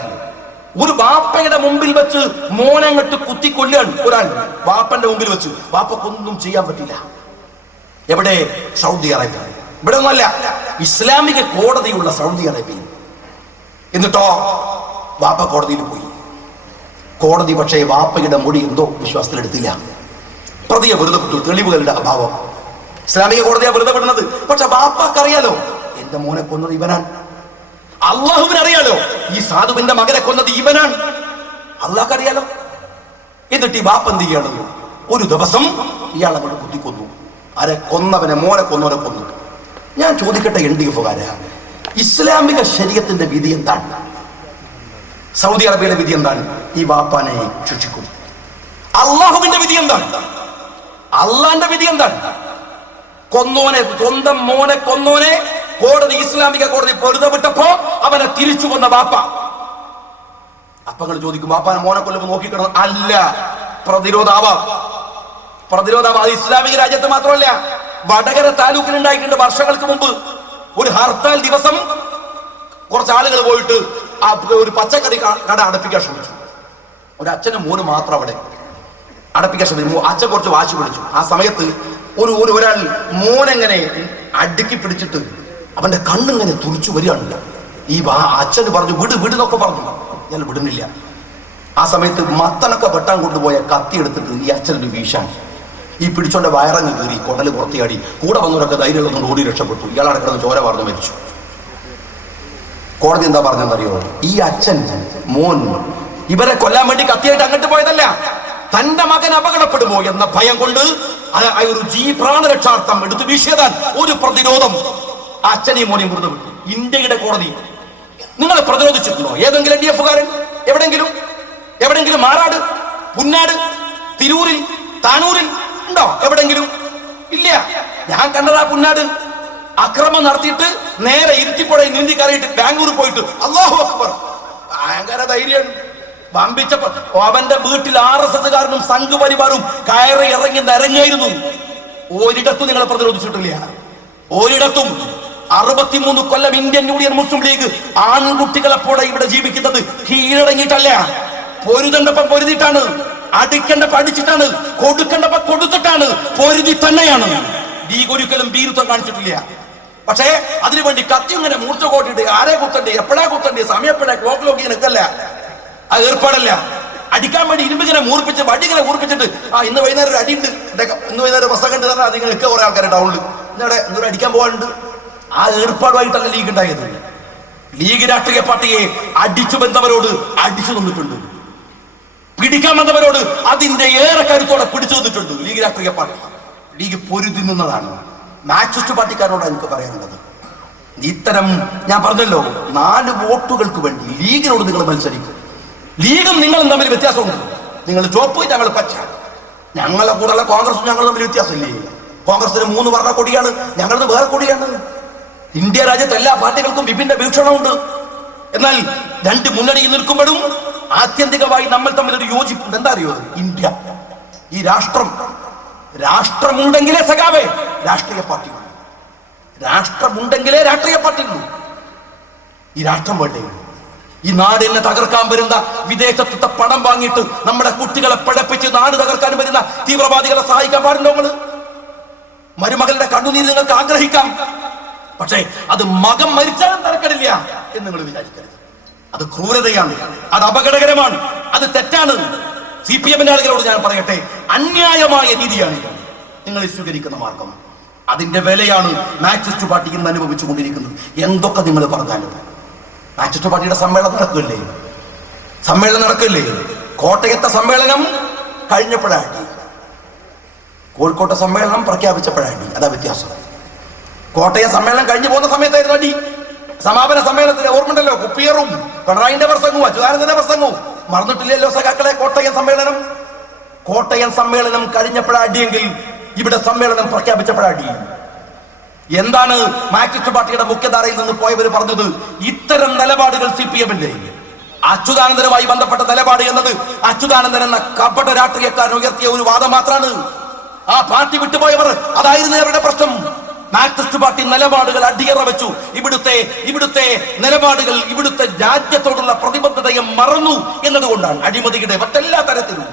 ഒരു വാപ്പയുടെ മുമ്പിൽ വെച്ച് മോനങ്ങട്ട് കുത്തിക്കൊല്ലുകയാണ് ഒരാൾ. വാപ്പന്റെ മുമ്പിൽ വെച്ച് വാപ്പക്കൊന്നും ചെയ്യാൻ പറ്റില്ല. എവിടെ? Saudi Arabia. ഇവിടെ ഒന്നുമല്ല, ഇസ്ലാമിക കോടതിയുള്ള സൗദി അറേബ്യ. എന്നിട്ടോ വാപ്പ കോടതിയിൽ പോയി. കോടതി പക്ഷേ വാപ്പയുടെ മൊഴി എന്തോ വിശ്വാസത്തിലെടുത്തില്ല. പ്രതിയെ വെറുതെ വിട്ടു. തെളിവുകളുടെ അഭാവം. ഇസ്ലാമിക കോടതിയാ വെറുതെ വിടുന്നത്. പക്ഷെ വാപ്പക്കറിയാലോ എന്റെ മോനെ കൊന്നത് ഇവനാണ്. അള്ളാഹുവിനറിയാലോ ഈ സാധുവിന്റെ മകനെ കൊന്നത് ഇവനാണ്. അള്ളാഹ്ക്കറിയാലോ. എന്നിട്ട് ഈ ബാപ്പ എന്ത് ചെയ്യണം? ഒരു ദിവസം ഇയാളെ കൊണ്ട് കുത്തിക്കൊന്നു. ആരെ? കൊന്നവനെ, മോനെ കൊന്നവനെ കൊന്നു. ഞാൻ ചോദിക്കട്ടെ, NDF-കാരാ, ഇസ്ലാമിക ശരീഅത്തിന്റെ വിധി എന്താണ്? സൗദി അറേബ്യയുടെ വിധി എന്താണ്? ഈ വാപ്പാനെ ശിക്ഷിക്കും. അള്ളാഹുവിന്റെ വിധി എന്താണ്? അള്ളാന്റെ വിധി എന്താണ്? കൊന്നോനെ, സ്വന്തം മോനെ കൊന്നോനെ കോടതി, ഇസ്ലാമിക കോടതി പൊരുതപ്പെട്ടപ്പോ അവനെ തിരിച്ചു കൊന്ന വാപ്പ. അപ്പങ്ങൾ ചോദിക്കും, വാപ്പാനെ മോനെ കൊല്ലുമ്പോ നോക്കിക്കണം? അല്ല, പ്രതിരോധാവാം. അത് ഇസ്ലാമിക രാജ്യത്ത് മാത്രമല്ല, വടകര താലൂക്കിൽ ഉണ്ടായിട്ടുണ്ട്. വർഷങ്ങൾക്ക് മുമ്പ് ഒരു ഹർത്താൽ ദിവസം കുറച്ച് ആളുകൾ പോയിട്ട് ഒരു പച്ചക്കറി കട അടപ്പിക്കാൻ ശ്രമിച്ചു. ഒരു അച്ഛനും മോനും മാത്രം അവിടെ അടപ്പിക്കാൻ ശ്രമിച്ചു. അച്ഛൻ കുറച്ച് വാശി പിടിച്ചു. ആ സമയത്ത് ഒരാൾ മോനെങ്ങനെ അടുക്കി പിടിച്ചിട്ട് അവന്റെ കണ്ണിങ്ങനെ തുറിച്ചു വരികയാണല്ലോ. ഈ അച്ഛന് പറഞ്ഞു വിടുന്നൊക്കെ പറഞ്ഞു. ഞാൻ വിടുന്നില്ല. ആ സമയത്ത് മത്തനൊക്കെ വെട്ടാൻ കൊണ്ടുപോയ കത്തി എടുത്തിട്ട് ഈ അച്ഛനൊരു വീശാൻ ഈ പിടിച്ചോന്റെ വയറങ്ങ് കീറി കൊടല് പുറത്തിയാടി. കൂടെ വന്നവരൊക്കെ ധൈര്യമുള്ളതുകൊണ്ട് ഓടി രക്ഷപ്പെട്ടു. ഇയാളെ കിടന്ന് ചോര വാർന്ന് മരിച്ചു. കോടതി എന്താ പറഞ്ഞെന്നറിയോ? ഈ അച്ഛൻ മോൻ ഇവരെ കൊല്ലാൻ വേണ്ടി കത്തിയായിട്ട് അങ്ങോട്ട് പോയതല്ല, തന്റെ മകൻ അപകടപ്പെടുമോ എന്ന ഭയം കൊണ്ട് ഒരു പ്രാണരക്ഷാർത്ഥം എടുത്തു വീശിയതാൽ ഒരു പ്രതിരോധം ആ അച്ഛനെയും മോനെയും വെറുതെ വിട്ടു. ഇന്ത്യയുടെ കോടതി നിങ്ങൾ പ്രതിരോധിച്ചിട്ടുണ്ടോ? ഏതെങ്കിലും LDF കാരൻ എവിടെങ്കിലും മാറാട്, പുന്നാട്, തിരൂരിൽ, താനൂരിൽ ഉണ്ടോ? എവിടെങ്കിലും ഇല്ല. ഞാൻ കണ്ടതാ പുന്നാട് അക്രമം നടത്തിയിട്ട് നേരെ ഇരുട്ടിപ്പുഴയിൽ നീന്തി കയറിയിട്ട് ബാംഗ്ലൂർ പോയിട്ട് അല്ലാഹു അക്ബർ, ഭയങ്കര ധൈര്യം വമ്പിച്ചപ്പോ അവന്റെ വീട്ടിൽ RSSകാരനും സംഘപരിവാറും കയറി ഇറങ്ങി നിരങ്ങായിരുന്നു. ഒരിടത്തും നിങ്ങൾ പ്രതിരോധിച്ചിട്ടില്ല. ഒരിടത്തും. 63 കൊല്ലം ഇന്ത്യൻ യൂണിയൻ മുസ്ലിം ലീഗ് ആൺകുട്ടികളെപ്പോലെ ഇവിടെ ജീവിക്കുന്നത് കീഴടങ്ങിയിട്ടല്ല, പൊരുതണ്ടപ്പം പൊരുതിയിട്ടാണ്, അടിക്കേണ്ടപ്പോ അടിച്ചിട്ടാണ്, കൊടുക്കേണ്ടപ്പോ കൊടുത്തിട്ടാണ്, പൊരുതി തന്നെയാണ്. ലീഗ് ഒരിക്കലും ഭീരുത്വം കാണിച്ചിട്ടില്ല. പക്ഷേ അതിനുവേണ്ടി കത്തി ഇങ്ങനെ മൂർച്ച കോട്ടിട്ട് ആരെ കുത്തണ്ടേ, എപ്പോഴാ കുത്തണ്ടേ, സമയപ്പെടാ ക്ലോക്ക് നോക്കി നിൽക്കല്ല, അത് ഏർപ്പാടല്ല. അടിക്കാൻ വേണ്ടി ഇരുമ്പിങ്ങനെ മൂർപ്പിച്ച് വടിങ്ങനെ മൂർപ്പിച്ചിട്ട് ഇന്ന് വൈകുന്നേരം ഒരു അടിയുണ്ട്, ഇന്ന് വൈകുന്നേരം ബസ്സൊക്കെ ഉണ്ട് പറഞ്ഞാൽ അതിങ്ങനെ നിൽക്കുക കുറെ ആൾക്കാർ ടൗണിൽ ഇന്നവിടെ എന്തോരം അടിക്കാൻ പോകാനുണ്ട്. ആ ഏർപ്പാടുമായിട്ടല്ല ലീഗ് ഉണ്ടായത്. ലീഗ് രാഷ്ട്രീയ പാർട്ടിയെ അടിച്ചു ബന്ധവരോട് അടിച്ചു നിന്നിട്ടുണ്ട്, പിടിക്കാൻ വന്നവരോട് അതിന്റെ ഏറെ കരുത്തോടെ പിടിച്ചു നിന്നിട്ടുണ്ട് ലീഗ് രാഷ്ട്രീയ പാർട്ടി. ലീഗ് പൊരുതി നിന്നതാണ്. മാർക്സിസ്റ്റ് പാർട്ടിക്കാരോടാണ് എനിക്ക് പറയാനുള്ളത്. ഇത്തരം ഞാൻ പറഞ്ഞല്ലോ 4 വോട്ടുകൾക്ക് വേണ്ടി ലീഗിനോട് നിങ്ങൾ മത്സരിക്കും. ലീഗും നിങ്ങളും തമ്മിൽ വ്യത്യാസമുണ്ട്. നിങ്ങൾ ചുവപ്പ്, ഞങ്ങൾ പച്ച. ഞങ്ങളെ കൂടെയുള്ള കോൺഗ്രസും ഞങ്ങൾ തമ്മിൽ വ്യത്യാസമില്ലേ? കോൺഗ്രസിന് 3 വർണ്ണ കൊടിയാണ്, ഞങ്ങളത് വേറെ കൊടിയാണ്. ഇന്ത്യ രാജ്യത്ത് എല്ലാ പാർട്ടികൾക്കും വിഭിന്ന വീക്ഷണമുണ്ട്. എന്നാൽ 2 മുന്നണിയിൽ നിൽക്കുമ്പോഴും ആത്യന്തികമായി നമ്മൾ തമ്മിൽ ഒരു യോജിപ്പുണ്ട്. എന്താ അറിയോ? ഇന്ത്യ, ഈ രാഷ്ട്രമുണ്ടെങ്കിലേ സഖാവേ രാഷ്ട്രീയ പാർട്ടി ഉള്ളൂ. രാഷ്ട്രമുണ്ടെങ്കിലേ രാഷ്ട്രീയ പാർട്ടി ഉള്ളൂ. ഈ രാഷ്ട്രം വേണ്ടേ? ഈ നാടിനെ തകർക്കാൻ വരുന്ന വിദേശത്തെ പണം വാങ്ങിയിട്ട് നമ്മുടെ കുട്ടികളെ പഴപ്പിച്ച് നാട് തകർക്കാൻ വരുന്ന തീവ്രവാദികളെ സഹായിക്കാൻ പാടുണ്ടോ? നമ്മള് മരുമകളുടെ കണ്ണുനീർ നിങ്ങൾക്ക് ആഗ്രഹിക്കാം, പക്ഷേ അത് മകൻ മരിച്ചാലും തരക്കടില്ല എന്ന് നിങ്ങൾ വിചാരിക്കരുത്. അത് ക്രൂരതയാണ്, അത് അപകടകരമാണ്, അത് തെറ്റാണ്. CPM ആളുകളോട് ഞാൻ പറയട്ടെ, അന്യായമായ രീതിയാണ് നിങ്ങൾ സ്വീകരിക്കുന്ന മാർഗം. അതിന്റെ വിലയാണ് മാർക്സിസ്റ്റ് പാർട്ടി ഇന്ന് അനുഭവിച്ചു കൊണ്ടിരിക്കുന്നത്. എന്തൊക്കെ നിങ്ങൾ പറഞ്ഞാലും മാർക്സിസ്റ്റ് പാർട്ടിയുടെ സമ്മേളനം നടക്കില്ലേ? കോട്ടയത്തെ സമ്മേളനം കഴിഞ്ഞപ്പോഴാണ്, കോഴിക്കോട്ടെ സമ്മേളനം പ്രഖ്യാപിച്ചപ്പോഴാണ്. അതാ വ്യത്യാസം. കോട്ടയം സമ്മേളനം കഴിഞ്ഞു പോകുന്ന സമയത്തായിരുന്നു അടി. സമാപന സമ്മേളനത്തിന് ഓർമ്മണ്ടല്ലോ, കുപ്പിയറും പിണറായിന്റെ പ്രസംഗവും അച്യുതാനന്ദന്റെ പ്രസംഗവും മറന്നിട്ടില്ലല്ലോ സഖാക്കളെ? കോട്ടയം സമ്മേളനം കഴിഞ്ഞപ്പോഴടിയെങ്കിൽ ഇവിടെ സമ്മേളനം പ്രഖ്യാപിച്ചപ്പോഴടി. എന്താണ് മാർക്സിസ്റ്റ് പാർട്ടിയുടെ മുഖ്യധാരയിൽ നിന്ന് പോയവർ പറഞ്ഞത്? ഇത്തരം നിലപാടുകൾ CPM-ന്റെ അച്യുതാനന്ദനുമായി ബന്ധപ്പെട്ട നിലപാട് എന്നത് അച്യുതാനന്ദൻ എന്ന കപട രാഷ്ട്രീയക്കാരൻ ഉയർത്തിയ ഒരു വാദം മാത്രമാണ്. ആ പാർട്ടി വിട്ടുപോയവർ അതായിരുന്നു അവരുടെ പ്രശ്നം. മാർക്സിസ്റ്റ് പാർട്ടി നിലപാടുകൾ അടിയറ വെച്ചു. ഇവിടുത്തെ നിലപാടുകൾ ഇവിടുത്തെ രാജ്യത്തോടുള്ള പ്രതിബദ്ധതയെ മറന്നു എന്നതുകൊണ്ടാണ് അഴിമതിയുടെ മറ്റെല്ലാ തരത്തിലും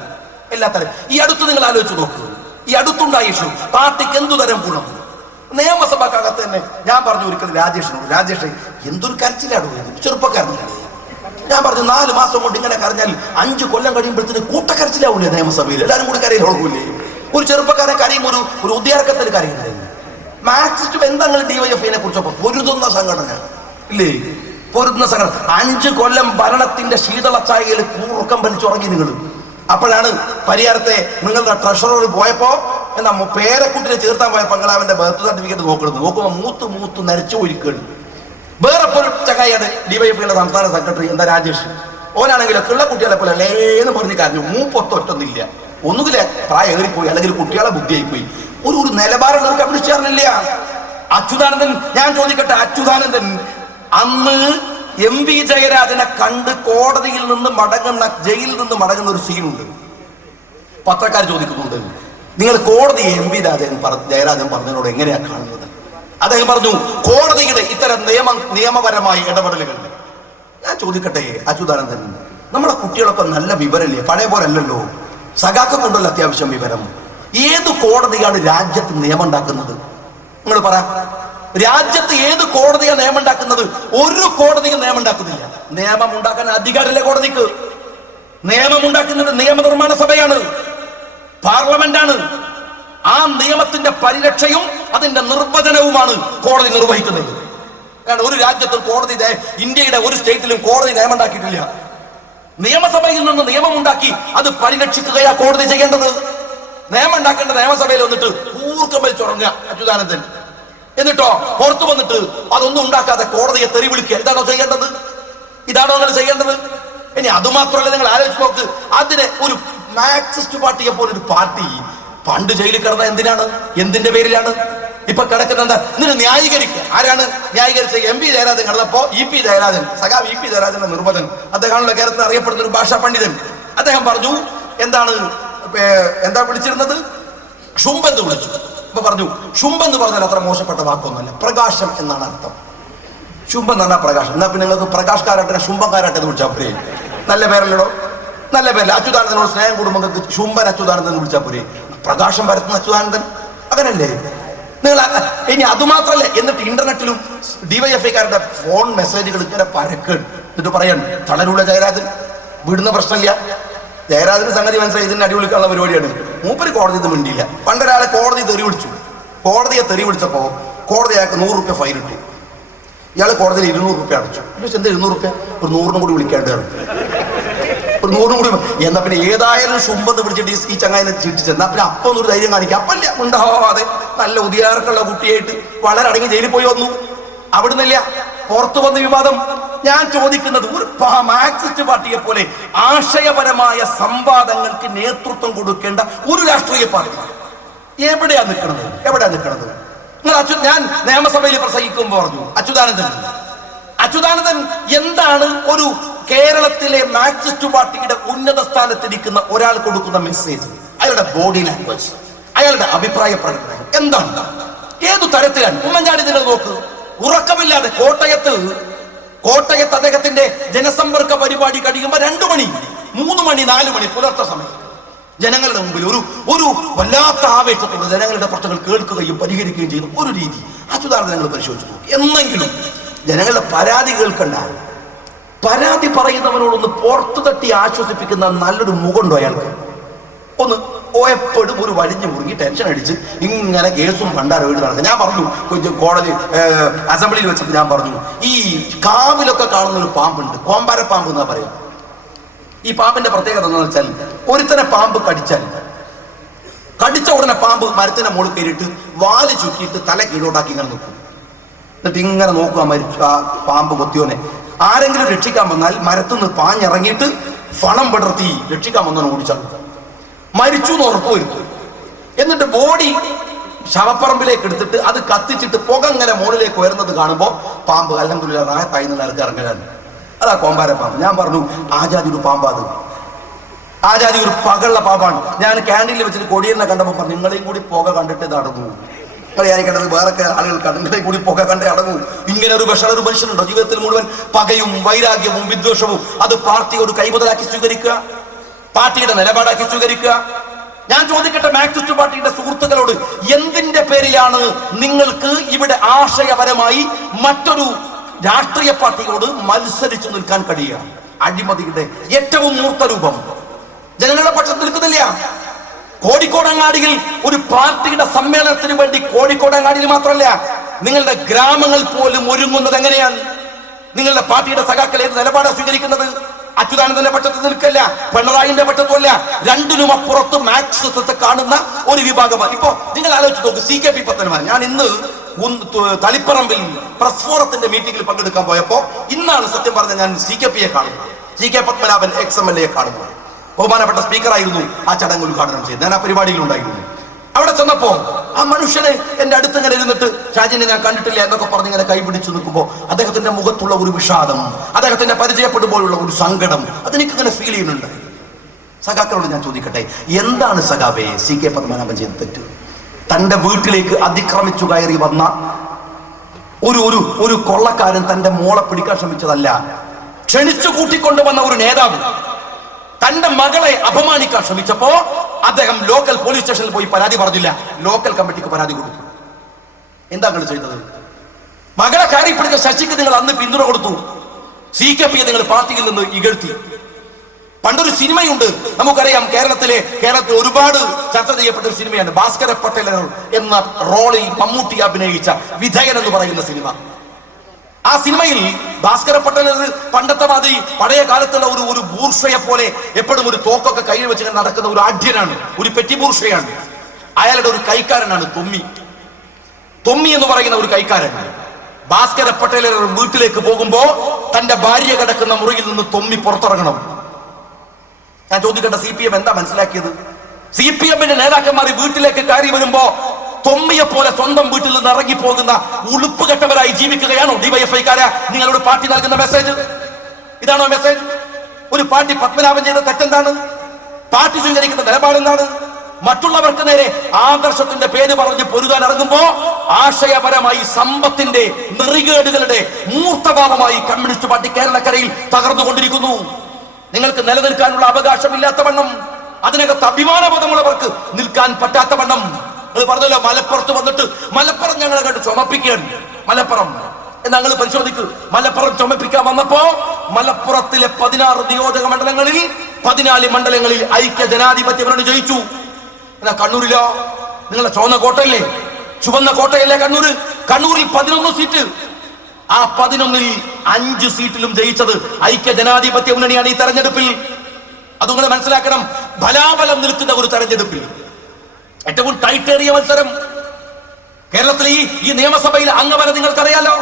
ഈ അടുത്ത് നിങ്ങൾ ആലോചിച്ച് നോക്കൂ. ഈ അടുത്തുണ്ടായ ഇഷ്യൂ പാർട്ടിക്ക് എന്തുതരം ഗുണം? നിയമസഭക്കകത്ത് തന്നെ ഞാൻ പറഞ്ഞു ഒരിക്കലും രാജേഷ് എന്തൊരു കരച്ചിലാണ്, ചെറുപ്പക്കാരനാണ്. ഞാൻ പറഞ്ഞു 4 മാസം കൊണ്ട് ഇങ്ങനെ കരഞ്ഞാൽ 5 കൊല്ലം കഴിയുമ്പോഴത്തേന് കൂട്ടക്കരച്ചിലാവൂലേ നിയമസഭയിൽ? എല്ലാവരും കൂടി കരയിലൊഴുകൂലേ? ഒരു ചെറുപ്പക്കാരൻ കരയും, ഒരു ഉദ്യാർക്കത്തിൽ കരയുന്നത്. മാർക്സിസ്റ്റ് ബന്ധങ്ങൾ DYFI-നെ കുറിച്ചപ്പോ പൊരുതുന്ന സംഘടന ഇല്ലേ? പൊരുതുന്ന സംഘടന. 5 കൊല്ലം ഭരണത്തിന്റെ ശീതളച്ചായയിൽ കൂർക്കം വലിച്ചുറങ്ങി നിങ്ങൾ. അപ്പോഴാണ് പരിയാരത്തെ നിങ്ങളുടെ ട്രഷറർ പോയപ്പോ എന്നാ പേരക്കുട്ടിനെ ചേർത്താൻ പോയപ്പോ നിങ്ങൾ അവന്റെ ബർത്ത് സർട്ടിഫിക്കറ്റ് നോക്കുമ്പോ മൂത്ത് നരച്ചു ഒരിക്കൽ. വേറെ ഒരു ചകായാണ് DYFI-യുടെ സംസ്ഥാന സെക്രട്ടറി എന്താ രാജേഷ്. ഓനാണെങ്കിലോ കിള്ള കുട്ടികളെ പോലെ അല്ലേന്ന് പറഞ്ഞ് കരഞ്ഞു. മൂപ്പൊത്തൊറ്റൊന്നില്ല. ഒന്നുകിലെ പ്രായം ഏറിപ്പോയി, അല്ലെങ്കിൽ കുട്ടികളെ ബുദ്ധിയായി പോയി. ഒരു നിലപാടുള്ള ഒരു കമ്മ്യൂണിസ്റ്റുകാരനില്ല അച്യുതാനന്ദൻ. ഞാൻ ചോദിക്കട്ടെ, അച്യുതാനന്ദൻ അന്ന് MV ജയരാജനെ കണ്ട് കോടതിയിൽ നിന്ന് മടങ്ങുന്ന, ജയിലിൽ നിന്ന് മടങ്ങുന്ന ഒരു സീനുണ്ട്. പത്രക്കാർ ചോദിക്കുന്നുണ്ട്, നിങ്ങൾ കോടതിയെ ജയരാജൻ പറഞ്ഞതിനോട് എങ്ങനെയാ കാണുന്നത്? അദ്ദേഹം പറഞ്ഞു, കോടതിയുടെ ഇത്തരം നിയമപരമായ ഇടപെടലുകൾ. ഞാൻ ചോദിക്കട്ടെ അച്യുതാനന്ദൻ, നമ്മുടെ കുട്ടികളൊക്കെ നല്ല വിവരമില്ലേ? പഴയ പോലെ അല്ലല്ലോ. സഖാക്ക കൊണ്ടല്ലോ അത്യാവശ്യം വിവരം. ഏത് കോടതിയാണ് രാജ്യത്ത് നിയമം ഉണ്ടാക്കുന്നത്? നിങ്ങൾ പറ, രാജ്യത്ത് ഏത് കോടതിയാണ് നിയമം ഉണ്ടാക്കുന്നത്? ഒരു കോടതിയും നിയമം ഉണ്ടാക്കുന്നില്ല. നിയമം ഉണ്ടാക്കാൻ അധികാരമില്ല കോടതിക്ക്. നിയമം ഉണ്ടാക്കുന്നത് നിയമനിർമ്മാണ സഭയാണ്, പാർലമെന്റാണ്. ആ നിയമത്തിന്റെ പരിരക്ഷയും അതിന്റെ നിർവചനവുമാണ് കോടതി നിർവഹിക്കുന്നത്. ഒരു രാജ്യത്തും കോടതി, ഇന്ത്യയുടെ ഒരു സ്റ്റേറ്റിലും കോടതി നിയമം ഉണ്ടാക്കിയിട്ടില്ല. നിയമസഭയിൽ നിന്ന് നിയമം ഉണ്ടാക്കി അത് പരിരക്ഷിക്കുകയാ കോടതി ചെയ്യേണ്ടത്. നിയമം ഉണ്ടാക്കേണ്ട നിയമസഭയിൽ വന്നിട്ട് ഊർക്കം വലിച്ചുറങ്ങുക അച്യുതാനന്ദൻ. എന്നിട്ടോ പുറത്തു വന്നിട്ട് അതൊന്നും ഉണ്ടാക്കാതെ കോടതിയെ തെറി വിളിക്കുക. ഇതാണോ ചെയ്യേണ്ടത്? ഇതാണോ നിങ്ങൾ ചെയ്യേണ്ടത്? ഇനി അതുമാത്രമല്ല, നിങ്ങൾ ആലോചിച്ച് നോക്ക്, അതിന് ഒരു മാർക്സിസ്റ്റ് പാർട്ടിയെ പോലെ ഒരു പാർട്ടി പണ്ട് ജയിലിൽ കിടന്ന എന്തിനാണ്? എന്തിന്റെ പേരിലാണ്? ഇപ്പൊ കിടക്കുന്ന എന്താ? ഇതിന് ന്യായീകരിക്കുക. ആരാണ് ന്യായീകരിച്ച? MV ജയരാജൻ കിടന്നപ്പോ EP ജയരാജൻ, സഖാവ് EP ജയരാജന്റെ നിർവചനം, അദ്ദേഹമാണല്ലോ കേരളത്തിൽ അറിയപ്പെടുന്ന ഒരു ഭാഷാ പണ്ഡിതൻ. അദ്ദേഹം പറഞ്ഞു, എന്താ വിളിച്ചിരുന്നത്? ഷുംബെന്ന് വിളിച്ചു. ഇപ്പൊ പറഞ്ഞു, ഷുംബെന്ന് പറഞ്ഞാൽ അത്ര മോശപ്പെട്ട വാക്കൊന്നുമല്ല, പ്രകാശം എന്നാണ് അർത്ഥം. ശുംഭം എന്ന് പറഞ്ഞാൽ പ്രകാശം. എന്നാ പിന്നെ നിങ്ങൾക്ക് പ്രകാശ് കാരാട്ടിനെ ശുംഭം കാരാട്ടെന്ന് വിളിച്ചാൽ പോരെ? നല്ല പേരല്ലോ, നല്ല പേരല്ല. അച്യുതാനന്ദനോട് സ്നേഹം കൂടുമ്പോൾ നിങ്ങൾക്ക് ശുംഭൻ അച്യുതാനന്ദൻ വിളിച്ചാൽ പോരെ? പ്രകാശം പരത്തുന്ന അച്യുതാനന്ദൻ, അങ്ങനല്ലേ നിങ്ങൾ? ഇനി അതുമാത്രല്ലേ, എന്നിട്ട് ഇന്റർനെറ്റിലും DYFIക്കാരുടെ ഫോൺ മെസ്സേജുകൾ ഇങ്ങനെ പരക്ക്. എന്നിട്ട് പറയാൻ തളരൂല ജയരാജൻ, വിടുന്ന പ്രശ്നമില്ല. ജയരാജന് സംഗതി മനസ്സിലായി, ഇതിന് അടിപൊളിക്കാനുള്ള പരിപാടിയാണ്. മൂപ്പര് കോടതി ഇത് മിണ്ടിയില്ല. പണ്ടൊരാളെ കോടതി തെറി വിളിച്ചു. കോടതിയെ തെറി വിളിച്ചപ്പോ കോടതി അയാൾക്ക് 100 രൂപ ഫൈൻ ഇട്ടു. ഇയാൾ കോടതിയിൽ 200 രൂപ അടച്ചു. എന്താ 200 രൂപ? ഒരു 100 കൂടി വിളിക്കേണ്ടതാണ്. ഒരു 100 കൂടി. എന്നാ പിന്നെ ഏതായാലും ശുംഭത്ത് പിടിച്ചിട്ട് ഈ ചങ്ങായിനെ ചിട്ടിച്ച് എന്നാ പിന്നെ അപ്പം ഒരു ധൈര്യം കാണിക്കാം. അപ്പല്ല ഉണ്ടാവാതെ നല്ല ഉദിയാർക്കുള്ള കുട്ടിയായിട്ട് വളരെ അടങ്ങി ജയിലിൽ പോയി വന്നു. അവിടുന്നില്ല പുറത്തു വന്ന വിവാദം. ഞാൻ ചോദിക്കുന്നത്, ഒരു മാർക്സിസ്റ്റ് പാർട്ടിയെ പോലെ ആശയപരമായ സംവാദങ്ങൾക്ക് നേതൃത്വം കൊടുക്കേണ്ട ഒരു രാഷ്ട്രീയ പാർട്ടി എവിടെയാ നിൽക്കുന്നത്? ഞാൻ നിയമസഭയിൽ പ്രസംഗിക്കുമ്പോൾ പറഞ്ഞു, അച്യുതാനന്ദൻ എന്താണ് ഒരു കേരളത്തിലെ മാർക്സിസ്റ്റ് പാർട്ടിയുടെ ഉന്നത സ്ഥാനത്തിരിക്കുന്ന ഒരാൾ കൊടുക്കുന്ന മെസ്സേജ്? അയാളുടെ ബോഡി ലാംഗ്വേജ്, അയാളുടെ അഭിപ്രായ പ്രകടനം എന്താണ്? ഏതു തരത്തിലാണ്? ഉമ്മൻചാണ്ടി നിങ്ങൾ നോക്ക്, ഉറക്കമില്ലാതെ കോട്ടയത്ത് അദ്ദേഹത്തിന്റെ ജനസമ്പർക്ക പരിപാടി കഴിയുമ്പോൾ 2 മണി 3 മണി 4 മണി പുലർത്തെ സമയം ജനങ്ങളുടെ മുമ്പിൽ ഒരു വല്ലാത്ത ആവേശത്തോടെ ജനങ്ങളുടെ പ്രശ്നങ്ങൾ കേൾക്കുകയും പരിഹരിക്കുകയും ചെയ്യുന്ന ഒരു രീതി അച്യുതാനന്ദൻ ഞങ്ങൾ പരിശോധിച്ചു നോക്കി. എന്നെങ്കിലും ജനങ്ങളുടെ പരാതി കേൾക്കണ്ട, പരാതി പറയുന്നവനോടൊന്ന് പുറത്തു തട്ടി ആശ്വസിപ്പിക്കുന്ന നല്ലൊരു മുഖമുണ്ടോ അയാൾക്ക്? ഒന്ന് എപ്പോഴും ഒരു വലിഞ്ഞു മുറുകി ടെൻഷൻ അടിച്ച് ഇങ്ങനെ കേസും ഭണ്ടാരം എഴുതി നടക്കുക. ഞാൻ പറഞ്ഞു കോടതി അസംബ്ലിയിൽ വെച്ചിട്ട് ഞാൻ പറഞ്ഞു, ഈ കാവിലൊക്കെ കാണുന്ന ഒരു പാമ്പുണ്ട്, കോമ്പാര പാമ്പ് എന്നാ പറയാം. ഈ പാമ്പിന്റെ പ്രത്യേകത എന്താണെന്ന് വെച്ചാൽ, ഒരുത്തനെ പാമ്പ് കടിച്ച ഉടനെ പാമ്പ് മരത്തിന്റെ മുകളിൽ കയറിയിട്ട് വാല് ചുറ്റിയിട്ട് തല കീഴോട്ടാക്കി ഇങ്ങനെ നിൽക്കും. എന്നിട്ട് ഇങ്ങനെ നോക്കുക മരിച്ചു ആ പാമ്പ് കൊത്തിയോനെ. ആരെങ്കിലും രക്ഷിക്കാൻ വന്നാൽ മരത്തുനിന്ന് പാഞ്ഞിറങ്ങിയിട്ട് ഫണം പടർത്തി രക്ഷിക്കാൻ വന്നവനെ ഓടിച്ചാൽ മരിച്ചു എന്ന് ഉറപ്പ് വരുത്തും. എന്നിട്ട് ബോഡി ശവപ്പറമ്പിലേക്ക് എടുത്തിട്ട് അത് കത്തിച്ചിട്ട് പുക ഇങ്ങനെ മുകളിലേക്ക് ഉയർന്നത് കാണുമ്പോൾ പാമ്പ് അൽഹംദുലില്ലാ റാഹത്തായി എന്നുള്ള ആൾക്ക് ഇറങ്ങലാണ്. അതാ കോമ്പാര പാമ്പ്. ഞാൻ പറഞ്ഞു, ആജാതി ഒരു പാമ്പാ, അത് ആജാതി ഒരു പകള്ള പാമ്പാണ്. ഞാൻ ക്യാൻറ്റീനിൽ വെച്ചിട്ട് കൊടിയെന്നെ കണ്ടപ്പോൾ പറഞ്ഞു, നിങ്ങളെയും കൂടി പുക കണ്ടിട്ട് നടന്നു. നിങ്ങൾ വിചാരിക്കേണ്ടത് വേറെ ആളുകൾ കണ്ണുകളെ കൂടി പുക കണ്ടേ അടങ്ങൂ. ഇങ്ങനെ ഒരു ഒരു മനുഷ്യനുണ്ടോ? ജീവിതത്തിൽ മുഴുവൻ പകയും വൈരാഗ്യവും വിദ്വേഷവും അത് പാർട്ടിയോട് കൈമുതലാക്കി സ്വീകരിക്കുക, പാർട്ടിയുടെ നിലപാടാക്കി സ്വീകരിക്കുക. ഞാൻ ചോദിക്കട്ടെ, മാർക്സിസ്റ്റ് പാർട്ടിയുടെ സുഹൃത്തുക്കളോട്, എന്തിന്റെ പേരിലാണ് നിങ്ങൾക്ക് ഇവിടെ ആശയപരമായി മറ്റൊരു രാഷ്ട്രീയ പാർട്ടിയോട് മത്സരിച്ചു നിൽക്കാൻ കഴിയുക? അഴിമതിയുടെ ഏറ്റവും മൂർത്ത രൂപം ജനങ്ങളുടെ പക്ഷത്ത് നിൽക്കുന്നില്ല. കോഴിക്കോടങ്ങാടിയിൽ ഒരു പാർട്ടിയുടെ സമ്മേളനത്തിന് വേണ്ടി കോഴിക്കോടങ്ങാടിയിൽ മാത്രമല്ല, നിങ്ങളുടെ ഗ്രാമങ്ങൾ പോലും ഒരുങ്ങുന്നത് എങ്ങനെയാണ്? നിങ്ങളുടെ പാർട്ടിയുടെ സഖാക്കൾ ഏത് നിലപാടാണ് സ്വീകരിക്കുന്നത്? അച്യുതാനന്ദന്റെ പക്ഷത്ത് നിൽക്കല്ല, പിണറായിന്റെ പക്ഷത്തുമല്ല, രണ്ടിനും അപ്പുറത്ത് മാർക്സിസത്തെ കാണുന്ന ഒരു വിഭാഗമാണ്. ഇപ്പോ നിങ്ങൾ ആലോചിച്ച് നോക്ക്, CKP പത്തനംതിട്ട. ഞാൻ ഇന്ന് തളിപ്പറമ്പിൽ പ്രസ് ഫോറത്തിന്റെ മീറ്റിംഗിൽ പങ്കെടുക്കാൻ പോയപ്പോ ഇന്നാണ് സത്യം പറഞ്ഞ ഞാൻ CKP കാണുന്നത്, CK പത്മനാഭൻ XMLA കാണുന്നത്. ബഹുമാനപ്പെട്ട സ്പീക്കറായിരുന്നു ആ ചടങ്ങ് ഉദ്ഘാടനം ചെയ്ത്. ഞാൻ ആ പരിപാടിയിൽ ഉണ്ടായിരുന്നു. അവിടെ ചെന്നപ്പോ ആ മനുഷ്യനെ എന്റെ അടുത്ത് ഇങ്ങനെ ഇരുന്നിട്ട് ഷാജിനെ ഞാൻ കണ്ടിട്ടില്ല എന്നൊക്കെ പറഞ്ഞ് ഇങ്ങനെ കൈപിടിച്ചു നിൽക്കുമ്പോ അദ്ദേഹത്തിന്റെ മുഖത്തുള്ള ഒരു വിഷാദം, അദ്ദേഹത്തിന്റെ പരിചയപ്പെടുമ്പോഴുള്ള ഒരു സങ്കടം അതെനിക്കിങ്ങനെ ഫീൽ ചെയ്യുന്നുണ്ട്. സഖാക്കളോട് ഞാൻ ചോദിക്കട്ടെ, എന്താണ് സഖാവേ CK പത്മനാഭൻ ചെയ്ത് തെറ്റ്? തന്റെ വീട്ടിലേക്ക് അതിക്രമിച്ചു കയറി വന്ന ഒരു കൊള്ളക്കാരൻ തന്റെ മോളെ പിടിക്കാൻ ശ്രമിച്ചതല്ല. ക്ഷണിച്ചു കൂട്ടിക്കൊണ്ടുവന്ന ഒരു നേതാവ് തന്റെ മകളെ അപമാനിക്കാൻ ശ്രമിച്ചപ്പോ അദ്ദേഹം ലോക്കൽ പോലീസ് സ്റ്റേഷനിൽ പോയി പരാതി പറഞ്ഞില്ല, ലോക്കൽ കമ്മിറ്റിക്ക് പരാതി കൊടുത്തു. എന്താ നിങ്ങൾ ചെയ്തത്? മകളെ കയറി പിടിച്ച ശശിക്ക് നിങ്ങൾ അന്ന് പിന്തുണ കൊടുത്തു, CKP നിങ്ങൾ പാർട്ടിയിൽ നിന്ന് ഇകഴ്ത്തി. പണ്ടൊരു സിനിമയുണ്ട്, നമുക്കറിയാം, കേരളത്തിൽ ഒരുപാട് ചർച്ച ചെയ്യപ്പെട്ട ഒരു സിനിമയാണ് ഭാസ്കര പട്ടേൽ എന്ന റോളിൽ മമ്മൂട്ടി അഭിനയിച്ച വിധേയൻ എന്ന് പറയുന്ന സിനിമ. ആ സിനിമയിൽ ഭാസ്കര പട്ടേൽ പണ്ടത്തെ മാതിരി പഴയ കാലത്തുള്ള ഒരു ബൂർഷയെ പോലെ എപ്പോഴും ഒരു തോക്കൊക്കെ കയ്യിൽ വെച്ച് നടക്കുന്ന ഒരു ആഢ്യനാണ്, ഒരു പെറ്റി ബൂർഷയാണ്. അയാളുടെ ഒരു കൈക്കാരനാണ് തൊമ്മി എന്ന് പറയുന്ന ഒരു കൈക്കാരൻ. ഭാസ്കര പട്ടേൽ വീട്ടിലേക്ക് പോകുമ്പോ തന്റെ ഭാര്യ കിടക്കുന്ന മുറിയിൽ നിന്ന് തൊമ്മി പുറത്തിറങ്ങണം. ഞാൻ ചോദിക്കട്ടെ, CPM എന്താ മനസ്സിലാക്കിയത്? CPMന്റെ നേതാക്കന്മാർ വീട്ടിലേക്ക് കയറി വരുമ്പോ തൊമ്മിയെ പോലെ സ്വന്തം വീട്ടിൽ നിന്ന് ഇറങ്ങിപ്പോകുന്ന ഉളുപ്പ് കെട്ടവരായി ജീവിക്കുകയാണോ DYFIക്കാരെ നിങ്ങളുടെ പാർട്ടി നൽകുന്ന മെസ്സേജ്? ഇതാണോ മെസ്സേജ്? ഒരു പാർട്ടി പത്മനാഭൻ ചെയ്ത തെറ്റെന്താണ്? പാർട്ടി സ്വീകരിക്കുന്ന നിലപാടെന്താണ്? മറ്റുള്ളവർക്ക് നേരെ ആദർശത്തിന്റെ പേര് പറഞ്ഞ് പൊരുതാൻ ഇറങ്ങുമ്പോ ആശയപരമായി സമ്പത്തിന്റെ നെറികേടുകളുടെ മൂർത്തഭാവമായി കമ്മ്യൂണിസ്റ്റ് പാർട്ടി കേരളക്കരയിൽ തകർന്നുകൊണ്ടിരിക്കുന്നു. നിങ്ങൾക്ക് നിലനിൽക്കാനുള്ള അവകാശമില്ലാത്തവണ്ണം, അതിനകത്ത് അഭിമാനബോധമുള്ളവർക്ക് നിൽക്കാൻ പറ്റാത്തവണ്ണം. അത് പറഞ്ഞല്ലോ, മലപ്പുറത്ത് വന്നിട്ട് മലപ്പുറം ഞങ്ങളെ കണ്ട് ചുമപ്പിക്കുകയാണ്. മലപ്പുറം ഞങ്ങൾ പരിശോധിക്കൂ. മലപ്പുറം ചുമപ്പിക്കാൻ വന്നപ്പോ മലപ്പുറത്തിലെ 16 നിയോജക മണ്ഡലങ്ങളിൽ 14 മണ്ഡലങ്ങളിൽ ഐക്യ ജനാധിപത്യ മുന്നണി ജയിച്ചു. എന്നാ കണ്ണൂരിലോ? നിങ്ങളെ ചുവന്ന കോട്ടയല്ലേ, ചുവന്ന കോട്ടയല്ലേ കണ്ണൂരിൽ 11 സീറ്റ്. ആ 11ൽ 5 സീറ്റിലും ജയിച്ചത് ഐക്യ ജനാധിപത്യ മുന്നണിയാണ് ഈ തെരഞ്ഞെടുപ്പിൽ. അത് നിങ്ങൾ മനസ്സിലാക്കണം. ബലാബലം നിൽക്കുന്ന ഒരു തെരഞ്ഞെടുപ്പിൽ ഏറ്റവും ടൈറ്റേറിയ മത്സരം കേരളത്തിലെ ഈ നിയമസഭയിൽ അംഗബലം നിങ്ങൾക്കറിയാലോ.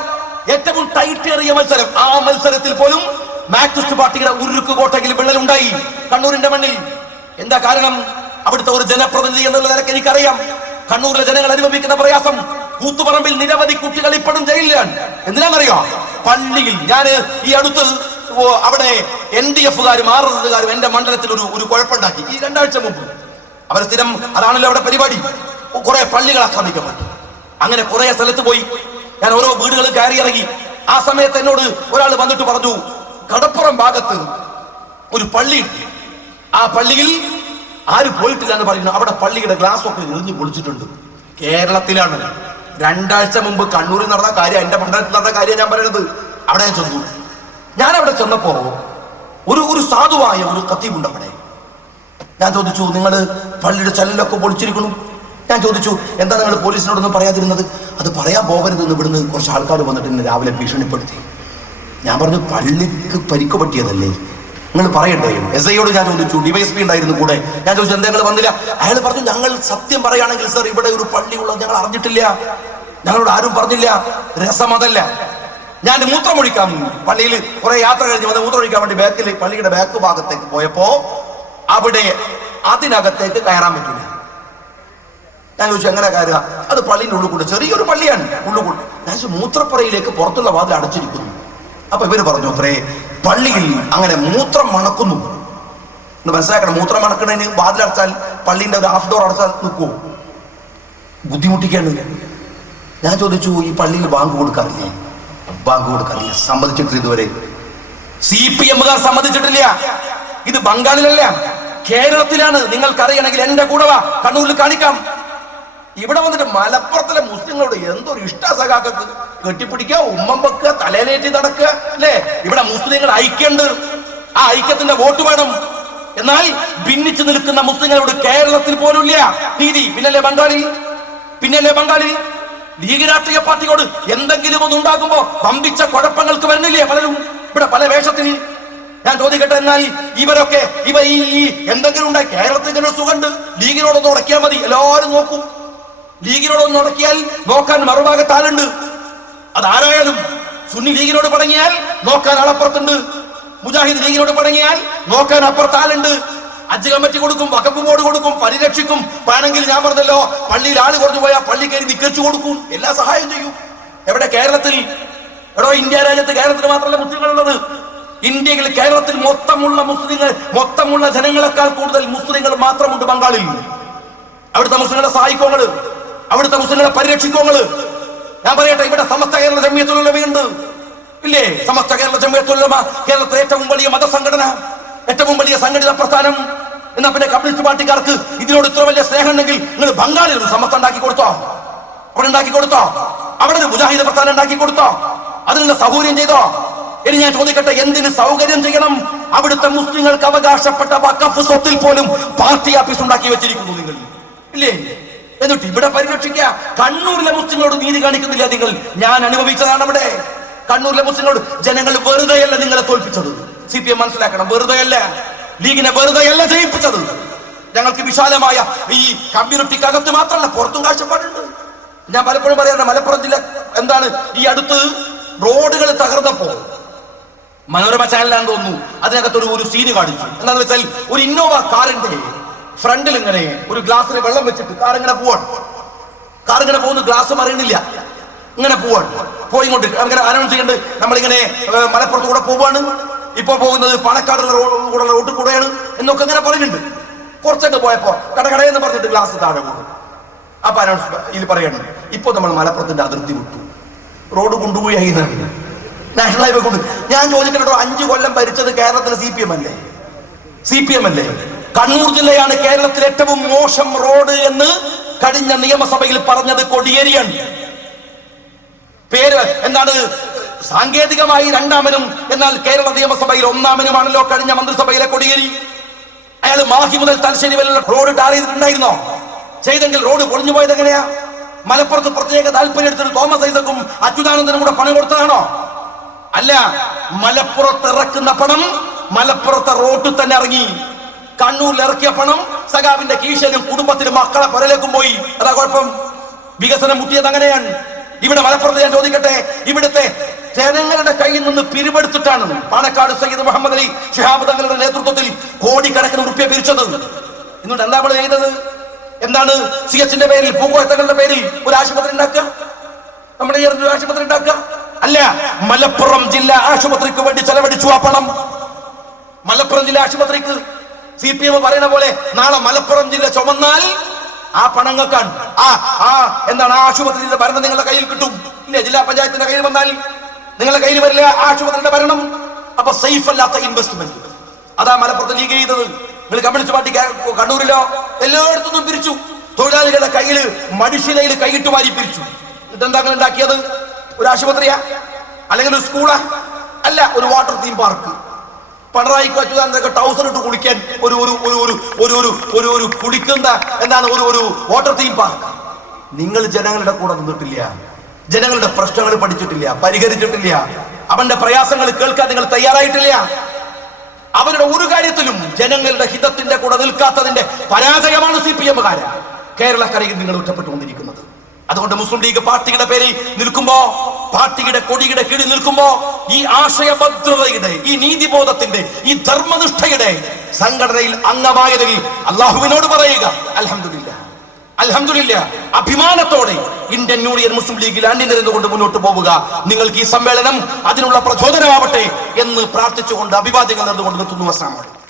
ഏറ്റവും ടൈറ്റേറിയ മത്സരം. ആ മത്സരത്തിൽ പോലും മാർക്സിസ്റ്റ് പാർട്ടിയുടെ ഉരുക്ക് കോട്ടയിൽ വിള്ളലുണ്ടായി കണ്ണൂരിന്റെ മണ്ണിൽ. എന്താ കാരണം? അവിടുത്തെ ഒരു ജനപ്രതിനിധി എന്നുള്ള നിലയ്ക്ക് എനിക്കറിയാം കണ്ണൂരിലെ ജനങ്ങൾ അനുഭവിക്കുന്ന പ്രയാസം. കൂത്തുപറമ്പിൽ നിരവധി കുട്ടികൾ ഇപ്പോഴും ജയിലിലാണ്. എന്തിനാണെന്നറിയോ? പള്ളിയിൽ ഞാൻ ഈ അടുത്ത് അവിടെ NDFകാരും RSSകാരും എന്റെ മണ്ഡലത്തിൽ ഒരു കുഴപ്പമുണ്ടാക്കി. ഈ 2 ആഴ്ച മുമ്പ് അവർ സ്ഥിരം അതാണല്ലോ അവിടെ പരിപാടി. കുറെ പള്ളികൾ ആക്രമിക്കപ്പെട്ടു. അങ്ങനെ കുറെ സ്ഥലത്ത് പോയി ഞാൻ ഓരോ വീടുകളും കയറി ഇറങ്ങി. ആ സമയത്ത് എന്നോട് ഒരാൾ വന്നിട്ട് പറഞ്ഞു, കടപ്പുറം ഭാഗത്ത് ഒരു പള്ളി, ആ പള്ളിയിൽ ആരും പോയിട്ടില്ല എന്ന് പറയുന്നു. അവിടെ പള്ളിയുടെ ഗ്ലാസ് ഒക്കെ എറിഞ്ഞു പൊളിച്ചിട്ടുണ്ട്. കേരളത്തിലാണ്. 2 ആഴ്ച മുമ്പ് കണ്ണൂരിൽ നടന്ന കാര്യം, എന്റെ മണ്ഡലത്തിൽ നടന്ന കാര്യം ഞാൻ പറയുന്നത്. അവിടെ ഞാൻ ചെന്നു. ഞാൻ അവിടെ ചെന്നപ്പോ ഒരു സാധുവായ ഒരു ഖത്തീബുണ്ട് അവിടെ. ഞാൻ ചോദിച്ചു, നിങ്ങൾ പള്ളിയുടെ ചല്ലൊക്കെ പൊളിച്ചിരിക്കണു. ഞാൻ ചോദിച്ചു, എന്താ നിങ്ങൾ പോലീസിനോടൊന്നും പറയാതിരുന്നത്? അത് പറയാൻ പോകരുതെന്ന് ഇവിടുന്ന് കുറച്ച് ആൾക്കാർ വന്നിട്ട് ഇന്ന് രാവിലെ ഭീഷണിപ്പെടുത്തി. ഞാൻ പറഞ്ഞു, പള്ളിക്ക് പരിക്ക് പറ്റിയതല്ലേ, നിങ്ങൾ പറയണ്ടേ? SIയോട് ഞാൻ ചോദിച്ചു, DYSP ഉണ്ടായിരുന്നു കൂടെ. ഞാൻ ചോദിച്ചു, എന്താ നിങ്ങൾ വന്നില്ല? അയാൾ പറഞ്ഞു, ഞങ്ങൾ സത്യം പറയുകയാണെങ്കിൽ സർ, ഇവിടെ ഒരു പള്ളിയുള്ളത് ഞങ്ങൾ അറിഞ്ഞിട്ടില്ല, ഞങ്ങളോട് ആരും പറഞ്ഞില്ല. രസം അതല്ല. ഞാൻ മൂത്രമൊഴിക്കാൻ പള്ളിയിൽ കുറെ യാത്ര കഴിഞ്ഞ് വന്ന് മൂത്രമൊഴിക്കാൻ വേണ്ടി പള്ളിയുടെ ബാക്ക് ഭാഗത്തേക്ക് പോയപ്പോ അവിടെ അതിനകത്തേക്ക് കയറാൻ പറ്റില്ല. ഞാൻ ചോദിച്ചു, എങ്ങനെ കയറുക? അത് പള്ളിന്റെ ഉള്ളിൽ കൂടെ, ചെറിയൊരു പള്ളിയാണ്, ഉള്ളിൽ കൂടെ. ഞാൻ മൂത്രപ്പുറയിലേക്ക് പുറത്തുള്ള വാതിൽ അടച്ചിരിക്കുന്നു. അപ്പൊ ഇവര് പറഞ്ഞു, അത്രേ പള്ളിയിൽ അങ്ങനെ മൂത്രം മണക്കുന്നു എന്ന് മനസ്സിലാക്കണം. മൂത്രം മണക്കുന്നതിന് വാതിലടച്ചാൽ പള്ളിന്റെ ഒരു ഹാഫ് ഡോർ അടച്ചാൽ നിൽക്കുമോ? ബുദ്ധിമുട്ടിക്കാണ്. ഞാൻ ചോദിച്ചു, ഈ പള്ളിയിൽ ബാങ്ക് കൊടുക്കാറില്ലേ? ബാങ്ക് കൊടുക്കാറില്ല. സമ്മതിച്ചിട്ടില്ല ഇതുവരെ. CPMകാർ സമ്മതിച്ചിട്ടില്ല. ഇത് ബംഗാളിലല്ല, കേരളത്തിലാണ്. നിങ്ങൾക്കറിയണമെങ്കിൽ എന്റെ കൂടെ വാ, കണ്ണൂരിൽ കാണിക്കാം. ഇവിടെ വന്നിട്ട് മലപ്പുറത്തിലെ മുസ്ലിങ്ങളോട് എന്തൊരു ഇഷ്ട സഖാക്കൾക്ക്. കെട്ടിപ്പിടിക്കുക, ഉമ്മം വെക്കുക, തലയിലേറ്റി നടക്കുക, അല്ലേ? ഇവിടെ മുസ്ലിങ്ങൾ ഐക്യമുണ്ട്. ആ ഐക്യത്തിന്റെ വോട്ട് വേണം. എന്നാൽ ഭിന്നിച്ചു നിൽക്കുന്ന മുസ്ലിങ്ങളോട് കേരളത്തിൽ പോലും ഇല്ല നീതി. പിന്നല്ലേ ബംഗാളി ലീഗ് രാഷ്ട്രീയ പാർട്ടിയോട് എന്തെങ്കിലും ഒന്ന് ഉണ്ടാകുമ്പോ വമ്പിച്ച കുഴപ്പങ്ങൾക്ക് വരുന്നില്ലേ പലരും ഇവിടെ പല വേഷത്തിന്? ഞാൻ ചോദിക്കട്ടെ, എന്നാൽ ഇവരൊക്കെ ഈ എന്തെങ്കിലും ഉണ്ടായി കേരളത്തിൽ ഇങ്ങനെ സുഖമുണ്ട്, ലീഗിനോടൊന്ന് ഉടക്കിയാൽ മതി, എല്ലാവരും നോക്കും. ലീഗിനോടൊന്ന് ഉടക്കിയാൽ നോക്കാൻ മറുഭാഗത്ത് ആളുണ്ട്. അതാരായാലും സുന്നി ലീഗിനോട് പടങ്ങിയാൽ നോക്കാൻ ആളപ്പുറത്തുണ്ട്, മുജാഹിദ് ലീഗിനോട് പടങ്ങിയാൽ നോക്കാൻ അപ്പുറത്ത് ആളുണ്ട്. ഹജ്ജ് കമ്മിറ്റി കൊടുക്കും, വഖഫ് ബോർഡ് കൊടുക്കും, പരിരക്ഷിക്കും. വേണമെങ്കിൽ ഞാൻ പറഞ്ഞല്ലോ, പള്ളിയിൽ ആള് കുറഞ്ഞു പോയാൽ പള്ളി കയറി നിക്കച്ചു കൊടുക്കും, എല്ലാ സഹായം ചെയ്യും. എവിടെ? കേരളത്തിൽ. എടോ, ഇന്ത്യ രാജ്യത്ത് കേരളത്തിൽ മാത്രമല്ല മുസ്ലിങ്ങളുള്ളത്. ഇന്ത്യയിൽ കേരളത്തിൽ മൊത്തമുള്ള ജനങ്ങളെക്കാൾ കൂടുതൽ മുസ്ലിങ്ങൾ മാത്രമുണ്ട് ബംഗാളിൽ. അവിടുത്തെ മുസ്ലിങ്ങളെ സഹായിക്കോങ്ങള്, അവിടുത്തെ മുസ്ലിങ്ങളെ പരിരക്ഷിക്കോങ്ങള്. ഞാൻ പറയട്ടെ, ഇവിടെ സമസ്ത കേരള ജംഇയ്യത്തുൽ ഉലമയുണ്ട്, ഇല്ലേ? സമസ്ത കേരള ജംഇയ്യത്തുൽ ഉലമ കേരളത്തിലെ ഏറ്റവും വലിയ മതസംഘടന, ഏറ്റവും വലിയ സംഘടിത പ്രസ്ഥാനം. എന്നാ പിന്നെ കമ്മ്യൂണിസ്റ്റ് പാർട്ടിക്കാർക്ക് ഇതിനോട് ഇത്ര വലിയ സ്നേഹം ഉണ്ടെങ്കിൽ നിങ്ങൾ ബംഗാളിൽ ഒരു സമസ്ത ഉണ്ടാക്കി കൊടുത്തോ? അവിടെ ഉണ്ടാക്കി കൊടുത്തോ? അവിടെ ഒരു മുജാഹിദ് പ്രസ്ഥാനം ഉണ്ടാക്കി കൊടുത്തോ? അതിനുള്ള സൗകര്യം ചെയ്തോ? ഇനി ഞാൻ ചോദിക്കട്ടെ, എന്തിന് സൗകര്യം ചെയ്യണം? അവിടുത്തെ മുസ്ലിങ്ങൾക്ക് അവകാശപ്പെട്ട വഖഫ് സ്വത്തിൽ പോലും പാർട്ടി ഓഫീസ് ഉണ്ടാക്കി വെച്ചിരിക്കുന്നു നിങ്ങൾ, ഇല്ലേ? എന്നിട്ട് ഇവിടെ പരിരക്ഷിക്കുക. കണ്ണൂരിലെ മുസ്ലിങ്ങളോട് നീതി കാണിക്കുന്നില്ല നിങ്ങൾ. ഞാൻ അനുഭവിച്ചതാണ് അവിടെ. കണ്ണൂരിലെ മുസ്ലിങ്ങളോട് ജനങ്ങൾ വെറുതെയല്ല നിങ്ങളെ തോൽപ്പിച്ചത്. CPM മനസ്സിലാക്കണം, വെറുതെയല്ല. ലീഗിനെ വെറുതെയല്ല ജയിപ്പിച്ചത്. ഞങ്ങൾക്ക് വിശാലമായ ഈ കമ്മ്യൂണിറ്റിക്കകത്ത് മാത്രമല്ല പുറത്തും കാഴ്ചപ്പാടുണ്ട്. ഞാൻ പലപ്പോഴും പറയാറുണ്ട്, മലപ്പുറം ജില്ല എന്താണ് ഈ അടുത്ത് റോഡുകൾ തകർന്നപ്പോ മനോരമ ചാനലാന്ന് തോന്നുന്നു, അതിനകത്ത് ഒരു സീന് കാണിച്ചു. എന്താന്ന് വെച്ചാൽ ഒരു ഇന്നോവ കാറിന്റെ ഫ്രണ്ടിൽ ഇങ്ങനെ ഒരു ഗ്ലാസ്സിൽ വെള്ളം വെച്ചിട്ട് കാർ ഇങ്ങനെ പോകുന്നു, ഗ്ലാസ് മറിയണില്ല, ഇങ്ങനെ പോയിങ്ങോട്ട് അങ്ങനെ അനൗൺസ് ചെയ്യുന്നുണ്ട്. നമ്മളിങ്ങനെ മലപ്പുറത്ത് കൂടെ പോവാണ്, ഇപ്പൊ പോകുന്നത് പാലക്കാടുള്ള റോഡിൽ കൂടെയാണ് എന്നൊക്കെ ഇങ്ങനെ പറയുന്നുണ്ട്. കുറച്ചൊക്കെ പോയപ്പോ കടകടയെന്ന് പറഞ്ഞിട്ട് ഗ്ലാസ് താഴെ പോകും. അപ്പൊ അനൗൺസ് ഇതിൽ പറയുന്നുണ്ട്, ഇപ്പൊ നമ്മൾ മലപ്പുറത്തിന്റെ അതിർത്തി വിട്ടു, റോഡ് കൊണ്ടുപോയി നാഷണൽ ഹൈവേ കൊണ്ട്. ഞാൻ ചോദിക്കട്ടോ, 5 കൊല്ലം ഭരിച്ചത് കേരളത്തിലെ CPM അല്ലേ? കണ്ണൂർ ജില്ലയാണ് കേരളത്തിലെ ഏറ്റവും മോശം റോഡ് എന്ന് കഴിഞ്ഞ നിയമസഭയിൽ പറഞ്ഞത് കോടിയേരിയാണ്. പേര് എന്താണ്? സാങ്കേതികമായി 2ാമനും, എന്നാൽ കേരള നിയമസഭയിൽ 1ാമനുമാണല്ലോ കഴിഞ്ഞ മന്ത്രിസഭയിലെ കോടിയേരി. അയാൾ മാഹി മുതൽ തലശ്ശേരി വരെ റോഡ് ടാർ ചെയ്തിട്ടുണ്ടായിരുന്നോ? ചെയ്തെങ്കിൽ റോഡ് പൊളിഞ്ഞു പോയത് എങ്ങനെയാ? മലപ്പുറത്ത് പ്രത്യേക താല്പര്യം എടുത്തിട്ട് തോമസ് ഐസക്കും അച്യുതാനന്ദനും കൂടെ പണം കൊടുത്തതാണോ? അല്ല. മലപ്പുറത്ത് ഇറക്കുന്ന പണം മലപ്പുറത്തെ റോഡിൽ തന്നെ ഇറങ്ങി. കണ്ണൂരിൽ ഇറക്കിയ പണം സഖാവിന്റെ കീശലും കുടുംബത്തിലും മക്കളെ പുരലേക്കും പോയി. അതാ കുഴപ്പം. വികസനം മുട്ടിയത് അങ്ങനെയാണ്. ഇവിടെ മലപ്പുറത്ത് ഞാൻ ചോദിക്കട്ടെ, ഇവിടുത്തെ ജനങ്ങളുടെ കയ്യിൽ നിന്ന് പിരിവെടുത്തിട്ടാണ് പാണക്കാട് സയ്യിദ് മുഹമ്മദ് അലി ശിഹാബ് തങ്ങളുടെ നേതൃത്വത്തിൽ കോടിക്കണക്കിന് റുപ്യ പിരിച്ചത്. എന്നിട്ട് എന്താ നമ്മൾ ചെയ്തത്? എന്താണ്? CH-ന്റെ പേരിൽ, പൂക്കോട്ടങ്ങളുടെ പേരിൽ ഒരു ആശുപത്രി ഉണ്ടാക്കുക, നമ്മുടെ ഈ ഒരു ആശുപത്രി ഉണ്ടാക്കുക? അല്ല, മലപ്പുറം ജില്ലാ ആശുപത്രിക്ക് വേണ്ടി ചെലവഴിച്ചു ആ പണം. മലപ്പുറം ജില്ലാ ആശുപത്രിക്ക് CPM പറയുന്ന പോലെ നാളെ മലപ്പുറം ജില്ല ചുമന്നാൽ ആ പണങ്ങൾക്കാണ് എന്താണ് ആശുപത്രിയുടെ ഭരണം നിങ്ങളുടെ കയ്യിൽ കിട്ടും, ഇല്ലേ? ജില്ലാ പഞ്ചായത്തിന്റെ കയ്യിൽ വന്നാൽ നിങ്ങളുടെ കയ്യിൽ വരില്ല ആശുപത്രിയുടെ ഭരണം. അപ്പൊ സേഫ് അല്ലാത്ത ഇൻവെസ്റ്റ്മെന്റ് അതാ മലപ്പുറത്ത് ലീഗ് ചെയ്തത്. നിങ്ങൾ കമ്മ്യൂണിസ്റ്റ് പാർട്ടി കണ്ണൂരിലോ എല്ലായിടത്തുനിന്നും പിരിച്ചു. തൊഴിലാളികളുടെ കയ്യിൽ മടിശിലയിൽ കൈയിട്ട് വാരി പിരിച്ചു. ഇതെന്താ ഉണ്ടാക്കിയത്? ഒരു ആശുപത്രിയാ? അല്ലെങ്കിൽ ഒരു സ്കൂളാ? അല്ല, ഒരു വാട്ടർ തീം പാർക്ക്. പിണറായിക്ക് അച്യുതാനന്ദനൊക്കെ ടൗസർ ഇട്ട് കുളിക്കാൻ ഒരു കുളിക്കുന്ന എന്താണ് ഒരു വാട്ടർ തീം പാർക്ക്. നിങ്ങൾ ജനങ്ങളുടെ കൂടെ നിന്നിട്ടില്ല, ജനങ്ങളുടെ പ്രശ്നങ്ങൾ പഠിച്ചിട്ടില്ല, പരിഹരിച്ചിട്ടില്ല, അവന്റെ പ്രയാസങ്ങൾ കേൾക്കാൻ നിങ്ങൾ തയ്യാറായിട്ടില്ല. അവരുടെ ഒരു കാര്യത്തിലും ജനങ്ങളുടെ ഹിതത്തിന്റെ കൂടെ നിൽക്കാത്തതിന്റെ പരാജയമാണ് CPM-കാര് കേരളക്കരയിൽ നിങ്ങൾ ഒറ്റപ്പെട്ടുകൊണ്ടിരിക്കുന്നത്. അതുകൊണ്ട് മുസ്ലിം ലീഗ് പാർട്ടിയുടെ പേരിൽ നിൽക്കുമ്പോ, പാർട്ടിയുടെ കൊടിയുടെ കീഴിൽ നിൽക്കുമ്പോ, ഈ ആശയഭദ്രതയുടെ, ഈ നീതിബോധത്തിന്റെ, ഈ ധർമ്മനിഷ്ഠയുടെ സംഘടനയിൽ അംഗമായതിൽ അള്ളാഹുവിനോട് പറയുക അൽഹംദുലില്ലാ, അൽഹംദുലില്ലാ. അഭിമാനത്തോടെ ഇന്ത്യൻ യൂണിയൻ മുസ്ലിം ലീഗിൽ അണിനിരന്നുകൊണ്ട് മുന്നോട്ട് പോവുക. നിങ്ങൾക്ക് ഈ സമ്മേളനം അതിനുള്ള പ്രചോദനമാവട്ടെ എന്ന് പ്രാർത്ഥിച്ചുകൊണ്ട് അഭിവാദ്യങ്ങൾ നേർന്നുകൊണ്ട് നിർത്തുന്നു. അസ്സലാമു അലൈക്കും.